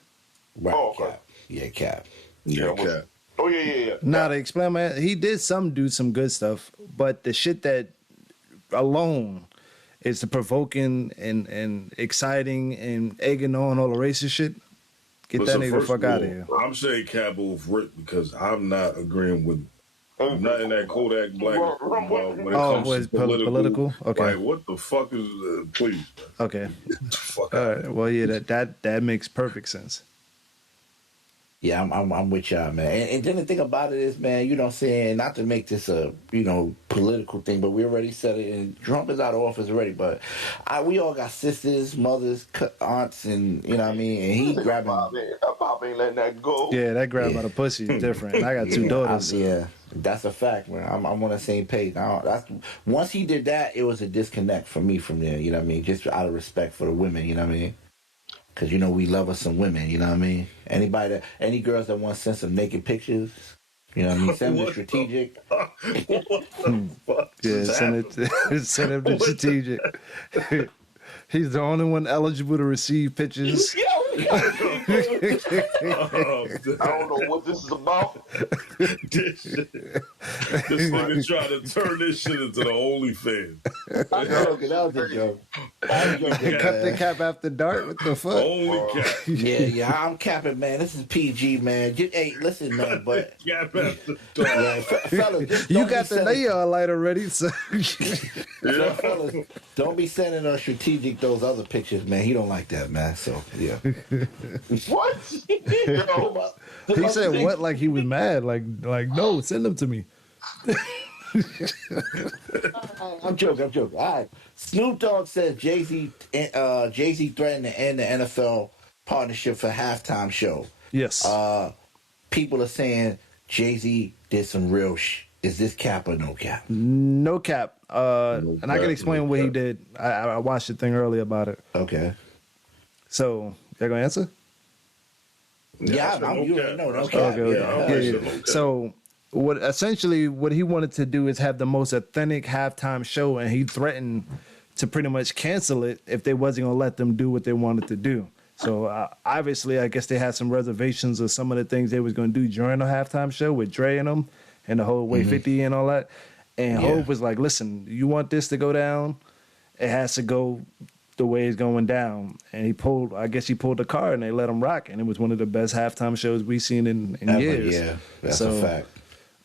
Right, Oh, okay. Cap. Yeah, Cap. Yeah, what's- Cap. Oh yeah. Nah, to explain, man, he did do some good stuff, but the shit that alone is the provoking and exciting and egging on all the racist shit. Get Listen, that nigga the first fuck of out of all, here. I'm saying Cap over Rick because I'm not agreeing with nothing that Kodak Black is talking about when it Oh, comes was to political. Okay. Like, what the fuck is? Please, Okay. get the fuck All out. right. Well, yeah, that makes perfect sense. Yeah, I'm with y'all, man. And then the thing about it is, man, you know what I'm saying, not to make this a, political thing, but we already said it, and Trump is out of office already, but we all got sisters, mothers, aunts, and, you know what I mean, and he grabbing... Pop ain't letting that go. Yeah, that grab by the pussy is different. I got two daughters. Yeah, that's a fact, man. I'm on the same page. Now, once he did that, it was a disconnect for me from there, you know what I mean, just out of respect for the women, you know what I mean? Because, we love us some women, you know what I mean? Any girls that want to send some naked pictures, you know what I mean? Send them strategic. What the fuck? Yeah, send him to strategic. He's the only one eligible to receive pictures. I don't know what this is about. This nigga trying to turn this shit into the OnlyFans. That was a joke. They cut the cap after dark. What the fuck? Only Cap. Yeah, I'm capping, man. This is PG, man. Hey, listen, man, but... Cap after Yeah, fellas, just You don't got be the sending- neon light already, so So, fellas, don't be sending us strategic those other pictures, man. He don't like that, man. So yeah. What? Yo, he said what? Like he was mad? Like no, send them to me. I'm joking. All right. Snoop Dogg says Jay-Z threatened to end the NFL partnership for halftime show. Yes. People are saying Jay-Z did some real Is this cap or no cap? No cap. And I can cap, explain no what he cap. did. I watched the thing earlier about it. Okay. So y'all gonna answer? Yeah, I said I'm no you cap. already know. No That's cap. Okay, okay. Yeah, I Yeah, always yeah. said no cap. So what he wanted to do is have the most authentic halftime show, and he threatened to pretty much cancel it if they wasn't gonna let them do what they wanted to do. So obviously, I guess they had some reservations of some of the things they was gonna do during the halftime show with Dre and them, and the whole Way 50 and all that. And Yeah. Hope was like, "Listen, you want this to go down? It has to go the way it's going down." And he pulled the card, and they let him rock, and it was one of the best halftime shows we've seen in Ever, years. yeah, that's So, a fact.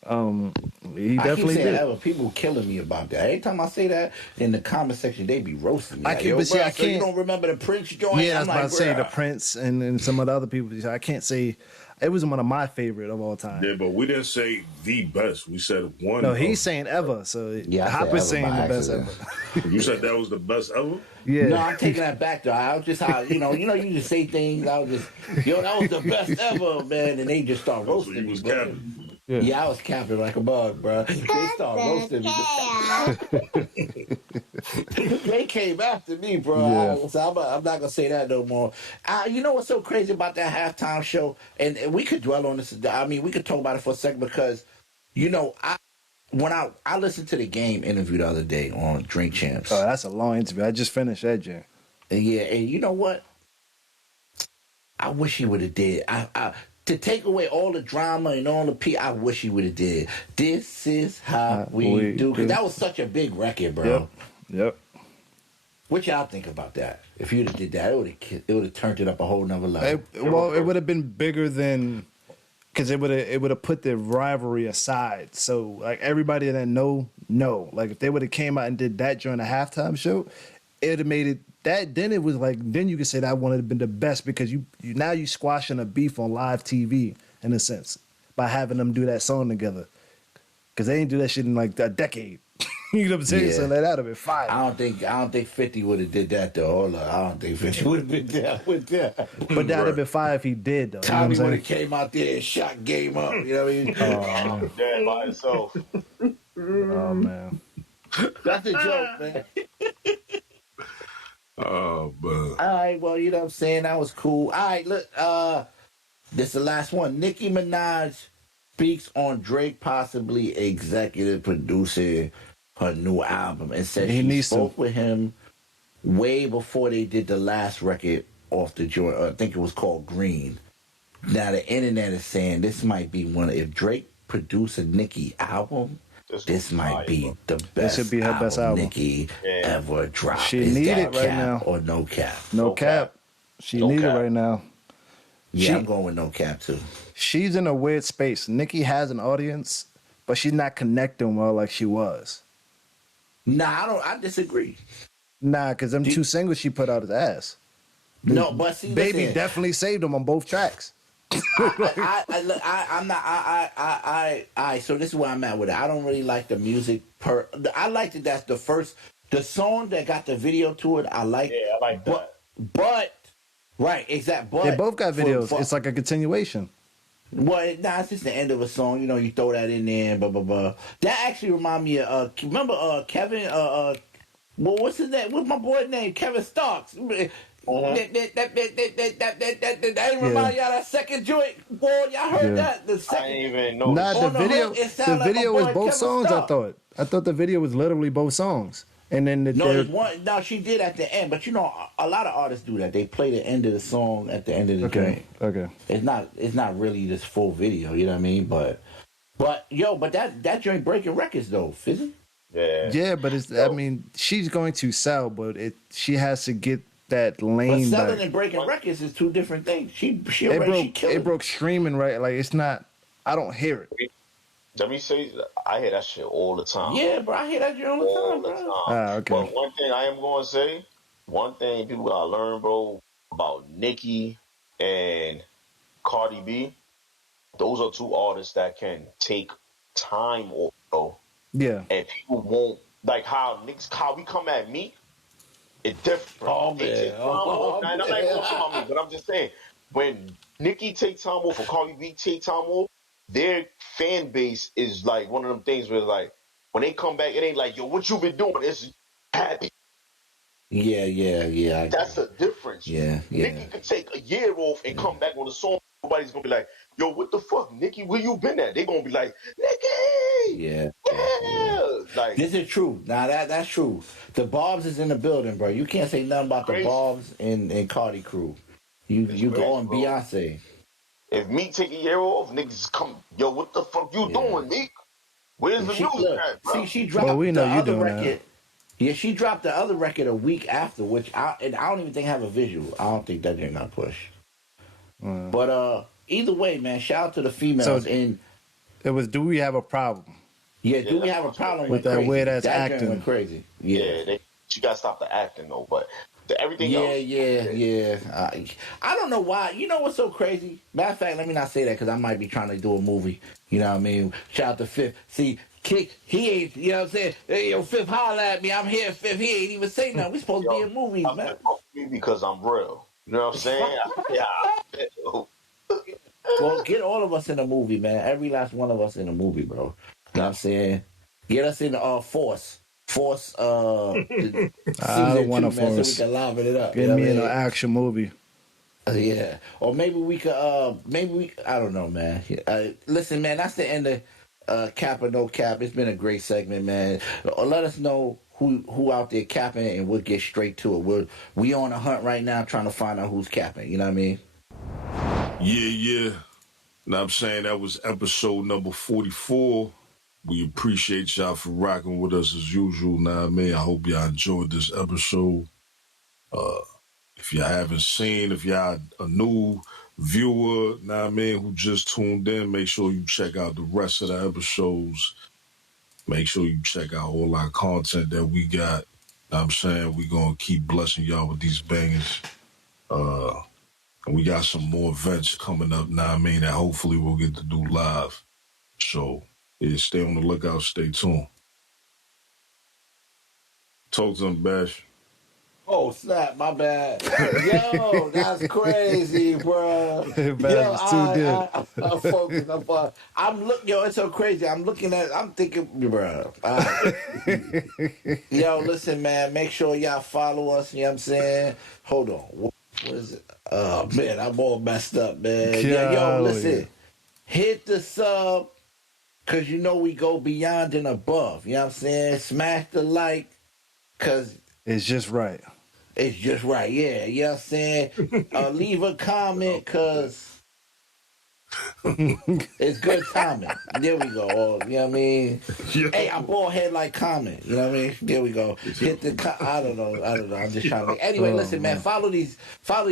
He I definitely keep saying did. ever. People killing me about that. Every time I say that in the comment section, they be roasting me. I Like, can't- yo, but see, bruh, I so you can't- don't remember the Prince joint? Yeah, I'm that's what I say. bruh. The Prince and some of the other people. I can't say it was one of my favorite of all time. Yeah, but we didn't say the best. We said one. No, he's of- saying ever. So Yeah, I said Hopper's ever saying by the best accident. ever. You said that was the best ever. Yeah. No, I'm taking that back though. I was just how you just say things. I was just that was the best ever, man, and they just start So roasting you me. was bro. capping. Yeah, I was capping like a bug, bro. They start roasting me. They came after me, bro. Yeah. So I'm not gonna say that no more. You know what's so crazy about that halftime show, and we could dwell on this. I mean, we could talk about it for a second because, when I listened to the game interview the other day on Drink Champs. Oh, that's a long interview. I just finished that, Jay. Yeah, and you know what? I wish he would have did. To take away all the drama and all the I wish he would have did. This is how we do. Because that was such a big record, bro. Yep. What y'all think about that? If you'd have did that, it would have turned it up a whole nother level. It would have been bigger than because it would have put the rivalry aside. So like everybody that know. Like if they would have came out and did that during the halftime show, it would have made it that. Then it was like then you could say that one would have been the best because you now you squashing a beef on live TV in a sense by having them do that song together because they didn't do that shit in like a decade. You know what I'm saying? Yeah. So that would have been fire. I don't think 50 would have did that though. Hold on. I don't think 50 would have been there with that. But that would have been fire if he did though. Tommy you know would what have came out there and shot game up. You know what I mean? Dead by himself. I'm saying? Oh man. That's a joke, man. Oh, man. All right, well, you know what I'm saying? That was cool. All right, look, this is the last one. Nicki Minaj speaks on Drake possibly executive producing her new album and said He she needs to. spoke with him way before they did the last record off the joint. I think it was called Green. Now the internet is saying this might be if Drake produced a Nicki album, this might be the This should best be her best album. Nicki ever dropped. She Is need that it right cap now. or no cap? No cap. She need it right now. Yeah, I'm going with no cap too. She's in a weird space. Nicki has an audience, but she's not connecting well like she was. Nah, I disagree. Nah, because them two singles she put out is ass. No, but see, Baby listen, definitely saved them on both tracks. I'm not. So this is where I'm at with it. I don't really like the music. I liked it. That's the song that got the video to it. I like. Yeah, I like that. But right, exactly. But They both got videos. It's like a continuation. Well, it's just the end of a song. You know, you throw that in there, blah blah blah. That actually remind me of remember Kevin. Well, what's his name? What's my boy's name? Kevin Starks. That remind y'all that second joint, boy. Y'all heard that? The second. I didn't even know. Nah, the video. The video was both songs. Starks. I thought the video was literally both songs, and then No, she did at the end, but you know, a lot of artists do that. They play the end of the song at the end of the joint. Okay. It's not really this full video. You know what I mean? But that joint breaking records though, Fizzy. Yeah, but I mean, she's going to sell, but she has to get that lane But selling back. and breaking records is two different things. She killed it broke streaming, right? Like it's not. I don't hear it. Let me say, I hear that shit all the time. Yeah, bro, I hear that shit all the time, bro. Okay. But one thing I am going to say, one thing people gotta learn, bro, about Nicki and Cardi B, those are two artists that can take time off, bro. Yeah. And people won't like how we come at me. It's different. Oh, They man. take time off. Now, I'm not even talking about me, but I'm just saying when Nicki take time off or Cardi B take time off, their fan base is like one of them things where like when they come back, it ain't like, yo, what you been doing? It's happy. Yeah. That's the difference. Yeah. Nicki could take a year off and come back on the song. Nobody's gonna be like, yo, what the fuck, Nicki? Where you been at? They gonna be like, Nicki. Yeah. Like This is true. Now that's true. The Bobs is in the building, bro. You can't say nothing about the Bobs and Cardi crew. You go on Beyonce. If Meek take a year off, niggas come, yo, what the fuck you doing, Meek? Where's the music at, bro? See, she dropped the other record. Yeah, she dropped the other record a week after, which I don't even think have a visual. I don't think that did not push. But either way, man, shout out to the females. So and it was, do we have a problem? Yeah, do we have a problem with that weird ass acting? Went crazy. Yeah, she gotta stop the acting though. But everything else, yeah. I don't know why. You know what's so crazy? Matter of fact, let me not say that because I might be trying to do a movie. You know what I mean? Shout out to Fifth. See, Kick, he ain't. You know what I'm saying? Hey, yo, Fifth, holla at me. I'm here, Fifth. He ain't even say nothing. We supposed to be in movies, man. Me because I'm real. You know what I'm saying? Well, get all of us in a movie, man. Every last one of us in a movie, bro. You know what I'm saying? Get us in Force. Force, I don't want a Force. So we can liven it up. Get me in an action movie. Yeah. Or maybe we could, I don't know, man. Listen, man, that's the end of Cap or No Cap. It's been a great segment, man. Let us know who out there capping, and we'll get straight to it. We on a hunt right now trying to find out who's capping. You know what I mean? Yeah. Now I'm saying that was episode number 44. We appreciate y'all for rocking with us as usual. Now I mean, I hope y'all enjoyed this episode. If you haven't seen, if y'all a new viewer, now I mean, who just tuned in, make sure you check out the rest of the episodes. Make sure you check out all our content that we got. I'm saying we're gonna keep blessing y'all with these bangers. And we got some more events coming up now, I mean, that hopefully we'll get to do live. So, yeah, stay on the lookout, stay tuned. Talk to them, Bash. Oh, snap, my bad. Yo, that's crazy, bro. Yo, I'm focused. I'm looking, yo, it's so crazy. I'm thinking, bro. Yo, listen, man, make sure y'all follow us, you know what I'm saying? Hold on. What is it? Oh, man, I'm all messed up, man. Yo, listen. Hit the sub, because you know we go beyond and above. You know what I'm saying? Smash the like, because it's just right. It's just right, yeah. You know what I'm saying? Leave a comment, because It's good timing. There we go. Oh, you know what I mean? Yo. Hey, I'm bald head like Common. You know what I mean? There we go. Hit the. I don't know. I'm just trying to make. Anyway, listen, man. Follow these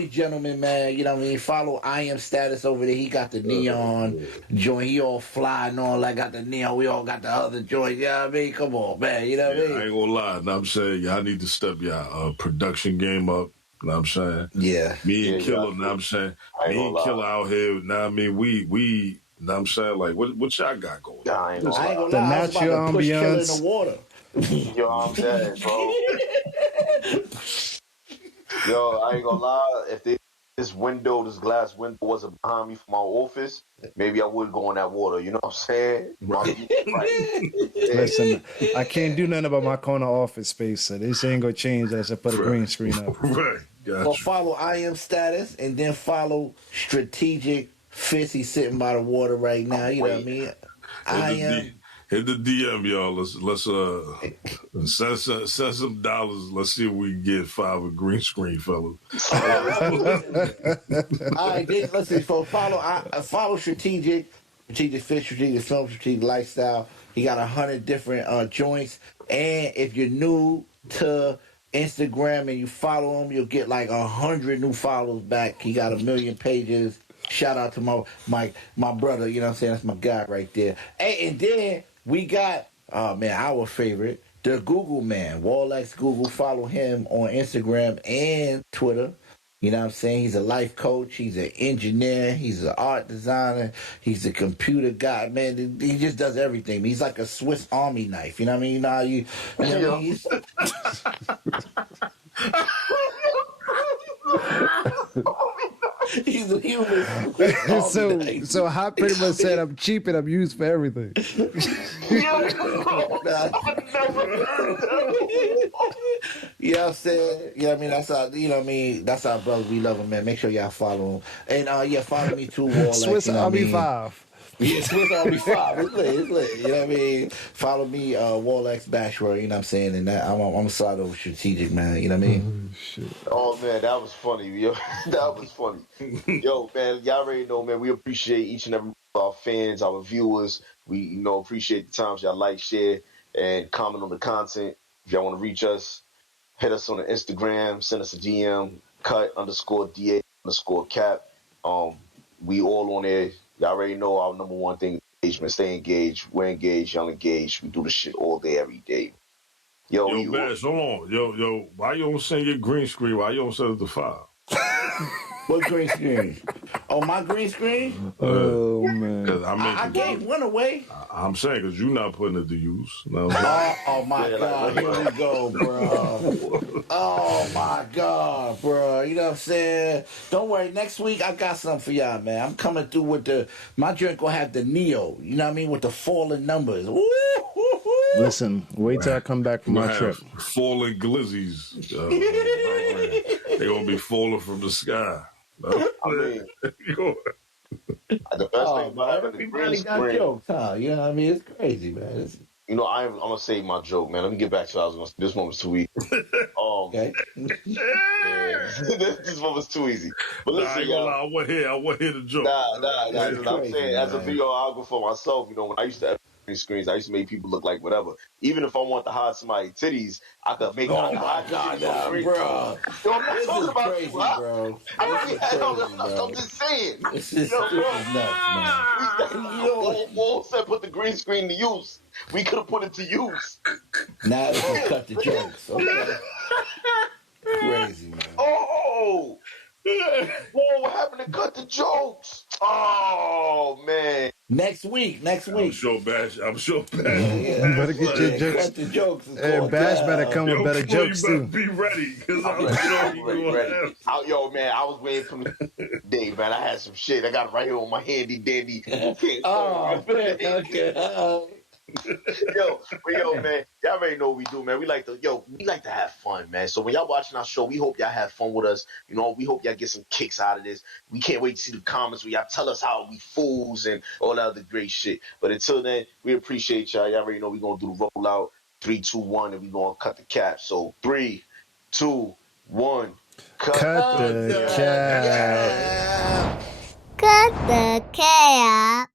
gentlemen, man. You know what I mean? Follow I Am Status over there. He got the neon joint. He all fly and all. I got the neon. We all got the other joint. You know what I mean? Come on, man. You know what I mean? I ain't gonna lie. Know what I'm saying, y'all need to step y'all production game up. Know what I'm saying? Yeah. Me and Killer, know what I'm saying? Me and Killer out here, know what I mean? We know what I'm saying? Like, what y'all got going? I ain't I ain't gonna The lie. I was about natural to push Killer in ambiance. the water. Yo, I'm dead, bro. Yo, I ain't gonna lie. If this glass window wasn't behind me from my office, maybe I would go in that water. You know what I'm saying? Right. Listen, I can't do nothing about my corner office space, so this ain't gonna change unless I put a green screen up. Right. Gotcha. Well, follow I Am Status and then follow Strategic Fist. He's sitting by the water right now. You know what I mean? I am. Hit the DM, y'all. Let's send some dollars. Let's see if we can get 5 a green screen, fellas. All right, then, let's see. So follow Strategic Fist, Strategic Film, Strategic Lifestyle. He got 100 different joints. And if you're new to Instagram and you follow him, you'll get like 100 new followers back. He got 1 million pages. Shout out to my brother, you know what I'm saying? That's my guy right there. Hey, and then we got, our favorite, the Google man, Wallex Google. Follow him on Instagram and Twitter. You know what I'm saying? He's a life coach. He's an engineer. He's an art designer. He's a computer guy. Man, he just does everything. He's like a Swiss Army knife. You know what I mean? You know how you know what I mean? He's a human. So I pretty much said I'm cheap and I'm used for everything. You know what I'm saying? You know what I mean? That's our brother. We love him, man. Make sure y'all follow him. And follow me too, Wall. Swiss Army 5. Yeah, Swiss Army 5. It's lit. You know what I mean? Follow me, Warlex Bashwell, you know what I'm saying? And that I'm a side over Strategic, man. You know what I mean? Oh, man, that was funny, yo. That was funny. Yo, man, y'all already know, man, we appreciate each and every one of our fans, our viewers. We, appreciate the times y'all like, share, and comment on the content. If y'all want to reach us, hit us on the Instagram, send us a DM, cut_DA_cap. We all on there. Y'all already know our number one thing, engagement. Stay engaged. We're engaged. Y'all engaged. We do the shit all day, every day. Yo, Bash, hold on. Yo, why you don't send your green screen? Why you don't send it to 5? What green screen? Oh, my green screen? Oh, man. I gave one away. I'm saying because you're not putting it to use. No, oh, my God. Here we go, bro. Oh, my God, bro. You know what I'm saying? Don't worry. Next week, I got something for y'all, man. I'm coming through with my drink going to have the Neo. You know what I mean? With the falling numbers. Woo! Listen, wait till I come back from my trip. Falling glizzies. They're going to be falling from the sky. I mean, the best thing about everybody got jokes, huh? You know what I mean? It's crazy, man. I'm gonna say my joke, man. Let me get back to what I was gonna say. This one was too easy. Okay. This one was too easy. But listen, I want to hear the joke. I'm saying, as a videographer myself, when I used to green screens, I used to make people look like whatever. Even if I want to hide somebody's titties, I could make. Oh my God, bro! Yo, I'm not talking about crazy, bro. I'm just saying. This is nuts, man. Wall said put the green screen to use. We could have put it to use. Now we can cut the jokes. Okay. Crazy, man. Oh! Whoa, what happened to cut the jokes? Oh, man. Next week. I'm sure Bash. You better get your jokes. Cut the jokes. And Bash better come with better jokes, too. Be ready, because I'm sure you're ready. Yo, man, I was waiting for the day, man. I had some shit. I got it right here on my handy dandy. Oh, man. Okay. Yo, man, y'all already know what we do, man. We like to have fun, man. So when y'all watching our show, we hope y'all have fun with us. We hope y'all get some kicks out of this. We can't wait to see the comments where y'all tell us how we fools and all that other great shit. But until then, we appreciate y'all. Y'all already know we're gonna do the rollout. 3, 2, 1, and we're gonna cut the cap. So 3, 2, 1, cut the cap. Cut the chaos.